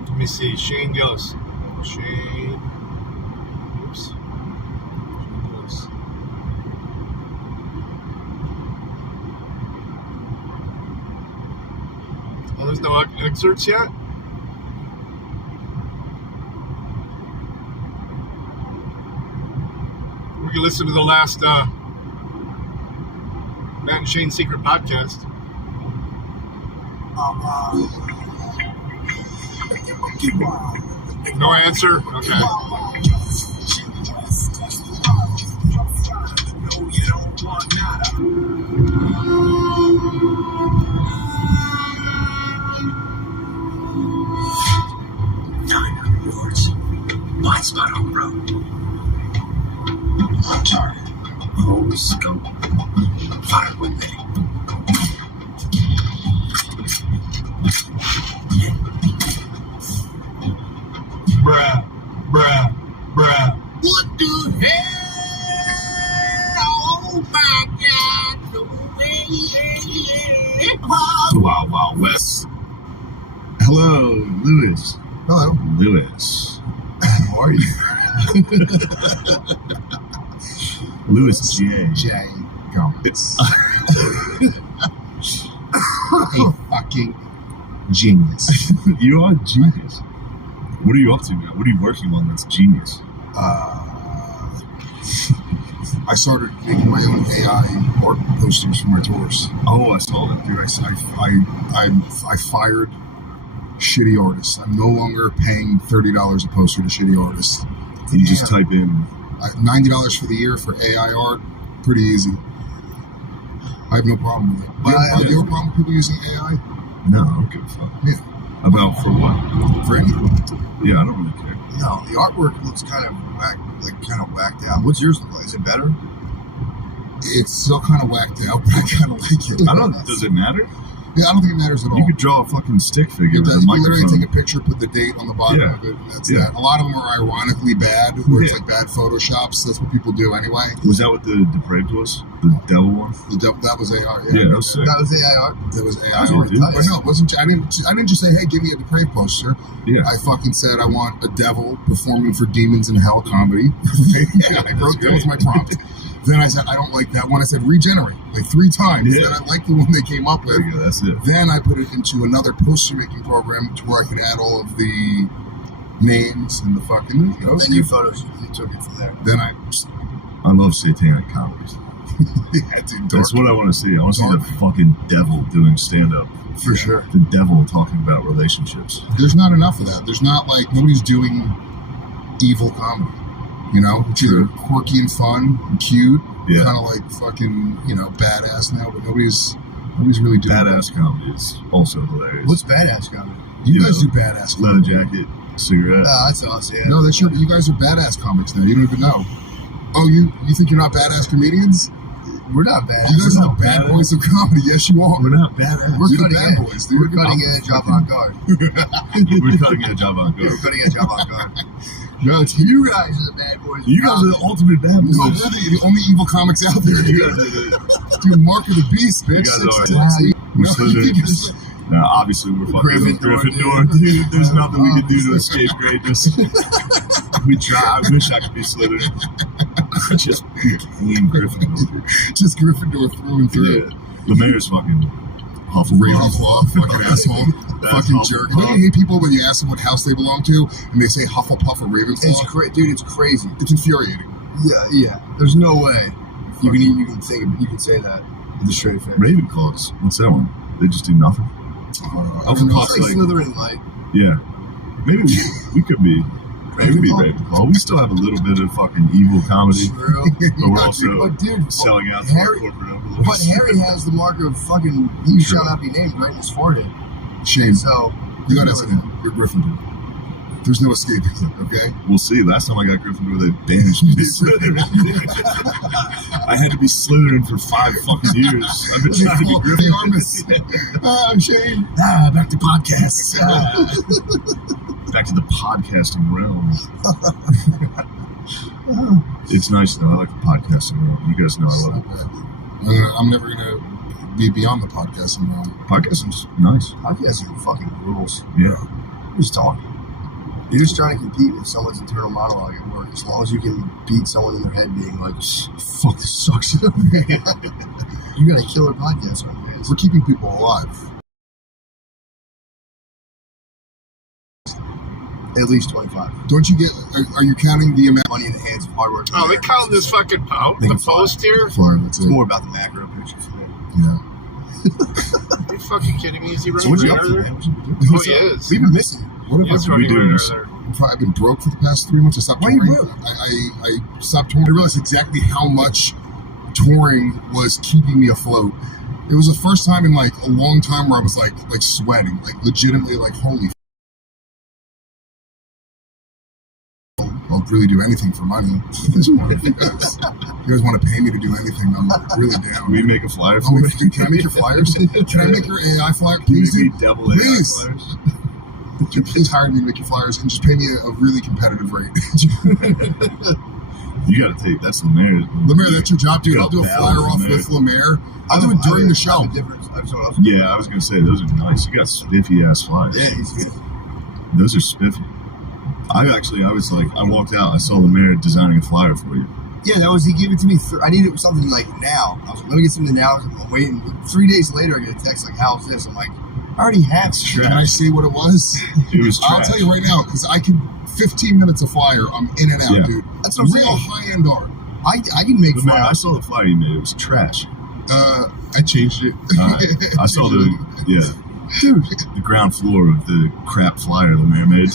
Let me see. Shane Gillis. Shane. Oops. Gillis. Oh, there's no excerpts yet? We can listen to the last Matt and Shane Secret podcast. No answer? Okay. Wild Wild West. Hello, Lewis. Hello. Lewis. How are you? Lewis J. It's a fucking genius. You are genius. What are you up to now? What are you working on that's genius? I started making my own AI art posters for my tours. Oh, I saw that. Dude, I fired shitty artists. I'm no longer paying $30 a poster to shitty artists. You just type in $90 for the year for AI art. Pretty easy. I have no problem with it. Do you have a problem with people using AI? No, I don't give a fuck. Yeah. About for what? For anything. Yeah, I don't really care. No, the artwork looks kind of whacked out. What's yours look like? Is it better? It's still kind of whacked out, but I kind of like it. Does it matter? Yeah, I don't think it matters at all. You could draw a fucking stick figure with a You microphone. literally take a picture, put the date on the bottom of it, and that's that. A lot of them are ironically bad, where it's like bad photoshops. That's what people do anyway. Was that what the Depraved was? The devil one? That was AI. Yeah, that was sick. That was AI art. That was AI art. But no, it wasn't. I didn't just say, "Hey, give me a Depraved poster." Yeah. I fucking said I want a devil performing for demons in hell comedy. I wrote that was my prompt. Then I said, I don't like that one. I said, regenerate, like 3 times. Yeah. Then I liked the one they came up with. Yeah, that's it. Then I put it into another poster-making program to where I could add all of the names and the fucking... New photos. You took it from there. Then I love satanic comedies. Yeah, dude. That's what I want to see. I want to see the fucking devil doing stand-up. For sure. The devil talking about relationships. There's not enough of that. There's not, nobody's doing evil comedy. You know, it's either quirky and fun and cute, kind of like fucking, badass now, but nobody's really doing badass comedy is also hilarious. What's badass comedy? You guys do badass comedy. Leather jacket, cigarette. That's awesome. Yeah. No, that's you guys are badass comics now. You don't even know. Oh, you think you're not badass comedians? We're not badass. You guys are the bad boys of comedy. Yes, you are. We're not badass. We're You're the cutting bad edge. boys, dude. We're cutting edge avant-garde. We're cutting edge avant-garde. We're cutting edge avant-garde. No, it's you guys are the bad boys. You guys are the ultimate bad boys. No, we're the only evil comics out there. You guys are Dude, Mark of the Beast, bitch. You guys are. We're Slytherin. Now, obviously, we're fucking Gryffindor. Dude, there's nothing we can do to escape greatness. We try. I wish I could be Slytherin. Just being Gryffindor. Just Gryffindor through and through. Yeah. Lemaire is fucking Ravenclaw, fucking asshole. Fucking jerk. Don't you hate people when you ask them what house they belong to and they say Hufflepuff or Ravenclaw? Dude, it's crazy. It's infuriating. Yeah. There's no way you can say that with a straight face. Ravenclaws. What's that one? They just do nothing. Hufflepuff's like Slytherin light. Yeah. Maybe we could be. Maybe be Ravenclaw. We still have a little bit of fucking evil comedy. True. But we're also selling out to our corporate overlords. But Harry has the mark of fucking "You shall not be named" right in his forehead. Shame. So you gotta say you're Gryffindor. There's no escaping it, okay? We'll see. Last time I got Gryffindor, they banished me to Slytherin. I had to be Slytherin for 5 fucking years. I've been trying to be Gryffindor. Shame. Back to podcasts. Back to the podcasting realm. It's nice though. I like the podcasting realm. You guys know I love it. I'm never gonna be beyond the podcasting realm. Podcasting's nice. Podcasting fucking rules. Yeah. You're just talking. You're just trying to compete with someone's internal monologue at work. As long as you can beat someone in their head being like, "Fuck, this sucks." You got a killer podcast on your hands. We're keeping people alive. At least 25. Don't you get? Are you counting the amount of money in the hands of hard work? Oh, they count this fucking the post here? It's more about the macro picture for me. Yeah. Are you fucking kidding me? Is he So running what's you right up over to, there? man? Oh, he is. We've been missing. What He is have I running been right doing? over there. I've been broke for the past 3 months. I stopped touring. Why are you broke? I stopped touring. I realized exactly how much touring was keeping me afloat. It was the first time in like a long time where I was like sweating, like legitimately like holy. I'll really do anything for money at this point. If you guys want to pay me to do anything, I'm really down. Can we make a flyer for you? Can I make your flyers? Can I make your AI flyer? Please, devil please. AI flyers? Please hire me to make your flyers and just pay me a really competitive rate. You got to take that's Lemaire. Lemaire, that's your job, dude. I'll do a flyer off with Lemaire. I'll do it during the show. Yeah, I was gonna say those are nice. You got spiffy ass flyers. Yeah, he's good. Those are spiffy. I walked out. I saw Lemaire designing a flyer for you. Yeah, he gave it to me. I needed something like now. I was like, let me get something now. I'm waiting. 3 days later, I get a text like, how's this? I'm like, I already have it. Can I see what it was? It was trash. I'll tell you right now, because I can 15 minutes of flyer, I'm in and out, dude. That's what I'm real saying. high-end art. I can make Lemaire, I saw the flyer you made. It was trash. I changed it. I saw the ground floor of the crap flyer Lemaire made.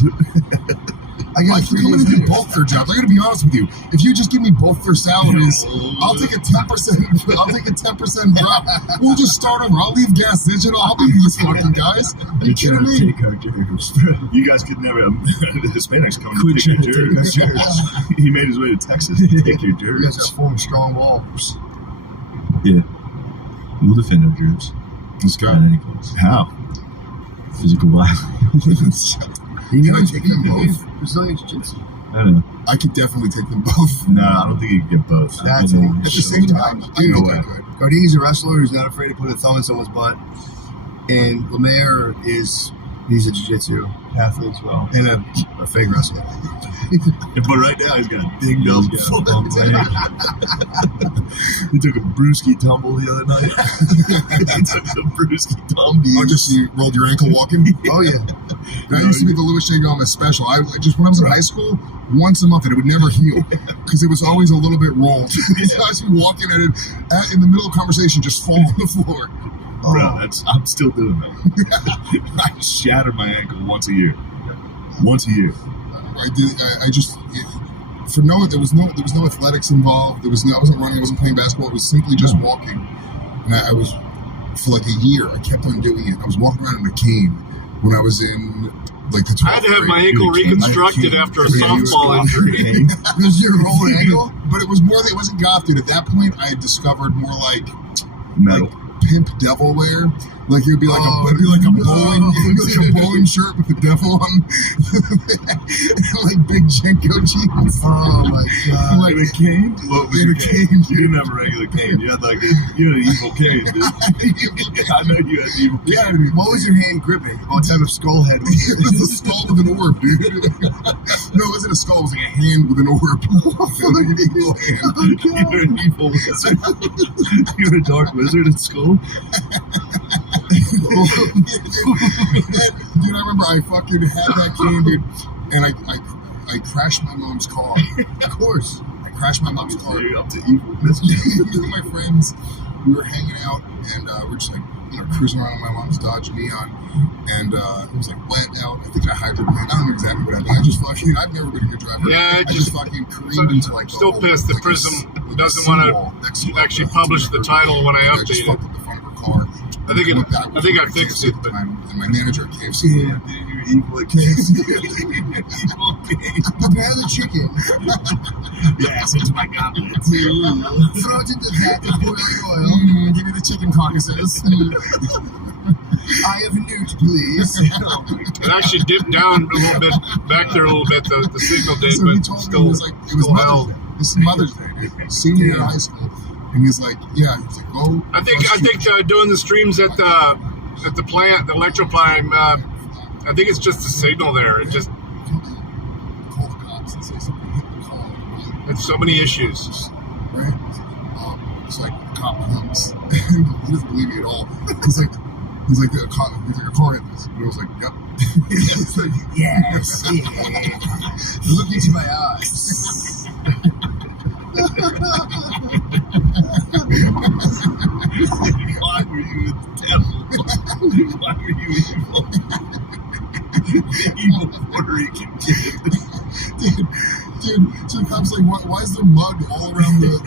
I'm going to do both their jobs. I'm going to be honest with you. If you just give me both their salaries, I'll take a 10%. I'll take a 10% drop. We'll just start over. I'll leave Gas Digital. I'll be these fucking guys. Are you kidding me? Take our jurors. You guys could never. The Hispanics come to take your jurors. He made his way to Texas to take your jurors. You guys are forming strong walls. Yeah, we'll defend our jurors. This guy. How? Physical violence. You know, take them both. Brazilian Jiu-Jitsu. I don't know. I could definitely take them both. No, I don't think you can get both. That's it. At the same time, I think I could. Gardini's a wrestler who's not afraid to put a thumb in someone's butt. And Lemaire he's a jiu-jitsu athlete as well. And a fake wrestler. But right now he's got dinged up football leg. He took a brewski tumble the other night. He took the brewski tumble. Oh, just you rolled your ankle walking? Oh, yeah. That used to be the Louis J. Gomez special. I just when I was in high school, once a month, and it would never heal because it was always a little bit rolled. So I was walking at it in the middle of conversation, just fall on the floor. Bro, I'm still doing that. I shatter my ankle once a year. Once a year. There was no athletics involved. I wasn't running. I wasn't playing basketball. It was simply just walking. And I was for like a year. I kept on doing it. I was walking around in a cane when I was in like the 12th I had to have my ankle reconstructed after a softball injury. Was your whole ankle? But it was more. It wasn't goth, dude. At that point, I had discovered more like metal. Pimp devil wear, like it would be like a bowling shirt with the devil on, like big Jenko jeans. Oh my god! Like a cane? What was your cane? You didn't have a regular cane. You had an evil cane, dude. I know you had an evil cane. Yeah. What was your hand gripping? What type of skull head? It was a skull with an orb, dude. No, it wasn't a skull. It was like a hand with an orb. Like an evil hand. You're an evil wizard. You're a dark wizard at school. Dude, I remember I fucking had that cane, dude, and I crashed my mom's car. Of course, I crashed my mom's car. You're up to evil. Me and my friends, we were hanging out, and we're just like cruising around in my mom's Dodge Neon, and it was like wet out. I think I hydroplaned. I don't know exactly what happened. I've never been a good driver. Yeah, I just fucking careened into like. Still pissed that Prism doesn't want to actually publish the title when I update it. I think I fixed it, but and my manager at KFC. Yeah, you're evil at KFC. Prepare the chicken. Yes, it's my goblet. Throw it in the vat of boiling oil. Give me the chicken caucuses. I have newt, please. it actually dipped down a little bit, back there a little bit, the signal date, So he but told still, me, it was Mother's Day. This is Mother's Day, dude. Senior year of high school. And he's like, go. I think doing the streams at the plant, the electro plant, I think it's just the signal there. It just call the cops and say something. Hit the call. it's so many issues. Right? It's like the cop comes. He doesn't believe me at all. He's like a car hit this. And I was like, yep. He's like, yes. Look into my eyes. Why were you the devil? Why were you evil? Evil Puerto Rican kid. Dude, so the cop's like, why is there mud all around the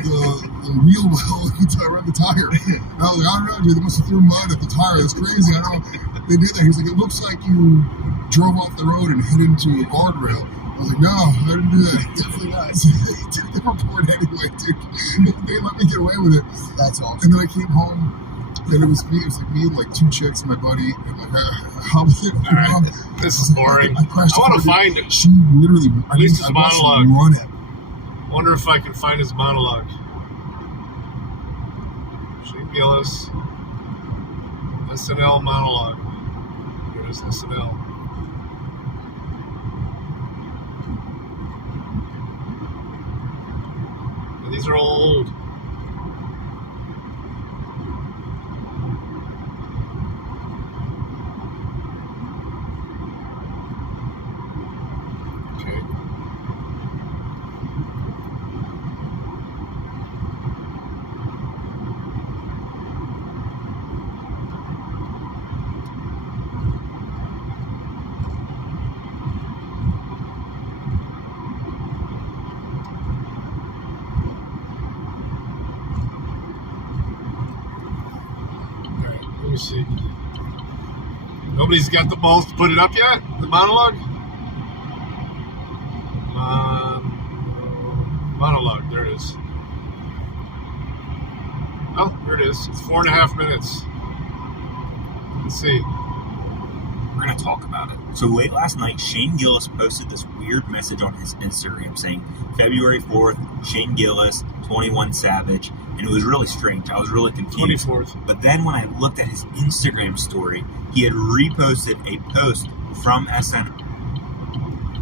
wheel well around the tire? And I was like, I don't know, dude, they must have threw mud at the tire. That's crazy. I don't know. They did that. He's like, it looks like you drove off the road and hit into a guardrail. I was like, no, I didn't do that. Definitely not. They took the report anyway, dude. They let me get away with it. That's awesome. And then I came home, and it was me and like two chicks and my buddy. And like, how did Mom? This is boring. I want to find it. She literally, at least it's a monologue. Run it. I Wonder if I can find his monologue. Shane Gillis, SNL monologue. Here's SNL. And these are all old. Let me see. Nobody's got the balls to put it up yet? The monologue? Monologue. There it is. Oh, there it is. It's 4.5 minutes. Let's see. We're going to talk about it. So late last night, Shane Gillis posted this weird message on his Instagram saying, February 4th, Shane Gillis, 21 Savage. And it was really strange. I was really confused. 24th. But then when I looked at his Instagram story, he had reposted a post from SNL.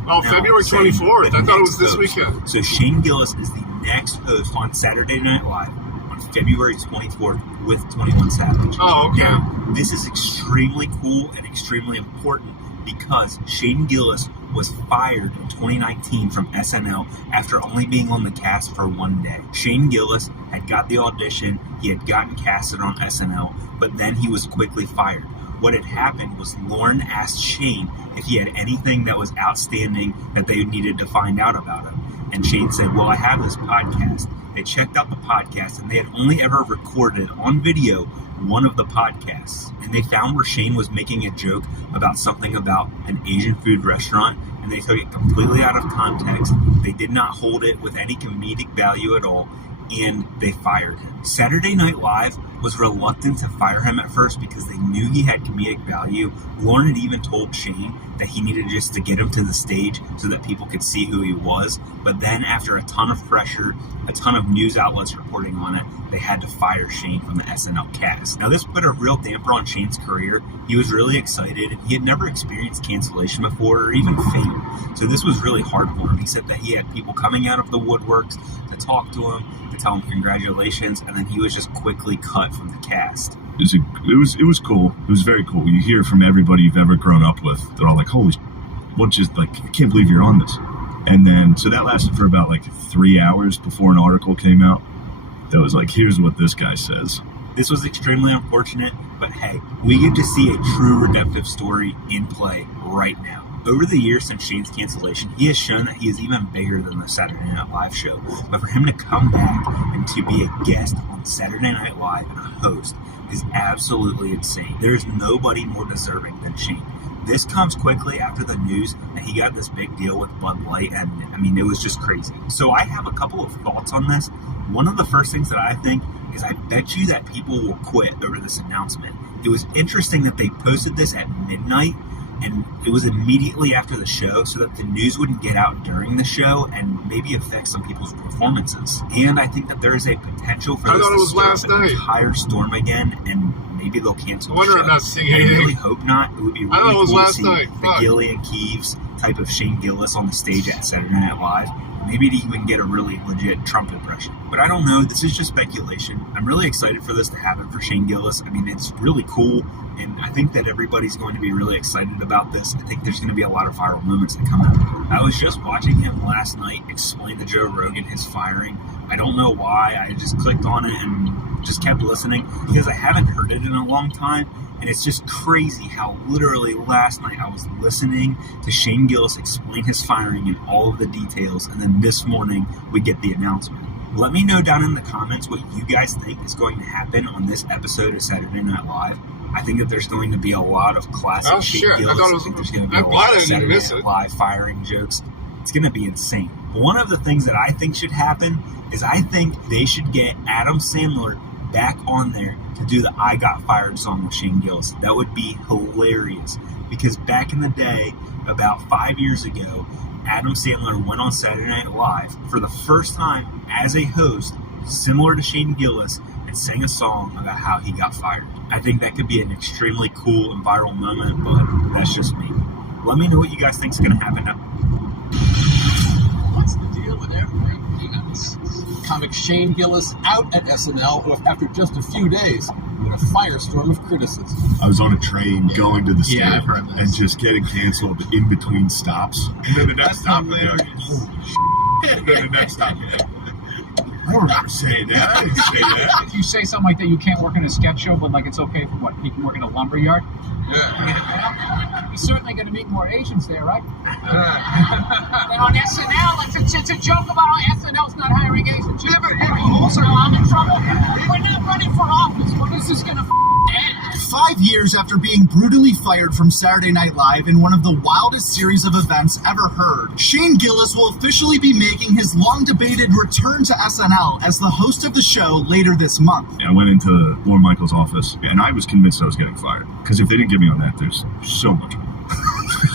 Oh, February 24th. I thought it was this host. weekend. So Shane Gillis is the next host on Saturday Night Live on February 24th with 21 Savage. Oh, okay. Now, this is extremely cool and extremely important because Shane Gillis was fired in 2019 from SNL after only being on the cast for one day. Shane Gillis had got the audition, he had gotten casted on SNL, but then he was quickly fired. What had happened was Lauren asked Shane if he had anything that was outstanding that they needed to find out about him. And Shane said, well, I have this podcast. They checked out the podcast, and they had only ever recorded on video one of the podcasts. And they found where Shane was making a joke about something about an Asian food restaurant, and they took it completely out of context. They did not hold it with any comedic value at all, and they fired him. Saturday Night Live was reluctant to fire him at first because they knew he had comedic value. Lauren had even told Shane that he needed just to get him to the stage so that people could see who he was. But then after a ton of pressure, a ton of news outlets reporting on it, they had to fire Shane from the SNL cast. Now this put a real damper on Shane's career. He was really excited. He had never experienced cancellation before or even fame. So this was really hard for him. He said that he had people coming out of the woodworks to talk to him, to tell him congratulations, and then he was just quickly cut from the cast. It was cool. It was very cool. You hear from everybody you've ever grown up with. They're all like, holy what just like, I can't believe you're on this. And then, so that lasted for about like 3 hours before an article came out that was like, here's what this guy says. This was extremely unfortunate, but hey, we get to see a true redemptive story in play right now. Over the years since Shane's cancellation, he has shown that he is even bigger than the Saturday Night Live show. But for him to come back and to be a guest on Saturday Night Live and a host is absolutely insane. There is nobody more deserving than Shane. This comes quickly after the news that he got this big deal with Bud Light, and I mean, it was just crazy. So I have a couple of thoughts on this. One of the first things that I think is I bet you that people will quit over this announcement. It was interesting that they posted this at midnight, and it was immediately after the show so that the news wouldn't get out during the show and maybe affect some people's performances. And I think that there is a potential for this to start an entire storm again, and maybe they'll cancel the show. I wonder if not seeing I anything. really hope not. It would be really cool to see the Gillian Keeves type of Shane Gillis on the stage at Saturday Night Live. Maybe to even get a really legit Trump impression. But I don't know. This is just speculation. I'm really excited for this to happen for Shane Gillis. I mean, it's really cool, and I think that everybody's going to be really excited about this. I think there's going to be a lot of viral moments that come out of it. I was just watching him last night explain to Joe Rogan his firing. I don't know why. I just clicked on it and just kept listening because I haven't heard it in a long time. And it's just crazy how literally last night I was listening to Shane Gillis explain his firing and all of the details, and then this morning we get the announcement. Let me know down in the comments what you guys think is going to happen on this episode of Saturday Night Live. I think that there's going to be a lot of classic Shane Gillis. I think there's going to be a lot of Saturday Night Live firing jokes. It's going to be insane. One of the things that I think should happen is I think they should get Adam Sandler back on there to do the I Got Fired song with Shane Gillis. That would be hilarious, because back in the day, about 5 years ago, Adam Sandler went on Saturday Night Live for the first time as a host, similar to Shane Gillis, and sang a song about how he got fired. I think that could be an extremely cool and viral moment, but that's just me. Let me know what you guys think is going to happen now. What's the deal with everybody? Comic Shane Gillis out at SNL after just a few days in a firestorm of criticism. I was on a train going to the state and just getting canceled in between stops. And then the next stop, and then the next stop. I don't remember saying that. I didn't say that. If you say something like that, you can't work in a sketch show, but like it's okay for what? He can work in a lumber yard? Yeah. He's certainly going to meet more Asians there, right? And on SNL, it's a joke about how SNL's not hiring Asians. Also, I'm in trouble. We're not running for office. Well, this is going to end. 5 years after being brutally fired from Saturday Night Live in one of the wildest series of events ever heard, Shane Gillis will officially be making his long-debated return to SNL as the host of the show later this month. I went into Lorne Michaels' office, and I was convinced I was getting fired. Because if they didn't get me on that, there's so much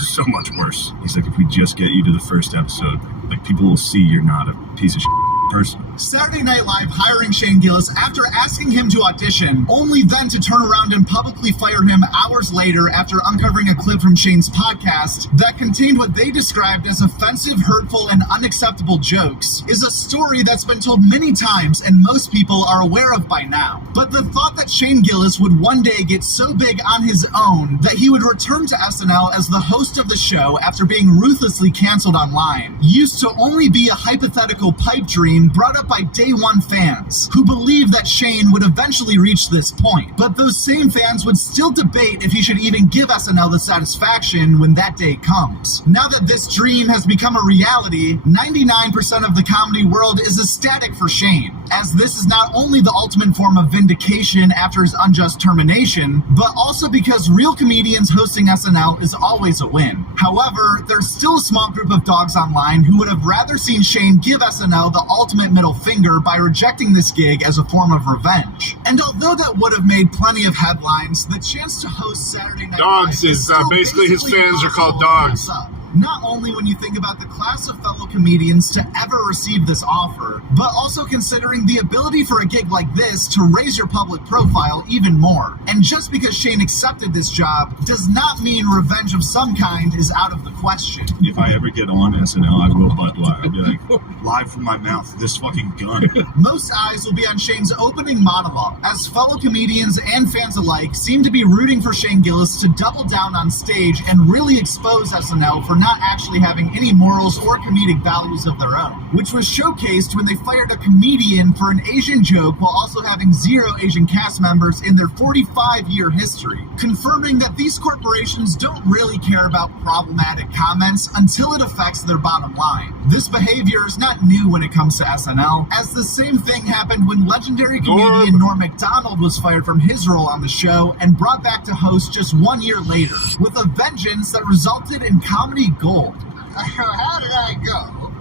so much worse. He's like, if we just get you to the first episode, like, people will see you're not a piece of shit person. Saturday Night Live hiring Shane Gillis after asking him to audition, only then to turn around and publicly fire him hours later after uncovering a clip from Shane's podcast that contained what they described as offensive, hurtful, and unacceptable jokes, is a story that's been told many times and most people are aware of by now. But the thought that Shane Gillis would one day get so big on his own that he would return to SNL as the host of the show after being ruthlessly canceled online used to only be a hypothetical pipe dream brought up by day one fans who believed that Shane would eventually reach this point. But those same fans would still debate if he should even give SNL the satisfaction when that day comes. Now that this dream has become a reality, 99% of the comedy world is ecstatic for Shane, as this is not only the ultimate form of vindication after his unjust termination, but also because real comedians hosting SNL is always a win. However, there's still a small group of dogs online who would have rather seen Shane give SNL the ultimate middle finger by rejecting this gig as a form of revenge. And although that would have made plenty of headlines, the chance to host Saturday Night Dogs Live is basically his fans are called dogs. Not only when you think about the class of fellow comedians to ever receive this offer, but also considering the ability for a gig like this to raise your public profile even more. And just because Shane accepted this job does not mean revenge of some kind is out of the question. If I ever get on SNL, I will butt lie. I'll be like, live from my mouth, this fucking gun. Most eyes will be on Shane's opening monologue, as fellow comedians and fans alike seem to be rooting for Shane Gillis to double down on stage and really expose SNL for not actually having any morals or comedic values of their own, which was showcased when they fired a comedian for an Asian joke while also having 0 Asian cast members in their 45-year history, confirming that these corporations don't really care about problematic comments until it affects their bottom line. This behavior is not new when it comes to SNL, as the same thing happened when legendary comedian Norm Macdonald was fired from his role on the show and brought back to host just 1 year later, with a vengeance that resulted in comedy gold. How did I go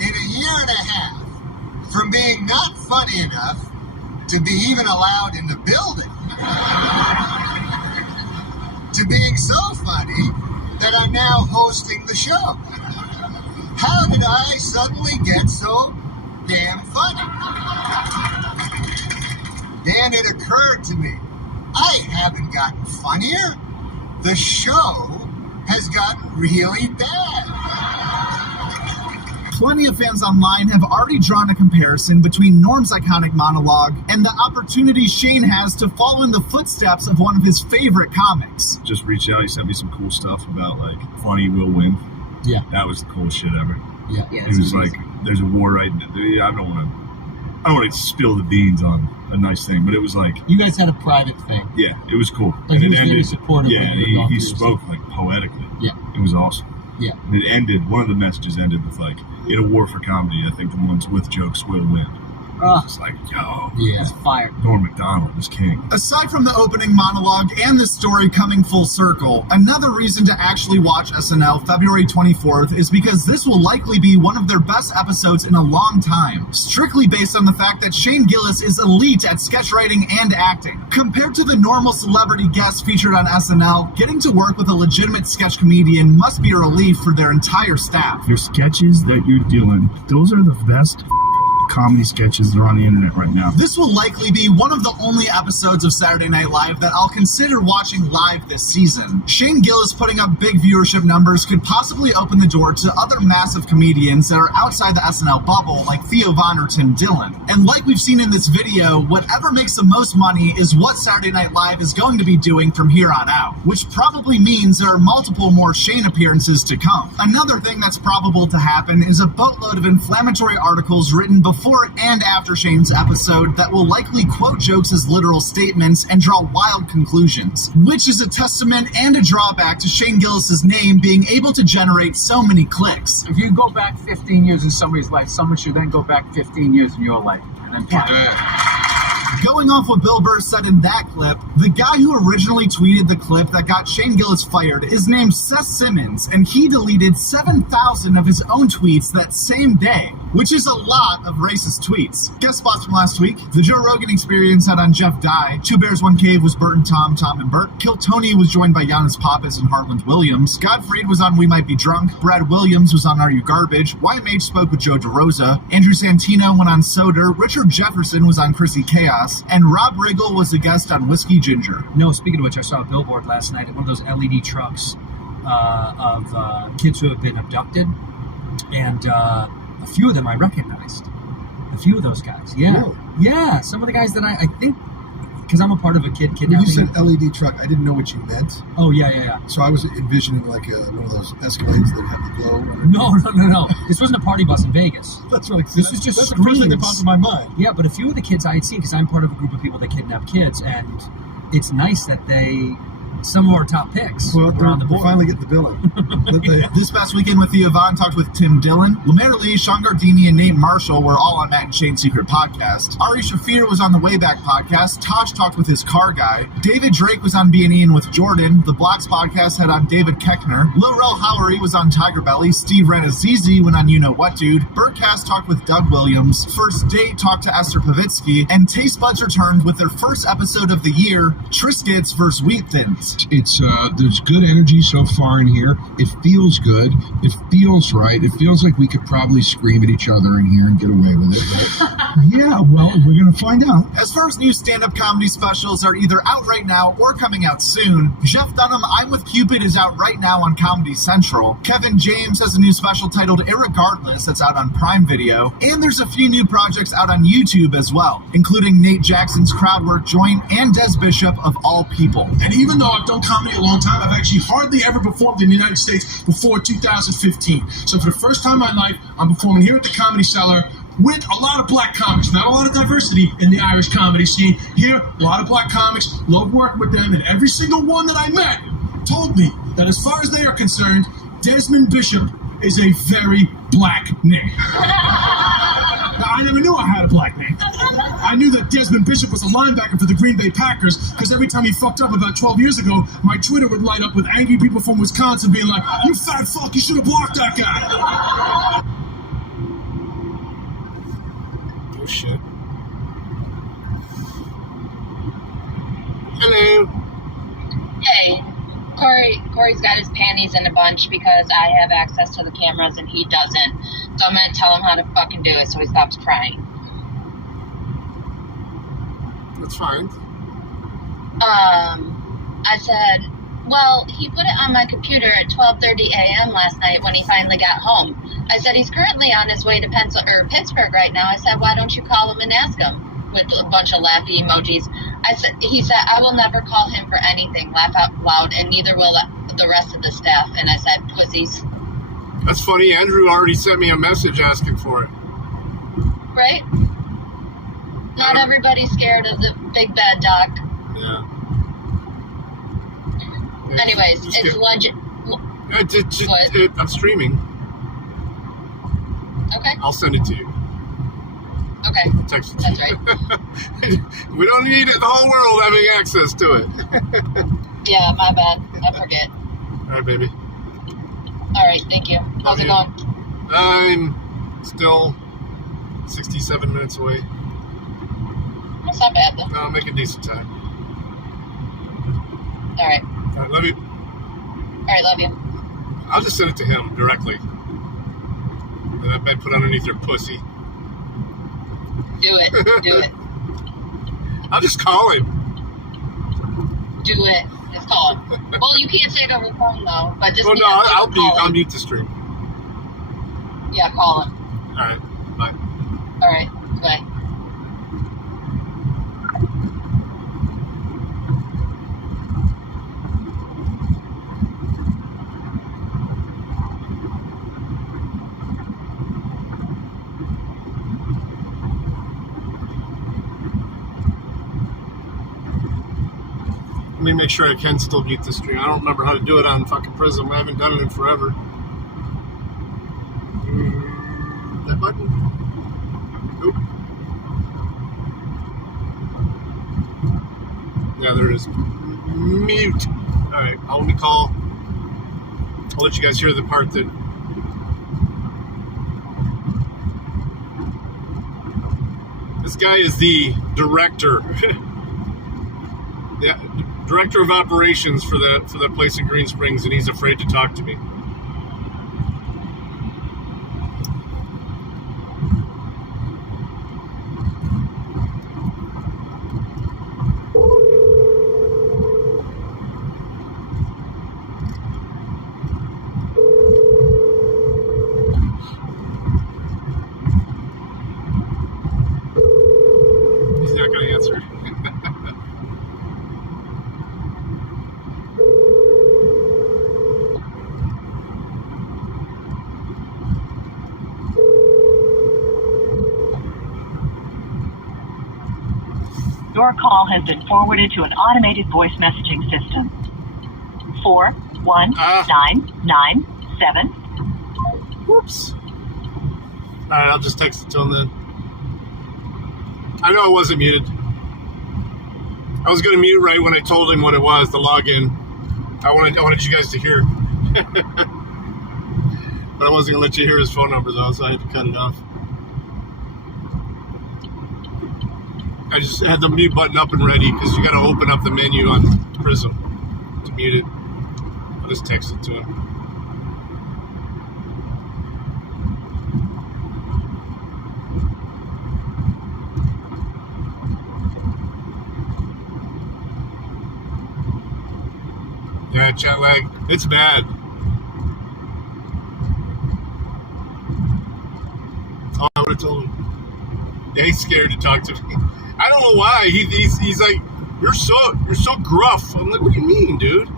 in a year and a half from being not funny enough to be even allowed in the building to being so funny that I'm now hosting the show? How did I suddenly get so damn funny? Then it occurred to me, I haven't gotten funnier. The show has gotten really bad. Plenty of fans online have already drawn a comparison between Norm's iconic monologue and the opportunity Shane has to follow in the footsteps of one of his favorite comics. Just reached out, he sent me some cool stuff about, like, funny will win. Yeah. That was the coolest shit ever. Yeah. It was like, there's a war right I don't want to spill the beans on a nice thing, but it was like, You guys had a private thing. yeah, it was cool. Like, he And was very supportive Yeah, of and your he doctors. spoke like poetically. Yeah. It was awesome. Yeah. And it ended, one of the messages ended with like, in a war for comedy, I think the ones with jokes will win. It's like, yo, it's fire. Norm Macdonald is king. Aside from the opening monologue and the story coming full circle, another reason to actually watch SNL February 24th is because this will likely be one of their best episodes in a long time, strictly based on the fact that Shane Gillis is elite at sketch writing and acting. Compared to the normal celebrity guests featured on SNL, getting to work with a legitimate sketch comedian must be a relief for their entire staff. Your sketches that you're doing, those are the best comedy sketches that are on the internet right now. This will likely be one of the only episodes of Saturday Night Live that I'll consider watching live this season. Shane Gillis putting up big viewership numbers could possibly open the door to other massive comedians that are outside the SNL bubble, like Theo Von or Tim Dillon. And like we've seen in this video, whatever makes the most money is what Saturday Night Live is going to be doing from here on out, which probably means there are multiple more Shane appearances to come. Another thing that's probable to happen is a boatload of inflammatory articles written before and after Shane's episode that will likely quote jokes as literal statements and draw wild conclusions, which is a testament and a drawback to Shane Gillis's name being able to generate so many clicks. If you go back 15 years in somebody's life, someone should then go back 15 years in your life and then Going off what Bill Burr said in that clip, the guy who originally tweeted the clip that got Shane Gillis fired is named Seth Simmons, and he deleted 7,000 of his own tweets that same day, which is a lot of racist tweets. Guest spots from last week: The Joe Rogan Experience had on Jeff Dye, Two Bears, One Cave was Bert and Tom, Tom and Bert, Kill Tony was joined by Giannis Pappas and Harland Williams, Godfried was on We Might Be Drunk, Brad Williams was on Are You Garbage, YMH spoke with Joe DeRosa, Andrew Santino went on Soder, Richard Jefferson was on Chrissy Chaos, and Rob Riggle was a guest on Whiskey Ginger. No, speaking of which, I saw a billboard last night at one of those LED trucks of kids who have been abducted, and a few of them I recognized. A few of those guys, yeah. Really? Yeah, some of the guys that I think, because I'm a part of a kid kidnapping. When you said LED truck, I didn't know what you meant. Oh, yeah. So I was envisioning like one of those Escalades that have the glow. No. This wasn't a party bus in Vegas. That's right. This was just that's the first thing that popped in my mind. Yeah, but a few of the kids I had seen, because I'm part of a group of people that kidnap kids, and it's nice that some of our top picks were on the board. Finally get the billing. This past weekend with the Yvonne talked with Tim Dillon. Lemaire Lee, Sean Gardini, and Nate Marshall were all on Matt and Shane's Secret podcast. Ari Shafir was on the Wayback podcast. Tosh talked with his car guy. David Drake was on B&E and with Jordan. The Blocks podcast had on David Keckner. Lil Rel Howery was on Tiger Belly. Steve Ranazizi went on You Know What Dude. Birdcast talked with Doug Williams. First Date talked to Esther Pavitsky. And Taste Buds returned with their first episode of the year, Triscuits vs. Wheat Thins. It's there's good energy so far in here. It feels good. It feels right. It feels like we could probably scream at each other in here and get away with it. But yeah, well, we're gonna find out. As far as new stand-up comedy specials are either out right now or coming out soon, Jeff Dunham, I'm With Cupid is out right now on Comedy Central. Kevin James has a new special titled Irregardless that's out on Prime Video, and there's a few new projects out on YouTube as well, including Nate Jackson's Crowdwork Joint and Des Bishop of All People. And even though I've done comedy a long time, I've actually hardly ever performed in the United States before 2015. So for the first time in my life, I'm performing here at the Comedy Cellar with a lot of black comics. Not a lot of diversity in the Irish comedy scene. Here, a lot of black comics, love working with them, and every single one that I met told me that as far as they are concerned, Desmond Bishop is a very black name. Now, I never knew I had a black name. I knew that Desmond Bishop was a linebacker for the Green Bay Packers because every time he fucked up about 12 years ago, my Twitter would light up with angry people from Wisconsin being like, "You fat fuck, you should have blocked that guy." Oh, shit. Hello. Hey. Corey's got his panties in a bunch because I have access to the cameras and he doesn't. So I'm going to tell him how to fucking do it so he stops crying. That's fine. I said, well, he put it on my computer at 12:30 a.m. last night when he finally got home. I said, he's currently on his way to Pittsburgh right now. I said, why don't you call him and ask him? With a bunch of laughy emojis. He said, I will never call him for anything, laugh out loud, and neither will the rest of the staff. And I said, pussies. That's funny. Andrew already sent me a message asking for it. Right? Not everybody's scared of the big bad dog. Yeah. Anyways, it's legend. I'm streaming. Okay. I'll send it to you. Okay. Okay. I'll text it to That's you. right. We don't need the whole world having access to it. Yeah, my bad. I forget. All right, baby. All right, thank you. How's it going? I'm still 67 minutes away. That's not bad, though. I'll make a decent time. All right. All right, love you. All right, love you. I'll just send it to him directly. And I've been put underneath your pussy. Do it. Do it. I'll just call him. Do it. Just call him. Well, you can't say it over the phone, though. But just Oh, no, I'll mute the stream. Yeah, call him. All right, bye. All right, bye. Let me make sure I can still mute the stream. I don't remember how to do it on fucking Prism. I haven't done it in forever. That button? Nope. Yeah, there it is. Mute. Alright, I'll let me call. I'll let you guys hear the part that... This guy is the director. Yeah, director of operations for the place in Green Springs, and he's afraid to talk to me. He's not going to answer. Your call has been forwarded to an automated voice messaging system. 41997. Whoops. Alright, I'll just text it to him then. I know I wasn't muted. I was going to mute right when I told him what it was, the login. I wanted you guys to hear. But I wasn't going to let you hear his phone number though, so I had to cut it off. I just had the mute button up and ready because you got to open up the menu on Prism to mute it. I'll just text it to him. Yeah, chat lag. It's bad. Oh, I would have told him. Yeah, he's scared to talk to me. I don't know why. He's like, you're so gruff. I'm like, what do you mean, dude?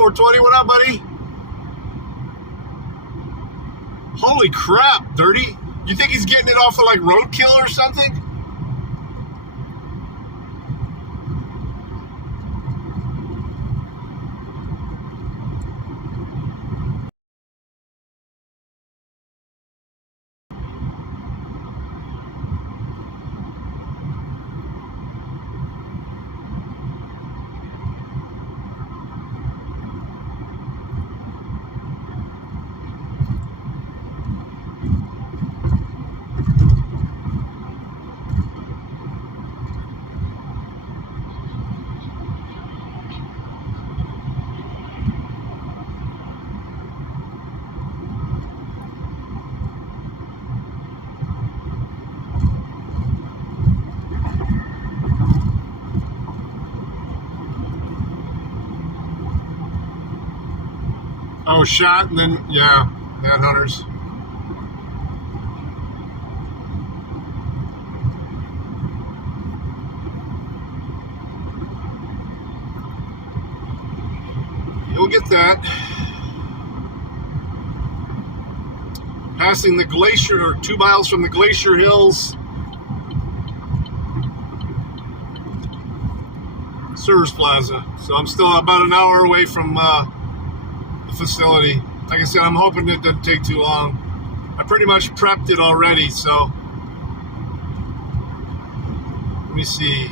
420, what up, buddy? Holy crap, Dirty. You think he's getting it off of like roadkill or something? Oh, shot, and then, yeah, that hunters. You'll get that. Passing the glacier, 2 miles from the Glacier Hills. Service Plaza. So I'm still about an hour away from the facility. Like I said, I'm hoping it doesn't take too long. I pretty much prepped it already, so let me see.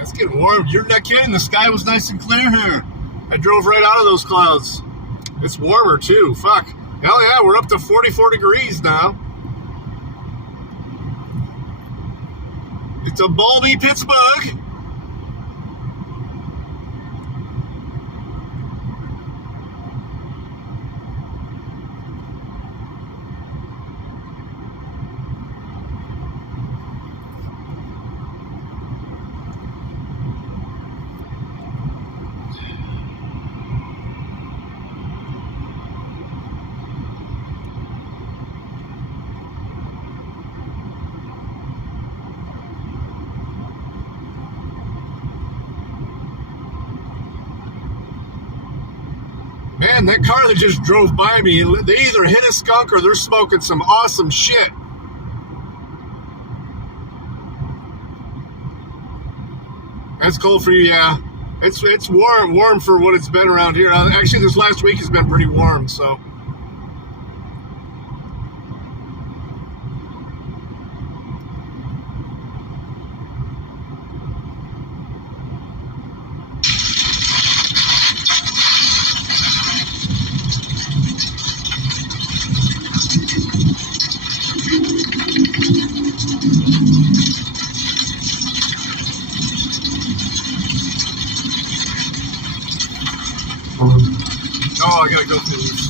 It's getting warm. You're not kidding. The sky was nice and clear here. I drove right out of those clouds. It's warmer too. Fuck. Hell yeah, we're up to 44 degrees now. It's a balmy Pittsburgh. Man, that car that just drove by me, they either hit a skunk or they're smoking some awesome shit. That's cold for you, yeah. It's warm for what it's been around here. Actually, this last week has been pretty warm, so. Oh, I gotta go through this.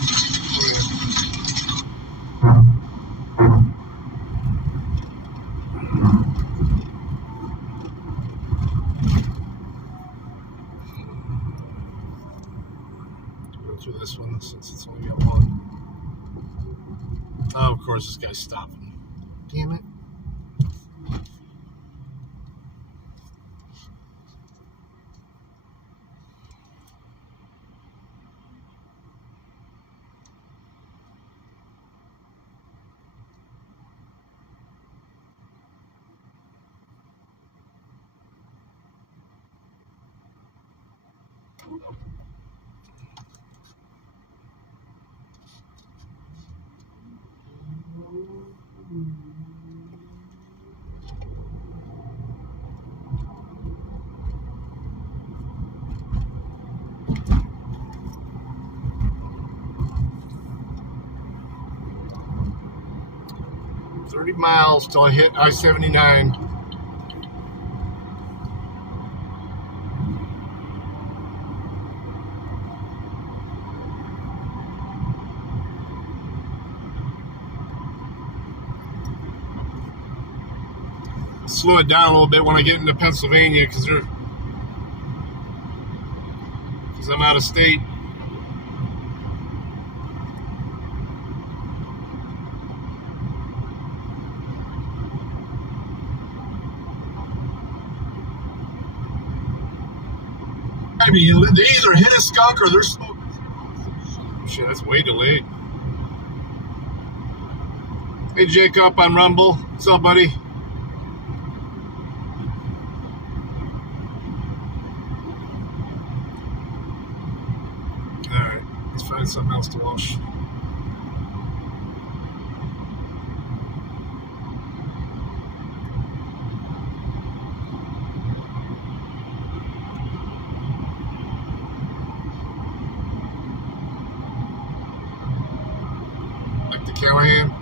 Go through this one since it's only got one. Oh, of course, this guy's stopping. Damn it. 30 miles till I hit I-79. Slow it down a little bit when I get into Pennsylvania because I'm out of state. I mean, they either hit a skunk or they're smoking. Shit, that's way delayed. Hey, Jacob on Rumble. What's up, buddy? Alright, let's find something else to watch. Like the Callahan.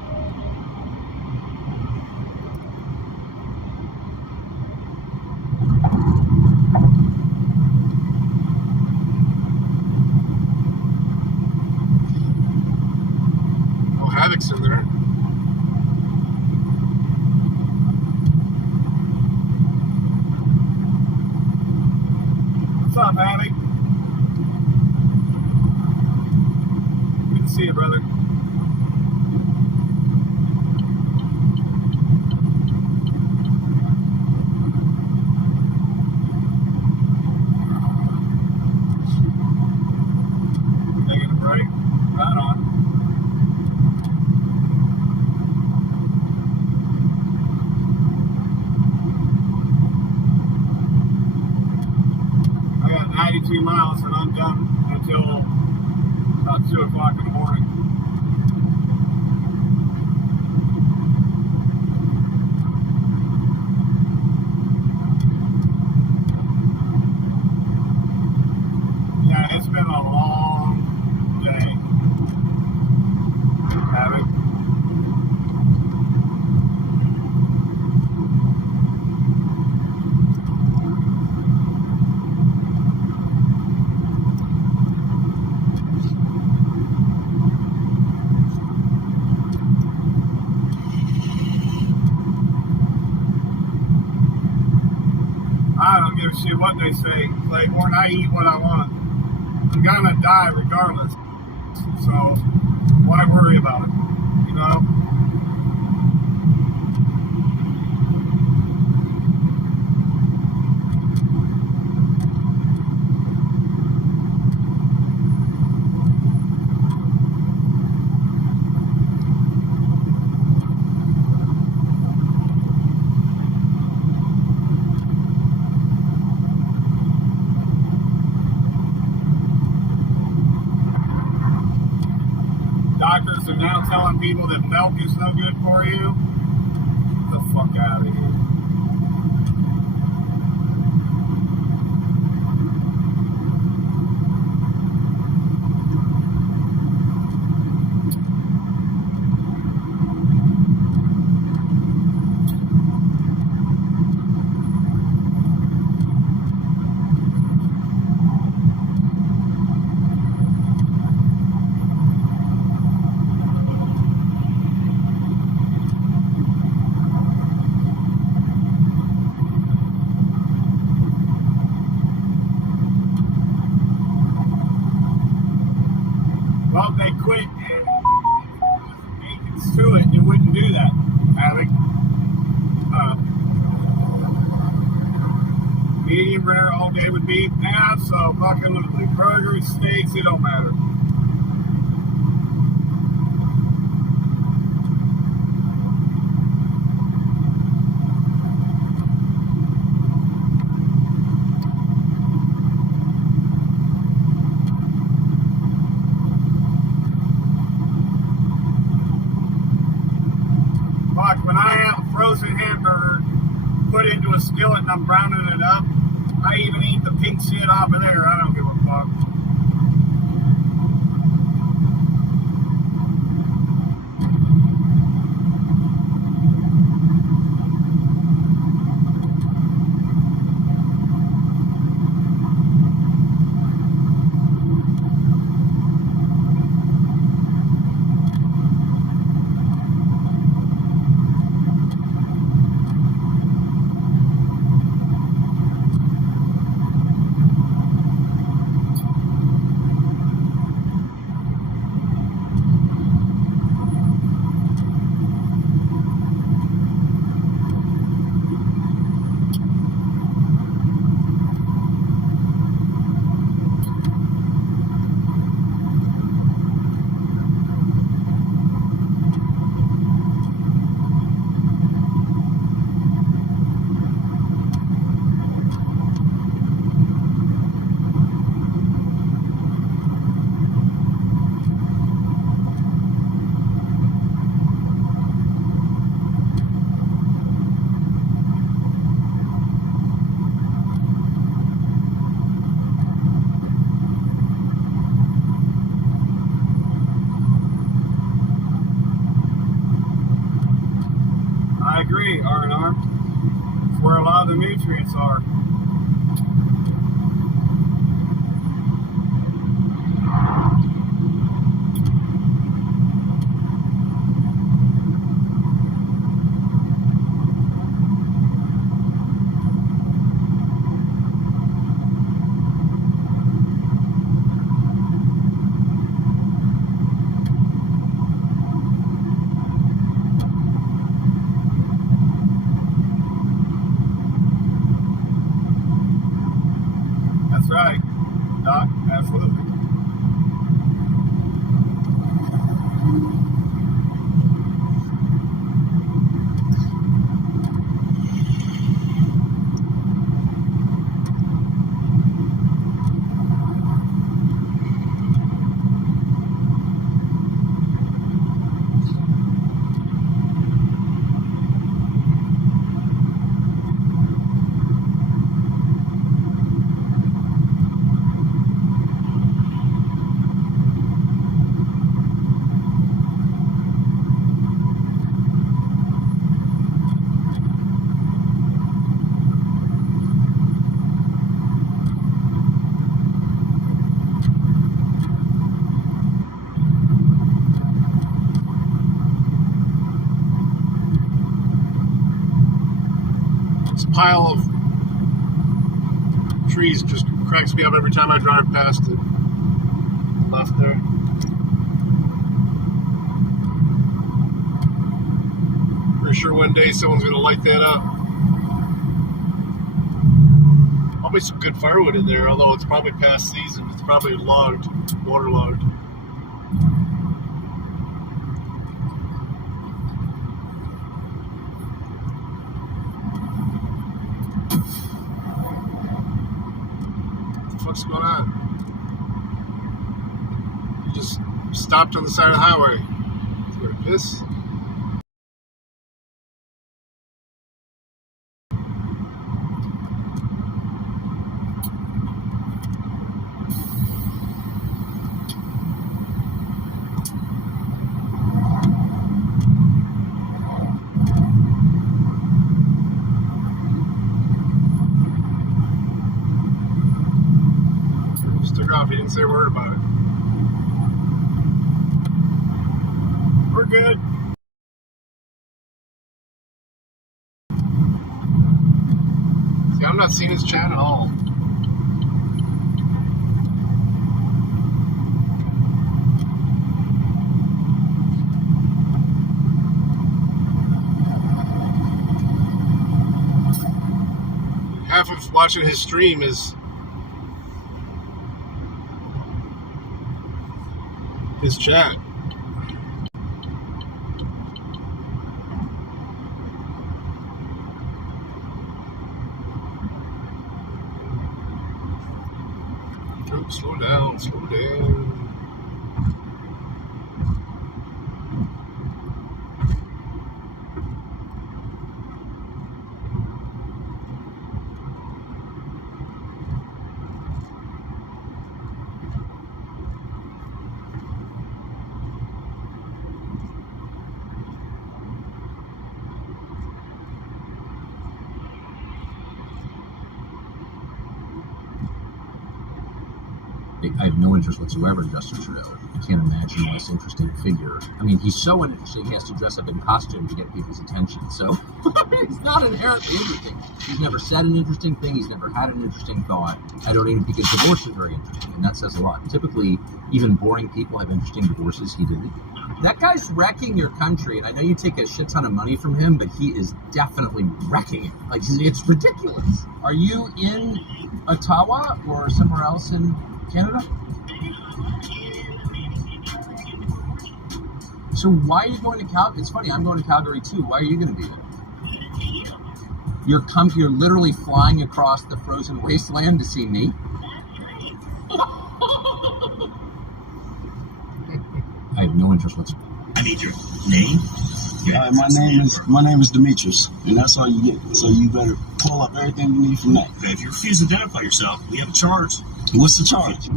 Havoc's in there. What's up, Havoc? Good to see you, brother. Taking a break. Right on. I got 92 miles and I'm done until about 2 o'clock in the morning. Yeah, it's been a long day. Havoc. I don't give a shit what they say, Claiborne. I eat what I want. I'm gonna die regardless. So, why worry about it? You know? Doctors are now telling people that milk is no good for you. Get the fuck out of here. Well, they quit making to it. You wouldn't do that, Havoc. Medium rare all day with beef. Absolutely. Burgers, steaks, it don't matter. When I have a frozen hamburger put into a skillet and I'm browning it up, I even eat the pink shit off of there. I don't give a fuck. the main streets are. That's right, Doc, absolutely. This pile of trees just cracks me up every time I drive past it. Left there. Pretty sure one day someone's gonna light that up. Probably some good firewood in there, although it's probably past season. It's probably logged, waterlogged. What's going on? You just stopped on the side of the highway. You gonna piss? He didn't say a word about it. We're good. See, I'm not seeing his chat at all. Half of watching his stream is his chat. Oh, slow down, slow down. I have no interest whatsoever in Justin Trudeau. I can't imagine a less interesting figure. I mean, he's so uninteresting, he has to dress up in costume to get people's attention. So he's not inherently interesting. He's never said an interesting thing. He's never had an interesting thought. I don't even think his divorce is very interesting, and that says a lot. Typically, even boring people have interesting divorces. He didn't. That guy's wrecking your country, and I know you take a shit ton of money from him, but he is definitely wrecking it. Like, it's ridiculous. Are you in Ottawa or somewhere else in Canada? So why are you going to Calgary? It's funny, I'm going to Calgary too. Why are you going to be there? You're literally flying across the frozen wasteland to see me? I have no interest whatsoever. I need your name. My name is Demetrius, and that's all you get. So you better pull up everything you need from that. Okay, if you refuse to identify yourself, we have a charge. What's the charge?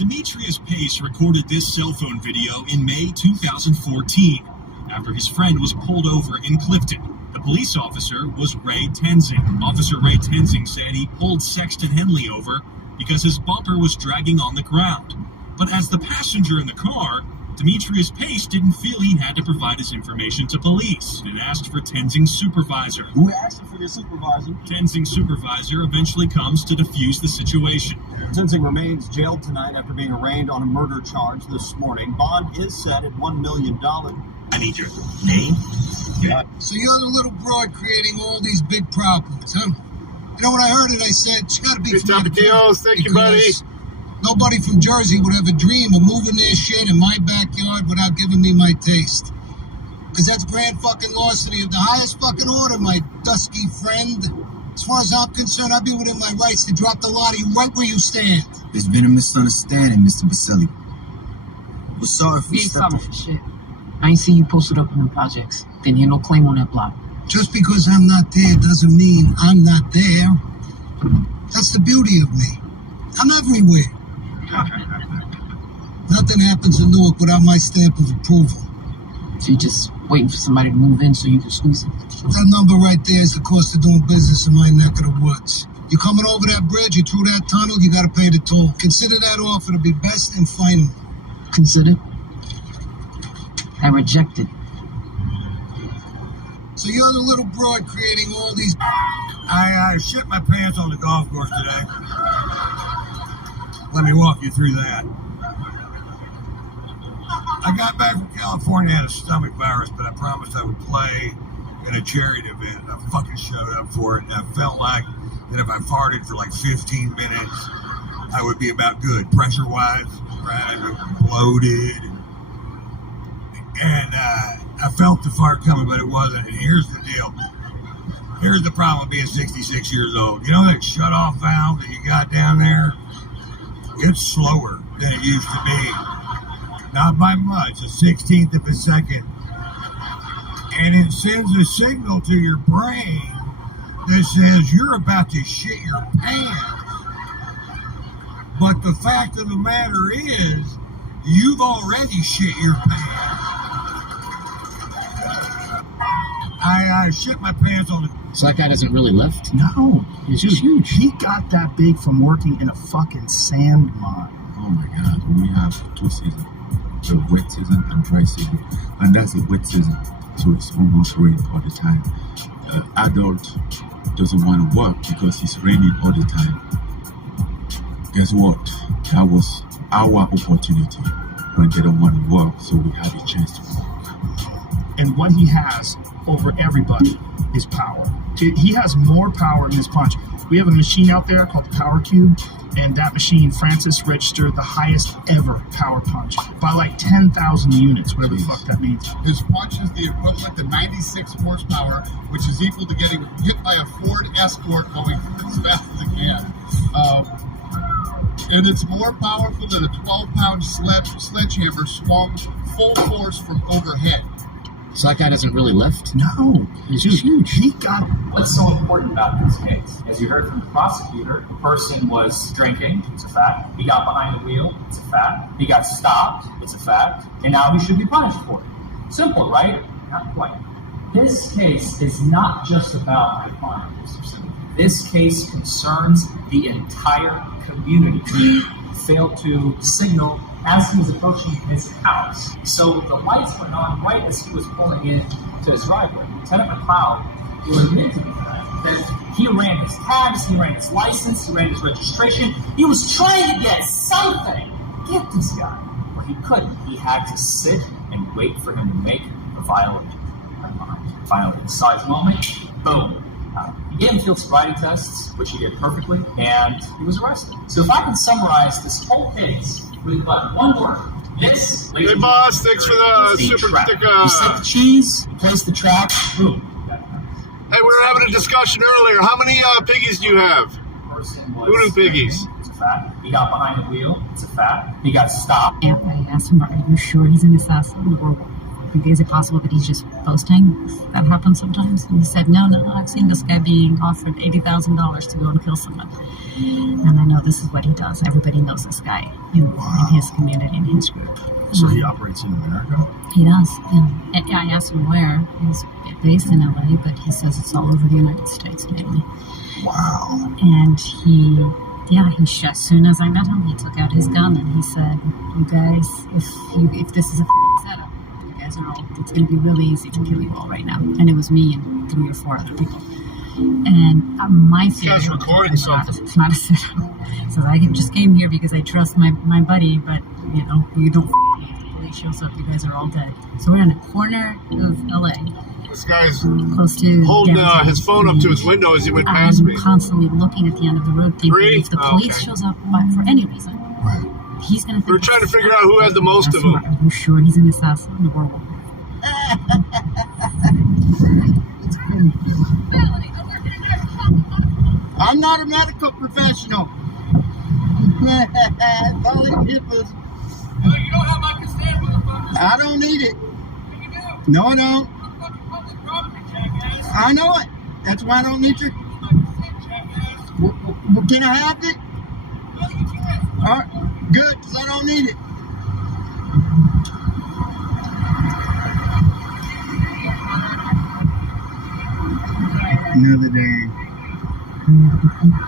Demetrius Pace recorded this cell phone video in May 2014 after his friend was pulled over in Clifton. The police officer was Ray Tenzing. Officer Ray Tenzing said he pulled Sexton Henley over because his bumper was dragging on the ground. But as the passenger in the car, Demetrius Pace didn't feel he had to provide his information to police and asked for Tenzing's supervisor. Who asked for your supervisor? Tenzing's supervisor eventually comes to defuse the situation. Tenzing remains jailed tonight after being arraigned on a murder charge this morning. Bond is set at $1 million. I need your name. So you're the little broad creating all these big problems, huh? You know, when I heard it, I said, it's got to be from Thank you, buddy. Nobody from Jersey would ever dream of moving their shit in my backyard without giving me my taste. Because that's grand fucking larceny of the highest fucking order, my dusky friend. As far as I'm concerned, I'd be within my rights to drop the lot of you right where you stand. There's been a misunderstanding, Mr. Baselli. We're sorry if we stepped on shit. I ain't see you posted up in the projects. Didn't hear no claim on that block. Just because I'm not there doesn't mean I'm not there. That's the beauty of me. I'm everywhere. Nothing happens in Newark without my stamp of approval. So you just waiting for somebody to move in so you can squeeze it? That number right there is the cost of doing business in my neck of the woods. You're coming over that bridge, you're through that tunnel, you gotta pay the toll. Consider that offer to be best and final. Consider? I reject it. So you're the little broad creating all these... I shit my pants on the golf course today. Let me walk you through that. I got back from California, had a stomach virus, but I promised I would play in a charity event. I fucking showed up for it, and I felt like that if I farted for like 15 minutes, I would be about good, pressure-wise, right? Bloated. And I felt the fart coming, but it wasn't. And here's the deal. Here's the problem with being 66 years old. You know that shut-off valve that you got down there? It's slower than it used to be. Not by much, a 16th of a second. And it sends a signal to your brain that says you're about to shit your pants. But the fact of the matter is, you've already shit your pants. I shit my pants on the... So that guy doesn't really lift? No. He's huge. He got that big from working in a fucking sand mine. Oh my God. We have 2 seasons. The wet season and dry season. And that's the wet season. So it's almost raining all the time. Adult doesn't want to work because it's raining all the time. Guess what? That was our opportunity when they don't want to work, so we had a chance to work. And what he has over everybody is power. He has more power in his punch. We have a machine out there called the Power Cube, and that machine, Francis registered the highest ever power punch by like 10,000 units, whatever the fuck that means. His punch is the equivalent to 96 horsepower, which is equal to getting hit by a Ford Escort going as fast as it can. And it's more powerful than a 12-pound sledgehammer swung full force from overhead. So that guy doesn't really lift? No. He's huge. He got... What's so important about this case? As you heard from the prosecutor, the person was drinking, it's a fact. He got behind the wheel, it's a fact. He got stopped, it's a fact. And now he should be punished for it. Simple, right? Not quite. This case is not just about my client, Mr. Simmons. This case concerns the entire community. He failed to signal as he was approaching his house. So the lights went on right as he was pulling in to his driveway. Lieutenant McLeod will admit to me that he ran his tags, he ran his license, he ran his registration. He was trying to get something. Get this guy. But he couldn't. He had to sit and wait for him to make the violent remark. Finally, the size moment, boom. He gave him field sobriety tests, which he did perfectly, and he was arrested. So if I can summarize this whole case with but one word, this... Hey, boss, thanks for the super sticker. You set the cheese, you place the trap, boom. Hey, we were having a discussion earlier. How many piggies do you have? Voodoo piggies. It's a fact. He got behind the wheel. It's a fact. He got stopped. After I asked him, are you sure he's an assassin or what? is it possible that he's just boasting? That happens sometimes. And he said, no, I've seen this guy being offered $80,000 to go and kill someone. And I know this is what he does. Everybody knows this guy in his community, in his group. So he operates in America? He does, yeah. And I asked him where. He's based in LA, but he says it's all over the United States mainly. Wow. And as soon as I met him, he took out his gun and he said, you guys, if this is a setup, you guys are all, it's going to be really easy to kill you all right now. And it was me and 3 or 4 other people. And my fear is recording something. It's not a setup. So I just came here because I trust my buddy, but you don't. The police shows up, you guys are all dead. So we're in a corner of LA. This guy's close to holding his phone up to his window as he went past me. I'm constantly looking at the end of the road thinking if the police shows up for any reason, he's going to think... We're trying to figure out who had the most of them. Are you sure he's an assassin in the world? I'm not a medical professional. Calling hippos. You don't have my consent, motherfucker. I don't need it. No, I don't. I know it. That's why I don't need your... Well, can I have it? All right, good, because I don't need it. Another day.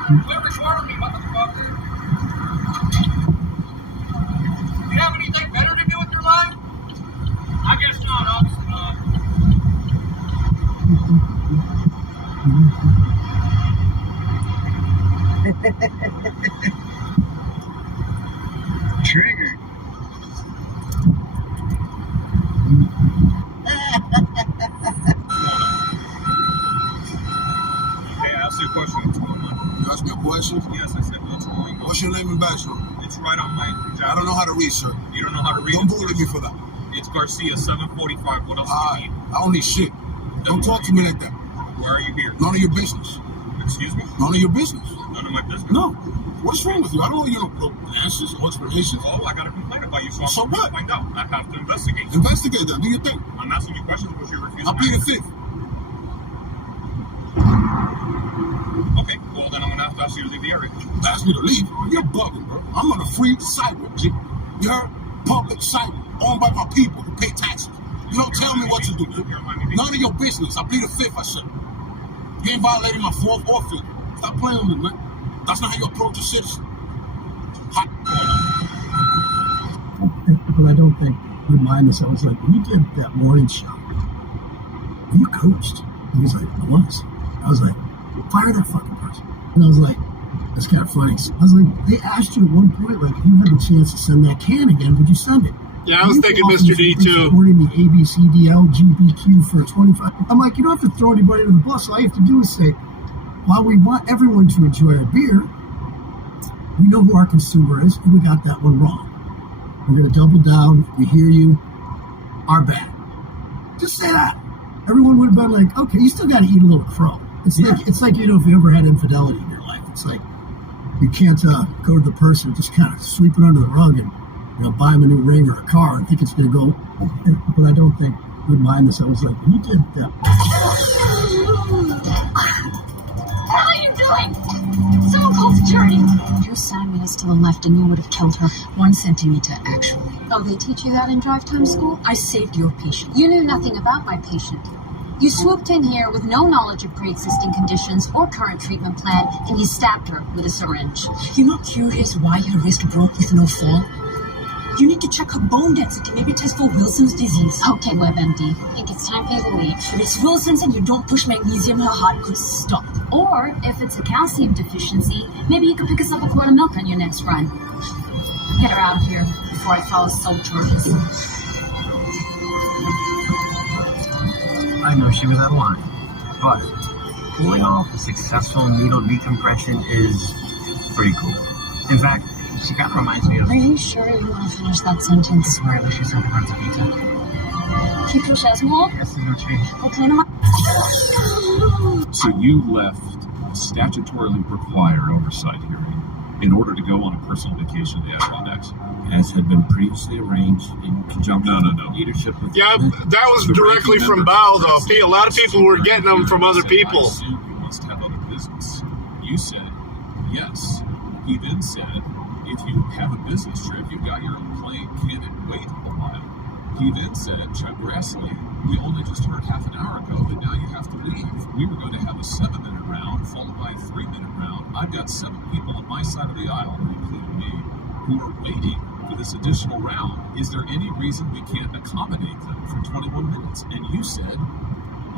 Whoever's shorter me, motherfucker. You have anything better to do with your life? I guess not, obviously not. Triggered. Hey, I asked you a question. What's going on? You asked me a question? Yes, I said what's going on. What's your name and badge, sir? It's right on my jacket. I don't know how to read, sir. You don't know how to read? Don't bully me for that. It's Garcia, 745. What else do you need? I don't need shit. Don't talk to me like that. Why are you here? None of your business. Excuse me? None of your business. None of my business? No. What's wrong with you? I don't know your answers or explanations. Oh, I got a complaint about you, so I'm going to find out. I have to investigate. Investigate then. Do your thing. I'm asking you questions because you're refusing. I'll plead the fifth. Okay, well then I'm going to have to ask you to leave the area. Ask me to leave? You're bugging, bro. I'm on a free sidewalk, G. You heard? Public sidewalk, owned by my people who pay taxes. You don't tell me what to do. None of your business. I'll plead the fifth, I said. You ain't violating my fourth or fifth. Stop playing with me, man. That's not how you approach a citizen. But I don't think we mind this. I was like, when you did that morning show, you coached. He was like, I was. I was like, fire that fucking person. And I was like, that's kind of funny. I was like, they asked you at one point, like, if you had the chance to send that can again, would you send it? Yeah, I was thinking Mr. D too. Supporting the ABCDLGBQ for 25. I'm like, you don't have to throw anybody under the bus. All you have to do is say, while we want everyone to enjoy our beer, we know who our consumer is, and we got that one wrong. We're going to double down. We hear you. Our bad. Just say that. Everyone would have been like, okay, you still got to eat a little crow. It's like if you ever had infidelity in your life. It's like you can't go to the person, just kind of sweep it under the rug and buy them a new ring or a car and think it's going to go. But I don't think we'd mind this. I was like, when you did that. What are you doing? Someone call security. Your assignment is to the left and you would have killed her 1 centimeter, actually. Oh, they teach you that in drive time school? I saved your patient. You knew nothing about my patient. You swooped in here with no knowledge of pre-existing conditions or current treatment plan, and you stabbed her with a syringe. You're not curious why her wrist broke with no fall? You need to check her bone density, maybe test for Wilson's disease. Okay, WebMD. I think it's time for you to leave. If it's Wilson's and you don't push magnesium, her heart could stop. Or, if it's a calcium deficiency, maybe you could pick us up a quart of milk on your next run. Get her out of here before I file assault charges. I know she was out of line, but pulling off a successful needle decompression is pretty cool. In fact, she kind of reminds me of... Are you sure you want to finish that sentence? I swear, I wish you some parts of pizza. Keep your chest more? Yes, no change. Okay, no. So you left a statutorily required oversight hearing in order to go on a personal vacation to the Adirondacks? As had been previously arranged in conjunction with the leadership of Yeah, that was directly from Bao, though. A lot of people were getting them from other people. I assume you must have other business. You said, yes. He then said, if you have a business trip, you've got your own plane, can it wait a while? He then said, Chuck Grassley, we only just heard half an hour ago that now you have to leave. We were going to have a 7-minute round, followed by a 3-minute round. I've got 7 people on my side of the aisle, including me, who are waiting for this additional round. Is there any reason we can't accommodate them for 21 minutes? And you said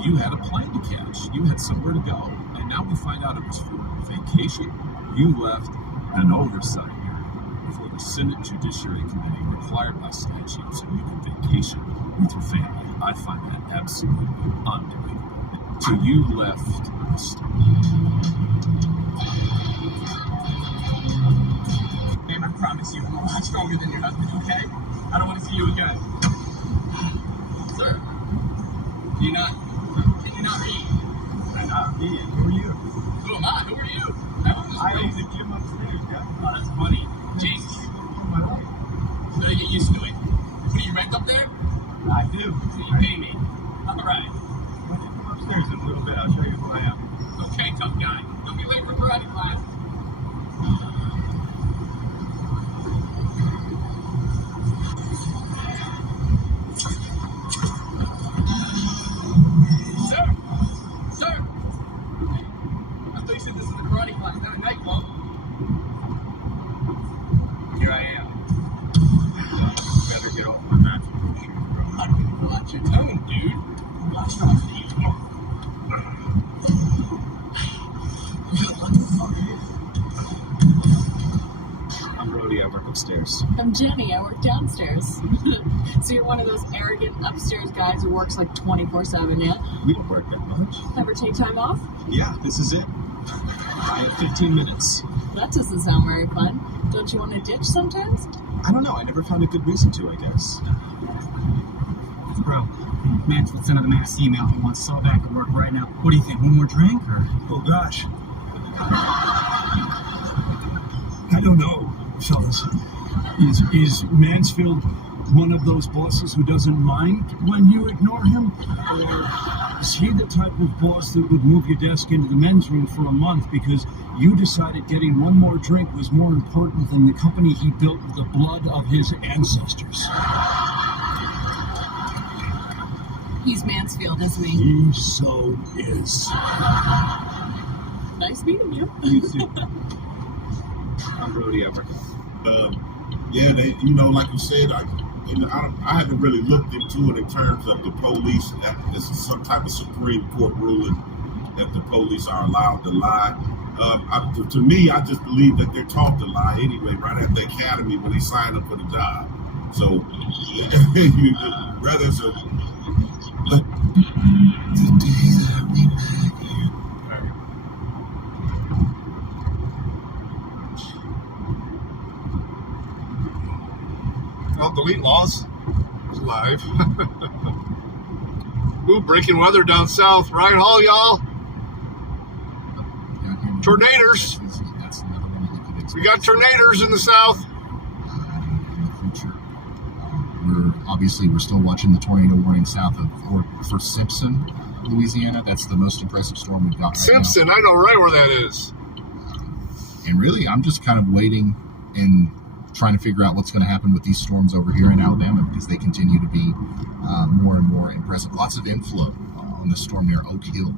you had a plane to catch. You had somewhere to go. And now we find out it was for vacation. You left an oversight hearing before the Senate Judiciary Committee required by statute so you can vacation with your family. I find that absolutely unbelievable. So you left the state. I promise you, I'm a lot stronger than your husband, okay? I don't want to see you again. Sir, can you not read? I'm not reading. Who are you? Who am I? Who are you? I own the gym upstairs, guys. Oh, that's funny. Jesus. You better get used to it. What, do you rent up there? I do. So you pay me. All right. Why don't you come upstairs in a little bit? I'll show you who I am. Okay, tough guy. Don't be late for karate class. I'm Jenny. I work downstairs. So you're one of those arrogant upstairs guys who works like 24/7, yeah? We don't work that much. Ever take time off? Yeah, this is it. I have 15 minutes. That doesn't sound very fun. Don't you want to ditch sometimes? I don't know. I never found a good reason to, I guess. Bro, Mansfield sent out a mass email. He wants Saul back at work right now. What do you think? One more drink or? Oh gosh. I don't know, fellas. Is Mansfield one of those bosses who doesn't mind when you ignore him? Or is he the type of boss that would move your desk into the men's room for a month because you decided getting one more drink was more important than the company he built with the blood of his ancestors? He's Mansfield, isn't he? He so is. Nice meeting you. You too. I'm Brody. I work yeah, they, like you said, I haven't really looked into it in terms of the police. That this is some type of Supreme Court ruling that the police are allowed to lie. To me, I just believe that they're taught to lie anyway, right at the academy when they sign up for the job. So, rather it's I'll delete laws. Live. Ooh, breaking weather down south. Ryan Hall, y'all. Tornadoes. We got tornadoes in the south. We're still watching the tornado warning south of for Simpson, Louisiana. That's the most impressive storm we've got right Simpson, now. I know right where that is. And really, I'm just kind of waiting and trying to figure out what's going to happen with these storms over here in Alabama because they continue to be more and more impressive. Lots of inflow on the storm near Oak Hill.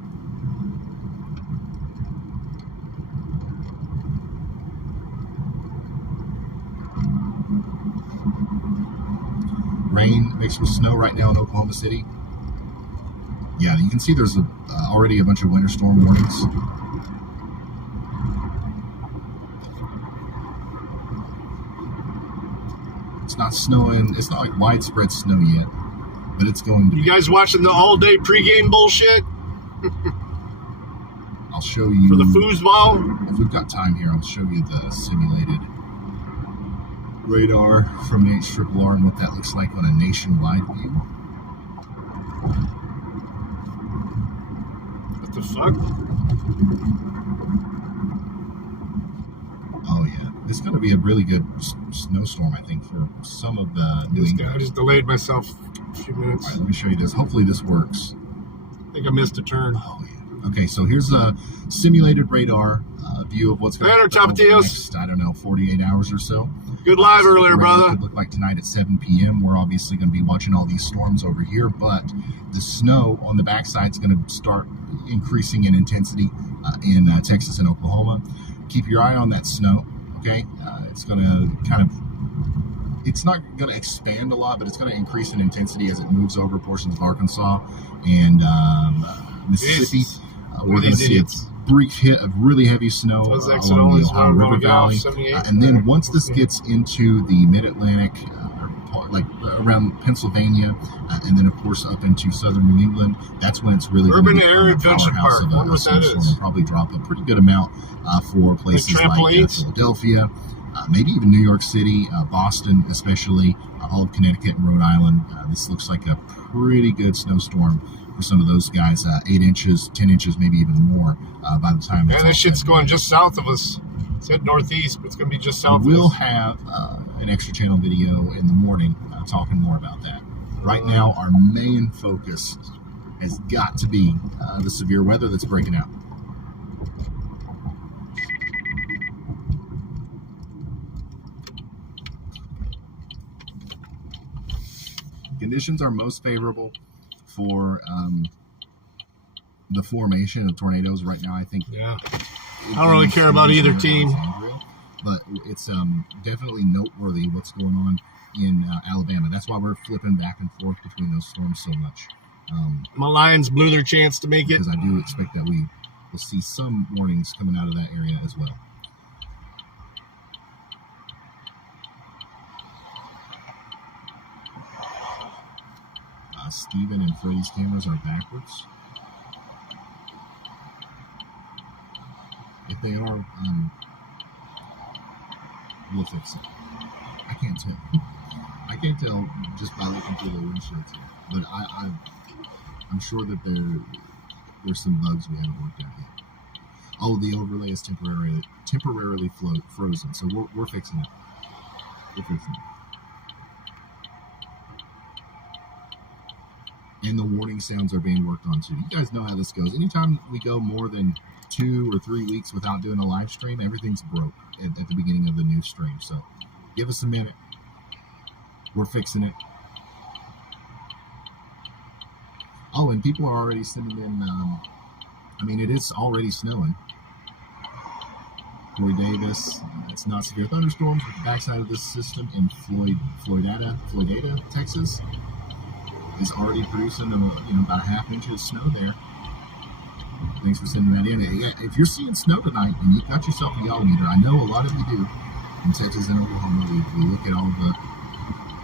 Rain mixed with snow right now in Oklahoma City. Yeah, you can see there's already a bunch of winter storm warnings. It's not snowing. It's not like widespread snow yet, but it's going to be. You guys watching the all-day pregame bullshit? I'll show you. For the foosball? If we've got time here, I'll show you the simulated radar from HRRR and what that looks like on a nationwide view. What the fuck? Oh, yeah. It's going to be a really good snowstorm, I think, for some of the New England. I just delayed myself a few minutes. All right, let me show you this. Hopefully this works. I think I missed a turn. Oh, yeah. Okay, so here's a simulated radar view of what's going to happen over the next, I don't know, 48 hours or so. Good live earlier, brother. Could look like tonight at 7 p.m. We're obviously going to be watching all these storms over here, but the snow on the backside is going to start increasing in intensity in Texas and Oklahoma. Keep your eye on that snow, okay? It's going to kind of, it's not going to expand a lot, but it's going to increase in intensity as it moves over portions of Arkansas and Mississippi. We're going to see a brief hit of really heavy snow along the Ohio River Valley. And then once this gets into the mid-Atlantic, like around Pennsylvania, and then of course up into southern New England, that's when it's really Urban Air Adventure Park. I wonder what that is. It'll probably drop a pretty good amount for places like Philadelphia, maybe even New York City, Boston, especially all of Connecticut and Rhode Island. This looks like a pretty good snowstorm for some of those guys. 8 inches, 10 inches, maybe even more by the time. And this shit's going just south of us. It said northeast, but it's going to be just south of us. We'll have an extra channel video in the morning talking more about that. Right now, our main focus has got to be the severe weather that's breaking out. Conditions are most favorable for the formation of tornadoes right now. I think. Yeah. I don't really care about either team. But it's definitely noteworthy what's going on in Alabama. That's why we're flipping back and forth between those storms so much. My Lions blew their chance to make it. Because I do expect that we will see some warnings coming out of that area as well. Steven and Freddie's cameras are backwards. If they are, we'll fix it. I can't tell. I can't tell just by looking through the windshields here. But I'm sure that there's some bugs we haven't worked out yet. Oh, the overlay is temporarily frozen, so we're fixing it. We're fixing it. And the warning sounds are being worked on too. You guys know how this goes. Anytime we go more than 2 or 3 weeks without doing a live stream, everything's broke at the beginning of the new stream. So give us a minute. We're fixing it. Oh, and people are already sending in, it is already snowing. Corey Davis, it's not severe thunderstorms with the backside of this system in Floydada, Texas, is already producing about a half inch of snow there. Thanks for sending that in. Yeah, if you're seeing snow tonight and you got yourself a yellow meter, I know a lot of you do. In Texas and Oklahoma, we look at all the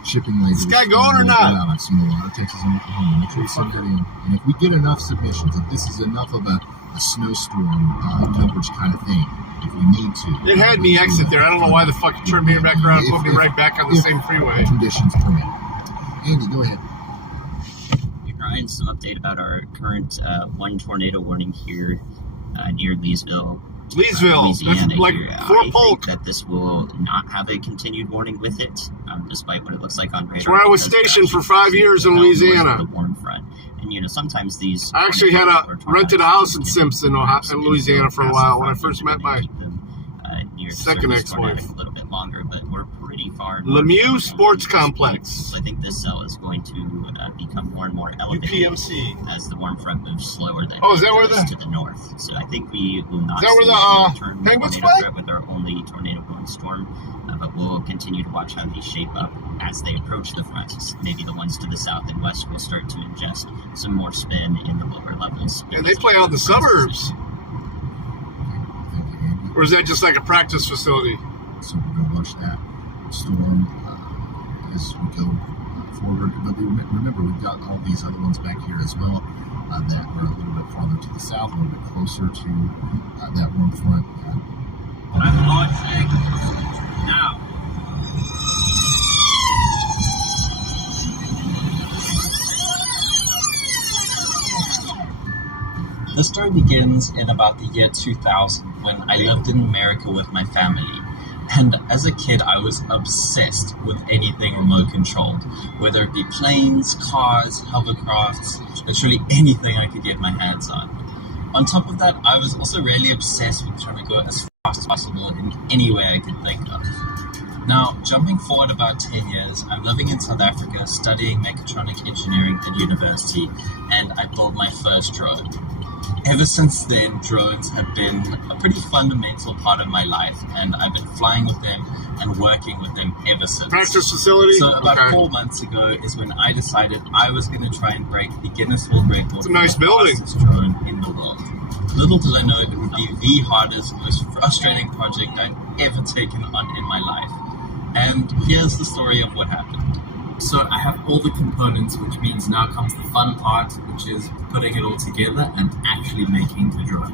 shipping labels. Is this guy going or not? I've seen a lot of Texas and Oklahoma. Make sure you send that in. And if we get enough submissions, if this is enough of a snowstorm coverage kind of thing, if we need to. It had me exit there. I don't know why the fuck it turned me back around and put me right back on the same freeway. Conditions permit. Andy, go ahead. Ryan, some update about our current one tornado warning here near Leesville, Louisiana. Like here. I think that this will not have a continued warning with it, despite what it looks like on radar. That's where I was stationed for 5 years in Louisiana. The warm front, and sometimes these. I actually rented a house in Simpson, in Louisiana for a while when I first met my second ex-wife. A little bit longer, but we're pretty far. Lemieux Sports Complex. So I think this cell is going to become more and more elevated as the warm front moves slower than is that where to the north. So I think we will not. Is that where the Penguins play? With our only tornado-going storm, but we'll continue to watch how these shape up as they approach the front. Maybe the ones to the south and west will start to ingest some more spin in the lower levels. Yeah, they play out in the suburbs. Or is that just like a practice facility? So we're going to watch that storm as we go forward. But remember, we've got all these other ones back here as well that are a little bit farther to the south, a little bit closer to that warm front. I'm launching now. The story begins in about the year 2000 when I lived in America with my family. And as a kid, I was obsessed with anything remote controlled, whether it be planes, cars, hovercrafts, literally anything I could get my hands on. On top of that, I was also really obsessed with trying to go as fast as possible in any way I could think of. Now, jumping forward about 10 years, I'm living in South Africa studying mechatronic engineering at university, and I built my first drone. Ever since then, drones have been a pretty fundamental part of my life, and I've been flying with them and working with them ever since. Practice facility? So about 4 months ago is when I decided I was going to try and break the Guinness World Record It's a nice building. fastest drone in the world. Little did I know it would be the hardest, most frustrating project I'd ever taken on in my life. And here's the story of what happened. So I have all the components, which means now comes the fun part, which is putting it all together and actually making the drone.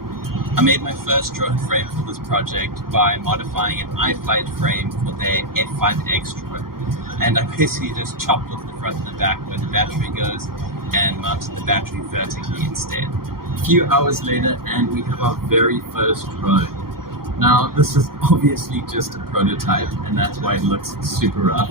I made my first drone frame for this project by modifying an iFlight frame for their F5X drone. And I basically just chopped off the front and the back where the battery goes and mounted the battery vertically instead. A few hours later, and we have our very first drone. Now, this is obviously just a prototype, and that's why it looks super rough,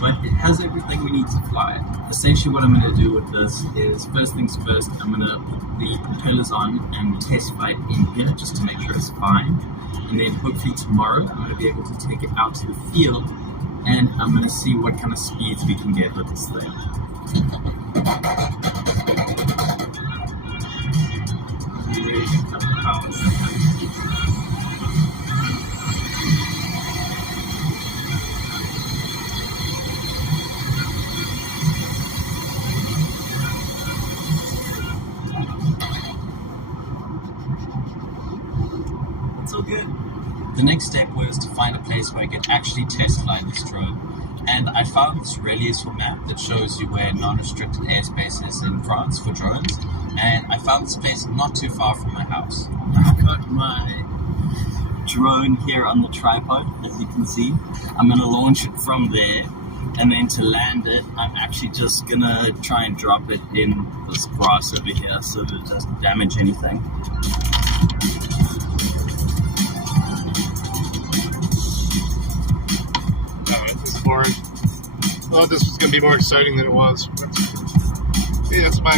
but it has everything we need to fly. Essentially what I'm going to do with this is, first things first, I'm going to put the propellers on and test flight in here just to make sure it's fine. And then hopefully tomorrow I'm going to be able to take it out to the field, and I'm going to see what kind of speeds we can get with this thing. So good. The next step was to find a place where I could actually test fly this drone. And I found this really useful map that shows you where non-restricted airspace is in France for drones. And I found this place not too far from my house. I've got my drone here on the tripod, as you can see. I'm going to launch it from there. And then to land it, I'm actually just going to try and drop it in this grass over here so that it doesn't damage anything. Boring. I thought this was going to be more exciting than it was. Hey, that's my,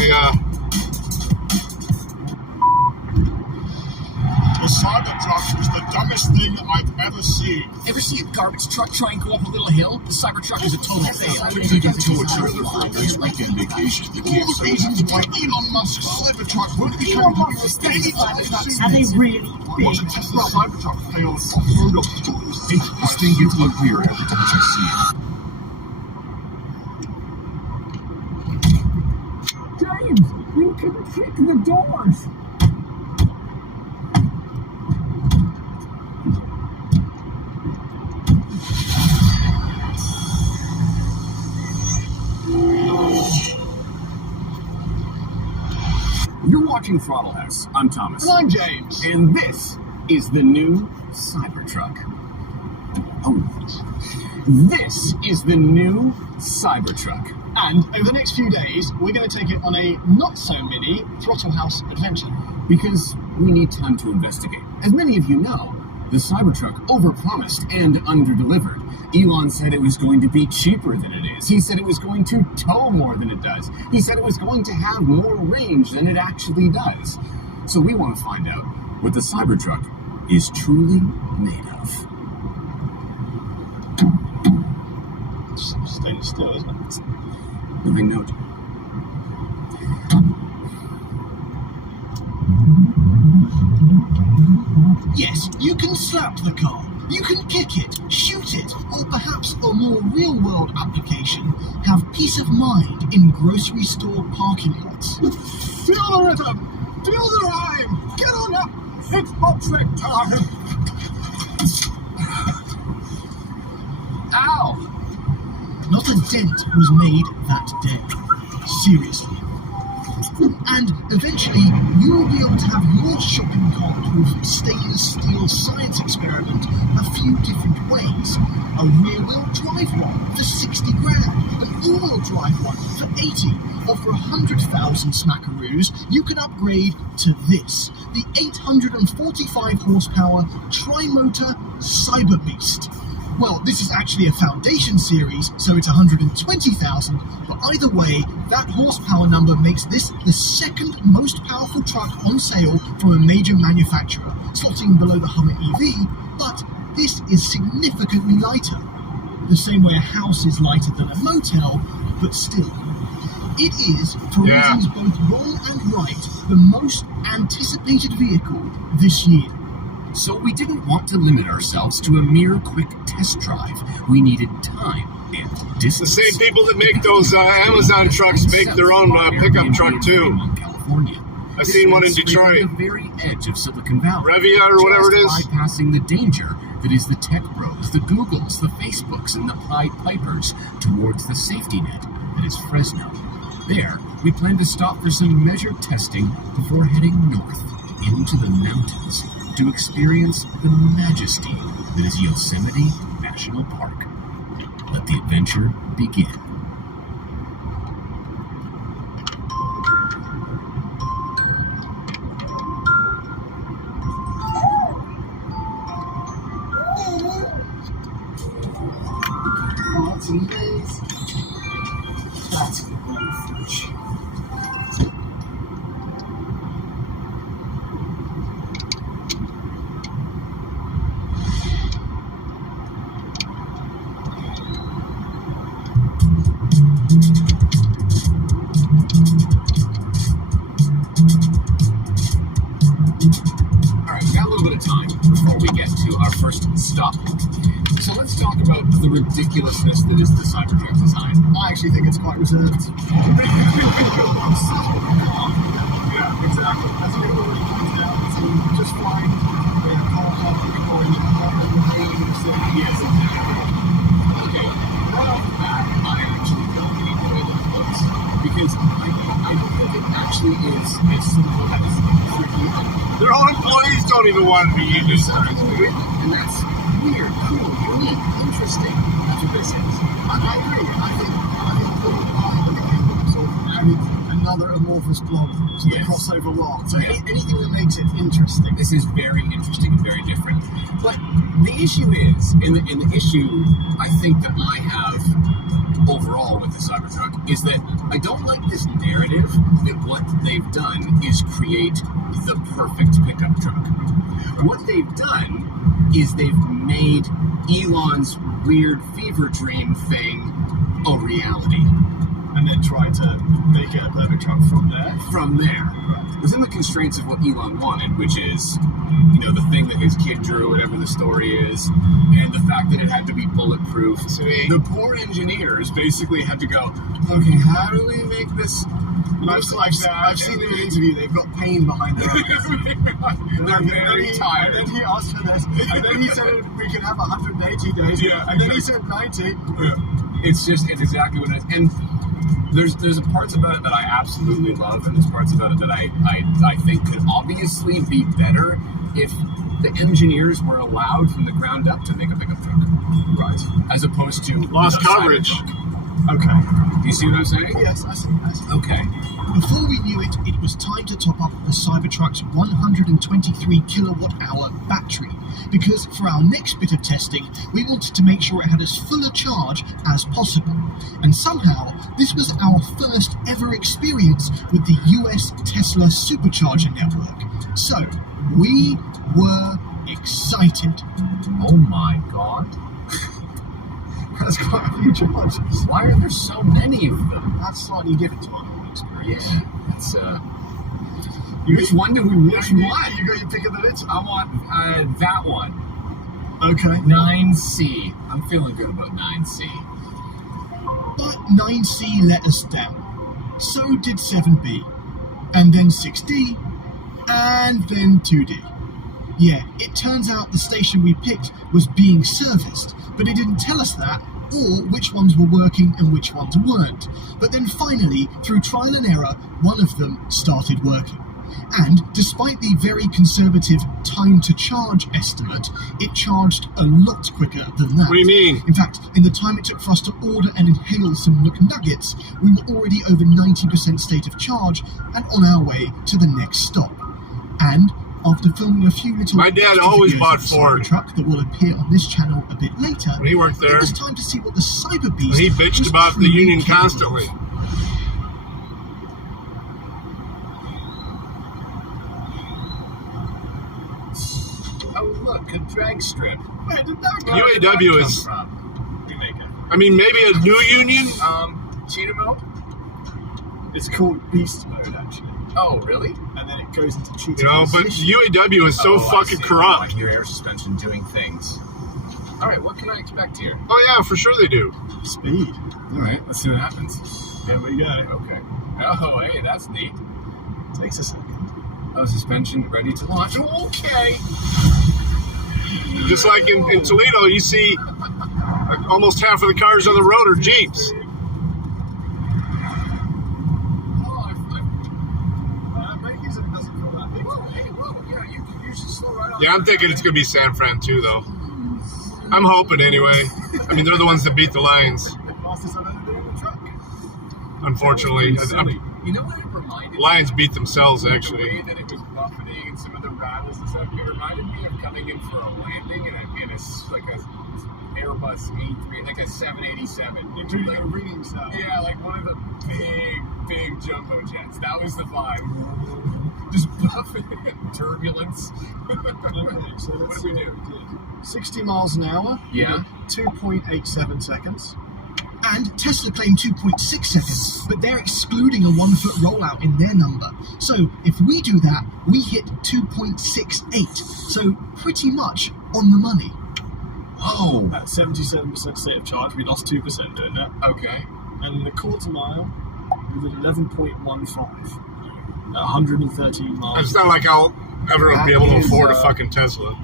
The Cybertruck is the dumbest thing I've ever seen. Ever see a garbage truck try and go up a little hill? The Cybertruck is a total fail. When you get to a trailer for a nice weekend vacation, you can't all the reasons why Elon Musk's Cybertruck won't become Are they really big? Watch a Tesla Cybertruck fail off-road obstacles. This thing gets uglier every time I see it. James, we couldn't kick the doors. You're watching Throttle House. I'm Thomas. And I'm James. And this is the new Cybertruck. Oh, this is the new Cybertruck. And over the next few days, we're going to take it on a not-so-mini Throttle House adventure. Because we need time to investigate. As many of you know, the Cybertruck overpromised and underdelivered. Elon said it was going to be cheaper than it is. He said it was going to tow more than it does. He said it was going to have more range than it actually does. So we want to find out what the Cybertruck is truly made of. Staying still, isn't it? Living note. Yes, you can slap the car. You can kick it, shoot it, or perhaps a more real-world application, have peace of mind in grocery store parking lots. Feel the rhythm! Feel the rhyme! Get on up! It's Bobsled time! Ow! Not a dent was made that day. Seriously. And eventually, you will be able to have your shopping cart bulletproof stainless steel science experiment a few different ways. A rear-wheel drive one for 60 grand, an all-wheel drive one for 80, or for 100,000 smackaroos, you can upgrade to this, the 845 horsepower tri-motor Cyber Beast. Well, this is actually a Foundation series, so it's 120,000, but either way, that horsepower number makes this the second most powerful truck on sale from a major manufacturer, slotting below the Hummer EV, but this is significantly lighter. The same way a house is lighter than a motel, but still. It is, for reasons both wrong and right, the most anticipated vehicle this year. So we didn't want to limit ourselves to a mere quick test drive. We needed time and distance. The same people that make those Amazon trucks make their own pickup truck too. California. I've seen one in Detroit. The very edge of Silicon Valley. Revia or whatever it is. Bypassing the danger that is the tech bros, the Googles, the Facebooks, and the Pied Pipers towards the safety net that is Fresno. There, we plan to stop for some measured testing before heading north into the mountains to experience the majesty that is Yosemite National Park. Let the adventure begin. That's amazing. That's amazing. Alright, we got a little bit of time before we get to our first stop. So let's talk about the ridiculousness that is the Cybertruck design. I actually think it's quite reserved. Yeah, exactly. That's what it really comes down to. Just flying Yes, exactly. Okay, right off the bat, I actually don't need the way that it looks. Because I don't think it actually is as simple as freaking out. Their own employees don't even want to be using this. And that's weird, cool, unique, interesting. That's what this is. I agree. I think sort of added another amorphous blob to the crossover world. So anything that makes it interesting. This is very interesting and very different. But the issue is, and the issue I think that I have overall with the Cybertruck is that I don't like this narrative that what they've done is create the perfect pickup truck. What they've done is they've made Elon's weird fever dream thing a reality. And then try to make it a perfect truck from there? From there. Within the constraints of what Elon wanted, which is, the thing that his kid drew, whatever the story is, and the fact that it had to be bulletproof. The poor engineers basically had to go, okay, how do we make this most like that? I've seen them in an interview, they've got pain behind their eyes. They're very tired. And then he asked for this, and then he said we can have 180 days, and then he said 90. It's exactly what it is. And there's parts about it that I absolutely love, and there's parts about it that I think could obviously be better if the engineers were allowed from the ground up to make a pickup truck. Right. As opposed to lost coverage. Okay. You see what I'm saying? Yes, I see. Okay. Before we knew it, it was time to top up the Cybertruck's 123 kilowatt-hour battery, because for our next bit of testing, we wanted to make sure it had as full a charge as possible. And somehow, this was our first ever experience with the US Tesla supercharger network. So, we were excited. Oh my god. That's quite a few chargers. Why are there so many of them? That's slightly different to our experience. Yeah, it's which one do we which one? You got your pick of the litter? I want that one. Okay. 9C. I'm feeling good about 9C. But 9C let us down. So did 7B. And then 6D. And then 2D. Yeah, it turns out the station we picked was being serviced, but it didn't tell us that, or which ones were working and which ones weren't. But then finally, through trial and error, one of them started working. And despite the very conservative time to charge estimate, it charged a lot quicker than that. What do you mean? In fact, in the time it took for us to order and inhale some McNuggets, we were already over 90% state of charge and on our way to the next stop. And after filming a few little... My dad always bought Ford. ...truck that will appear on this channel a bit later, when he worked there, it was time to see what the Cyber Beast... He bitched about the union constantly. Oh, look, a drag strip. Where did that go? UAW is... We make it. I mean, maybe a new union? Cheetah mode? It's called Beast Mode, actually. Oh, really? And then it goes into cheetah. You know, but UAW is so fucking corrupt. I hear air suspension doing things. All right, what can I expect here? Oh yeah, for sure they do. Speed. All right, let's see what happens. There we go. Okay. Oh, hey, that's neat. Takes a second. Oh, suspension ready to launch. Okay. Just like in Toledo, you see almost half of the cars on the road are Jeeps. Yeah, I'm thinking it's going to be San Fran too, though. I'm hoping anyway. I mean, they're the ones that beat the Lions. Unfortunately. You know what it reminded me? Lions beat themselves, actually. The way that it was buffeting and some of the rattles and stuff, it reminded me of coming in for a landing in a Airbus A3, like a 787. Into like a ringing sound. Yeah, like one of the big jumbo jets. That was the vibe. Just buffing and turbulence. Okay, so what do we do? 60 miles an hour. Yeah. 2.87 seconds. And Tesla claimed 2.6 seconds, but they're excluding a 1-foot rollout in their number. So if we do that, we hit 2.68. So pretty much on the money. Oh! At 77% state of charge, we lost 2% doing that. Okay. And in a quarter mile, we did 11.15. 113 miles. It's not like I'll ever be able to afford a fucking Tesla.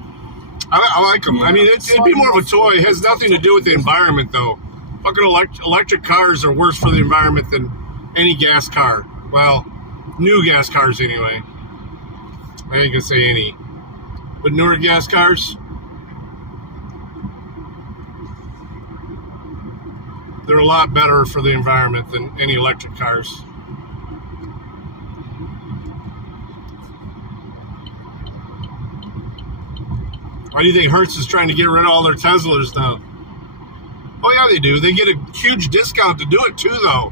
I like them. Yeah. I mean, it'd be more of a toy. It has nothing to do with the environment, though. Fucking electric cars are worse for the environment than any gas car. Well, new gas cars anyway. I ain't gonna say any. But newer gas cars, they're a lot better for the environment than any electric cars. Why do you think Hertz is trying to get rid of all their Teslas now? Oh yeah, they do. They get a huge discount to do it too, though.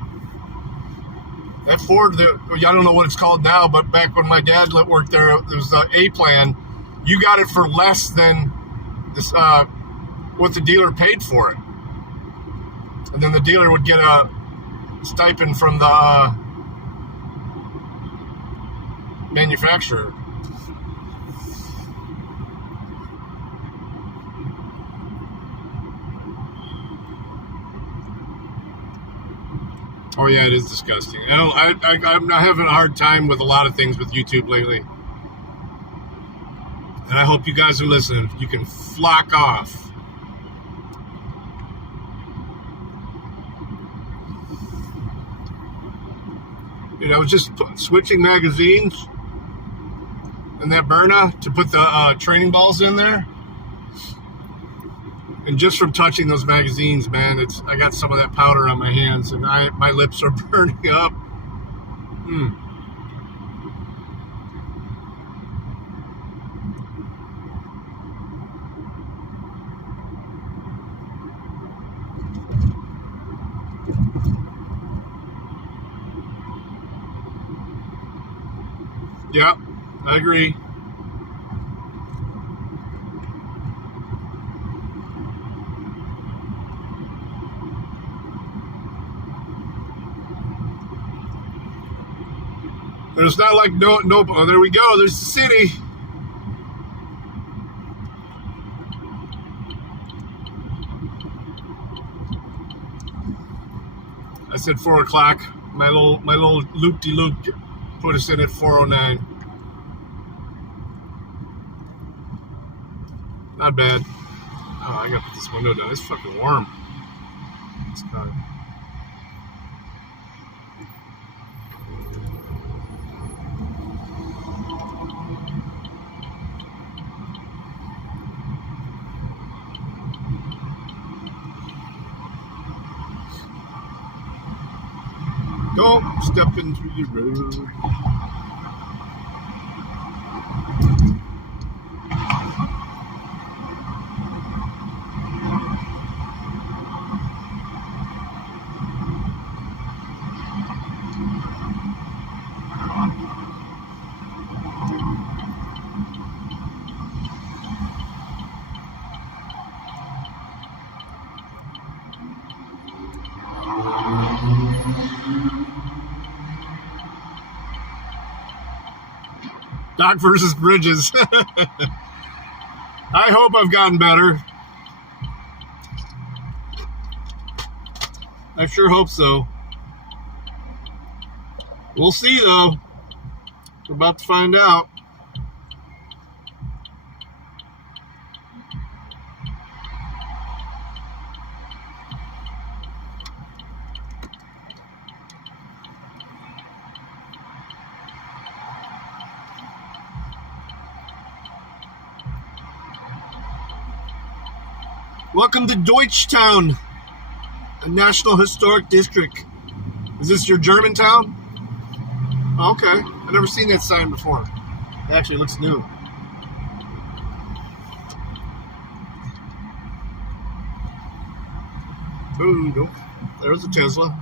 That Ford, I don't know what it's called now, but back when my dad worked there, it was the A plan. You got it for less than this, what the dealer paid for it. And then the dealer would get a stipend from the manufacturer. Oh yeah, it is disgusting. I'm having a hard time with a lot of things with YouTube lately. And I hope you guys are listening. You can flock off. You know, just switching magazines in that Berna to put the training balls in there. And just from touching those magazines, man, I got some of that powder on my hands, and my lips are burning up. Yep, I agree. There's not like no. Oh, there we go. There's the city. I said 4 o'clock. My little loop-de-loop put us in at 4:09. Not bad. Oh, I gotta put this window down. It's fucking warm. It's God. Don't step into the road. Doc versus Bridges. I hope I've gotten better. I sure hope so. We'll see, though. We're about to find out. Welcome to Deutschtown, a National Historic District. Is this your German town? Oh, okay. I've never seen that sign before. It actually looks new. Ooh, nope. There's a Tesla.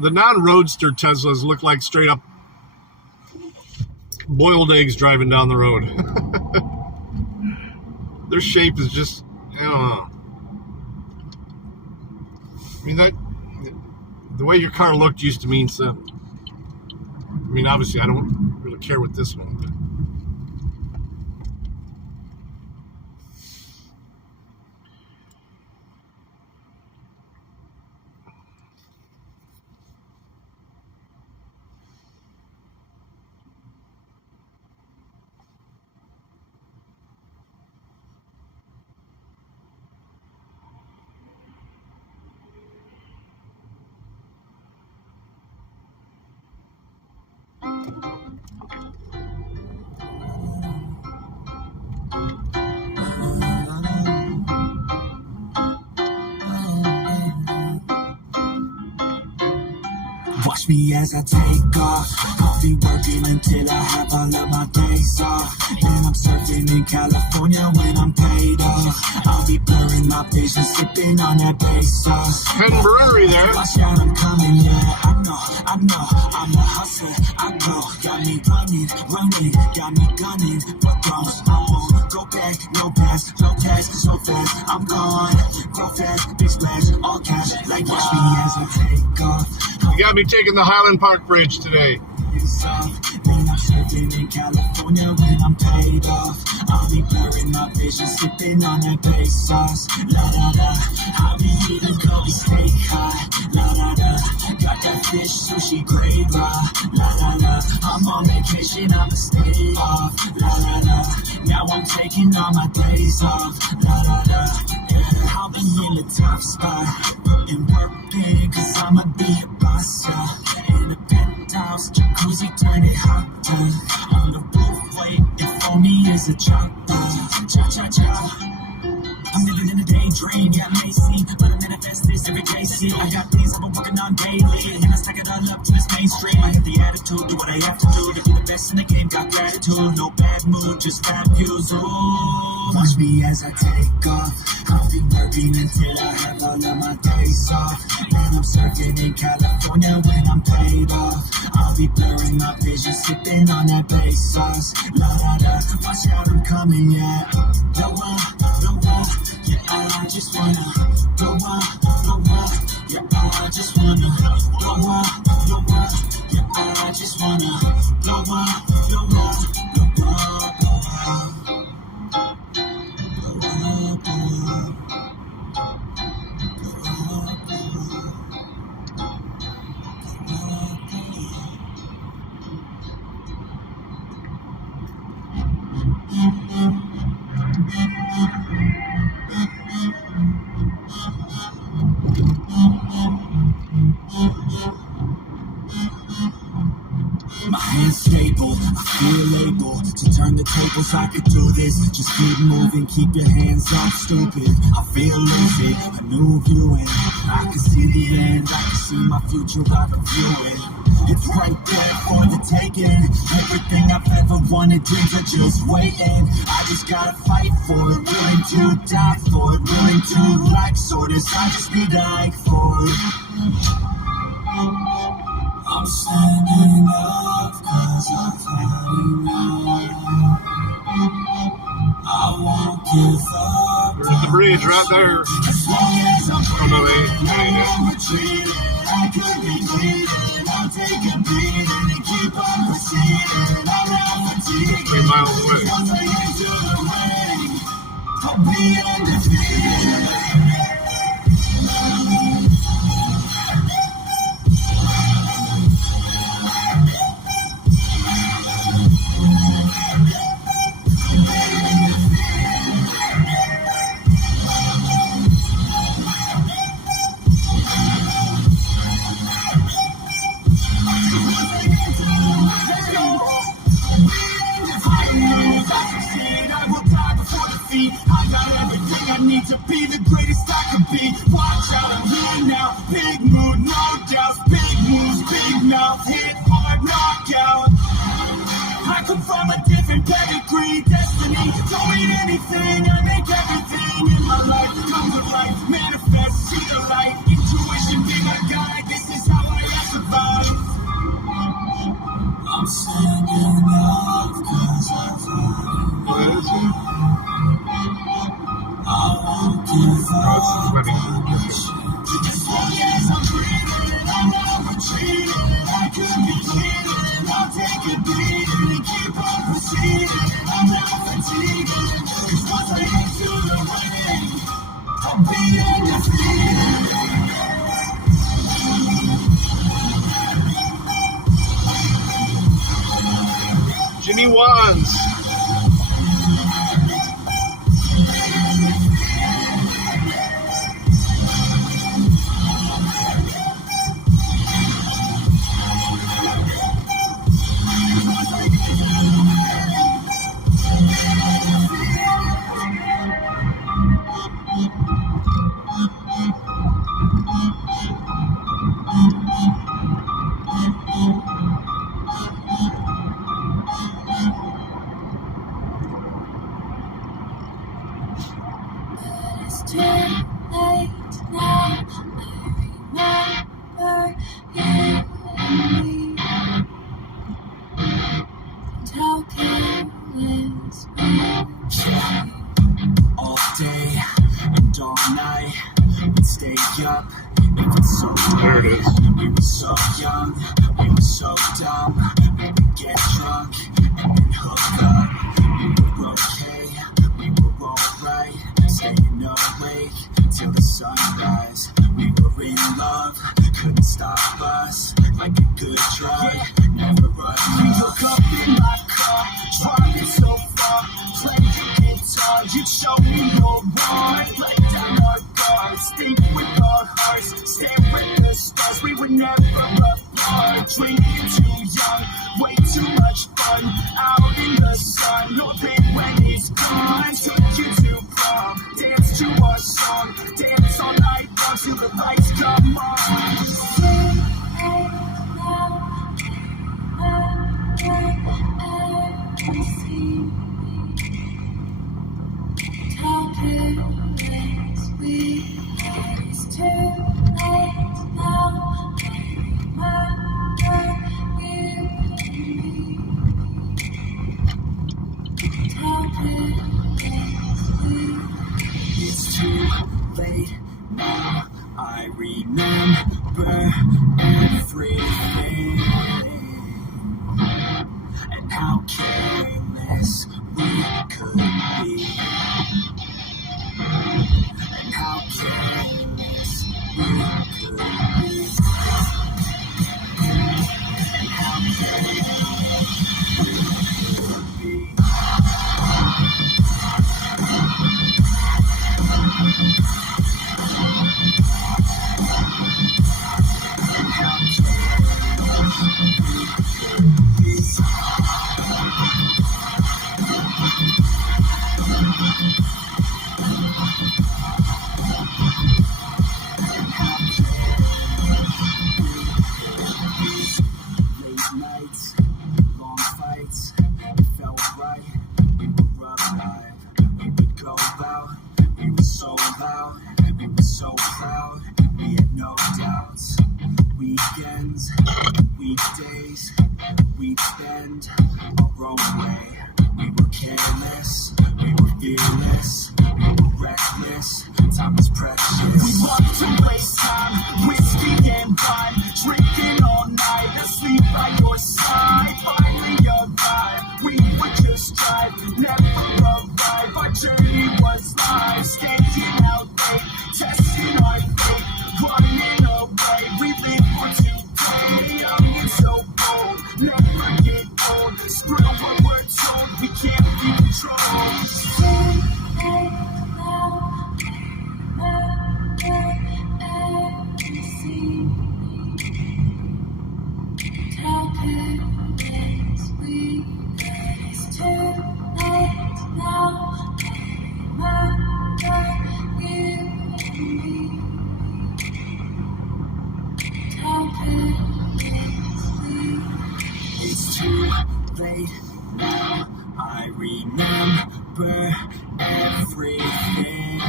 The non-roadster Teslas look like straight up boiled eggs driving down the road. Their shape is just, I don't know. I mean, that the way your car looked used to mean something. I mean, obviously, I don't really care with this one, but Watch me as I take off. I'll be working until I have all of my days off. Then I'm surfing in California when I'm paid off. I'll be blurring my vision, sipping on that bass sauce. Penn Brewery there. Watch out, I'm coming, yeah. I know. I'm a hustler. I go. Got me running, got me gunning. Fuck those, I won't go back. No pass, no cash, so fast. I'm gone. Grow fast, big splash, all cash. Like watch me as I take off. You got me taking the Highland Park Bridge today. When I'm surfing in California when I'm paid off, I'll be blurring my vision, sipping on that bass sauce. La da da, I'll be eating Kobe steak high. La da da, got that fish sushi grade raw. La da da, I'm on vacation, I'ma stay off. La da da, now I'm taking all my days off. La da da, yeah, I'll be in the top spot and working, cause I'ma be a boss, yeah. In a penthouse, jacuzzi, turn it hot, on the roof, waiting for me is a chopper. Cha-cha-cha. I'm living in a daydream, yeah, it may seem, but I manifest this every day. See, I got things I've been working on daily, and I stack it all up to this mainstream. I have the attitude, do what I have to do to be the best in the game. Got gratitude, no bad mood, just bad views. Ooh. Watch me as I take off. I'll be working until I have all of my days off. And I'm surfing in California when I'm paid off. I'll be blurring my vision, sipping on that bass sauce. La da da, watch out, I'm coming, yeah. Go on, yeah, I just wanna go on, yeah, I just wanna go on, yeah, I just wanna go on, go on. My hands stable, I feel able to turn the tables. I could do this, just keep moving, keep your hands up, stupid. I feel lucid, a new viewing. I can see the end, I can see my future, I can view it. It's right there for the taking. Everything I've ever wanted, dreams are just waiting. I just gotta fight for it, willing to die for it, willing to like sorters. I just need to hike for it. I'm standing up cause I've had enough. I won't give up. There's the bridge right there. As long as I'm breathing, I won't retreat. I could be bleeding. I'll take a beating and keep on proceeding. I'm not fatigued. 3 miles away. Once I enter the ring, I'll be undefeated. I got everything I need to be the greatest I can be. Watch out, I'm here now. Big mood, no doubts. Big moves, big mouth. Hit hard, knockout. I come from a different pedigree. Destiny don't mean anything. I make everything in my life come to life. Manifest, see the light. Intuition be my guide. This is how I survive. I'm standing up cause I've had I won't give up. As long as I'm breathing, I'm not retreating. I could be bleeding. I'll take a beating and keep on proceeding. I'm not fatigued. Cause once I enter the ring, I'll be undefeated. Jimmy Wands. It's too late now. I remember you and me. And how careless we were. All day and all night, we'd stay up. It was so there it is. We were so young, we were so dumb. We would get drunk and then hook up. We were okay, we were alright. Staying awake till the sunrise. We were in love, couldn't stop us. Like a good drug, never run. We woke up in my car, driving so far. Playing guitar, you'd show me your wrong. Lay down our guards, think with our hearts. Stare at the stars, we were never apart. Drinking too young, way too much fun. Out in the sun, no pain when it's gone. Took you to prom, dance to our song. Dance all night long till the lights come on. It's too late now. I remember you and me. It's too late now. I remember everything and how careless we could be. And how careless we could be. And how careless we could be. And how careless we could be. nights, long fights, it felt right. We were alive, we would go out. We were so loud, we were so proud. We had no doubts. Weekends, weekdays, we'd spend our own way. We were careless, we were fearless, we were reckless. Time was precious. We loved to waste time, whiskey and wine, drinking all night, asleep by your side. Finally arrived, we would just drive, never arrive. Our journey was live, staying out late, testing our fate, running away. We live for today, young and so bold, never get old. Screw what we're told, we can't be controlled. It's too late now, I remember everything,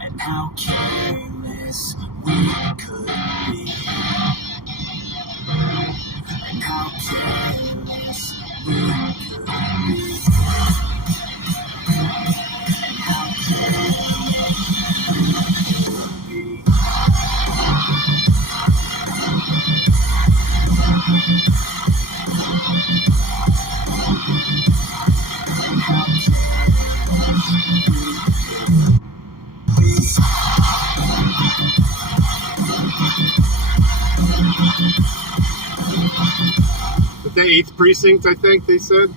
and how careless we could be, and how careless we could be, and how careless we could be. The 8th precinct, I think they said.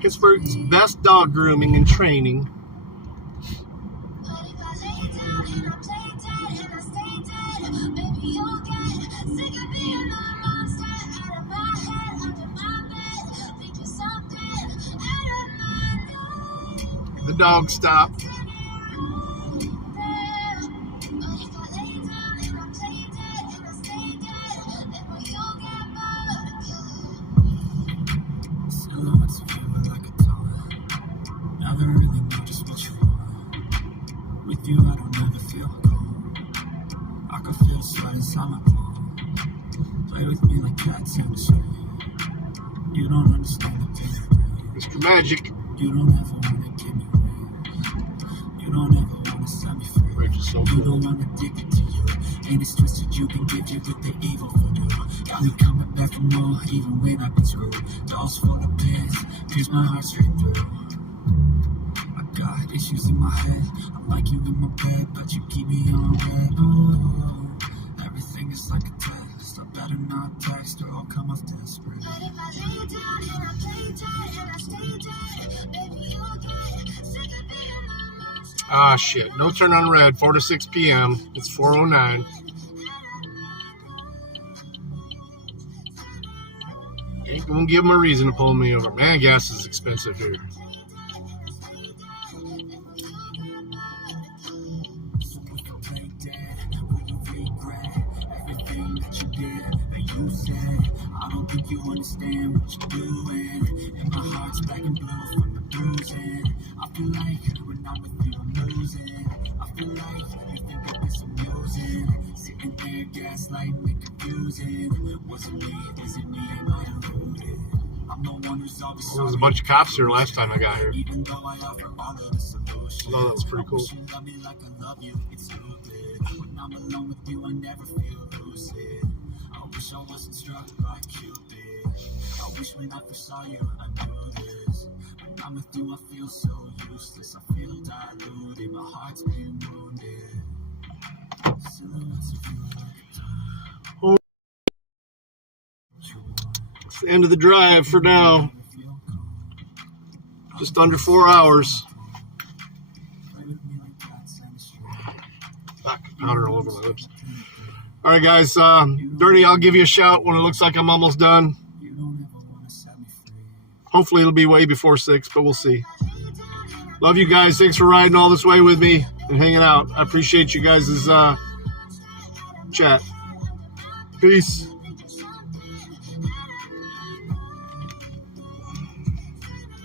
Pittsburgh's best dog grooming and training. The dog stopped. You, I don't ever feel cold. I can feel sweat inside my palm. Play with me like cats in the street. You don't understand the pain. Mr. Magic. You don't ever wanna give me away. You don't ever wanna set me free. Bridge so you don't wanna dig it to you. And it's twisted, you can get you with the evil voodoo. Got me coming back for more, even when I've been screwed. Dolls full of pins, pierce my heart straight through. Got issues in my head. I like you in my bed, but you keep me on red. Oh, everything is like a test. I better not text or I'll come off desperate. But if I lay down and I play dead and I stay dead, baby, you'll get sick of being my monster. Ah, shit. No turn on red, 4 to 6 p.m. It's 4:09. Ain't gonna give them a reason to pull me over. Man, gas is expensive here. I don't think you understand what you're doing, and my heart's black and blue from the bruising. I feel like when I'm with you I'm losing. I feel like you think that this amusing. Sitting there gaslighting and confusing. Was it me? Is it me? Am I deluded? I'm the one who's always there was a bunch of cops here last time I got here. Even though I offer all of the solutions. Oh, that was pretty cool. You love me like I love you. It's stupid. When I'm alone with you I never feel lucid. I wish I wasn't struck by Cupid. I wish when I first saw you, I knew this. When I'm with you, I feel so useless. I feel diluted. My heart's been wounded. Silhouettes of you like a time. It's the end of the drive for now. Just under 4 hours. Back powder all over my lips. All right, guys. Dirty, I'll give you a shout when it looks like I'm almost done. Hopefully it'll be way before 6, but we'll see. Love you guys. Thanks for riding all this way with me and hanging out. I appreciate you guys' chat. Peace.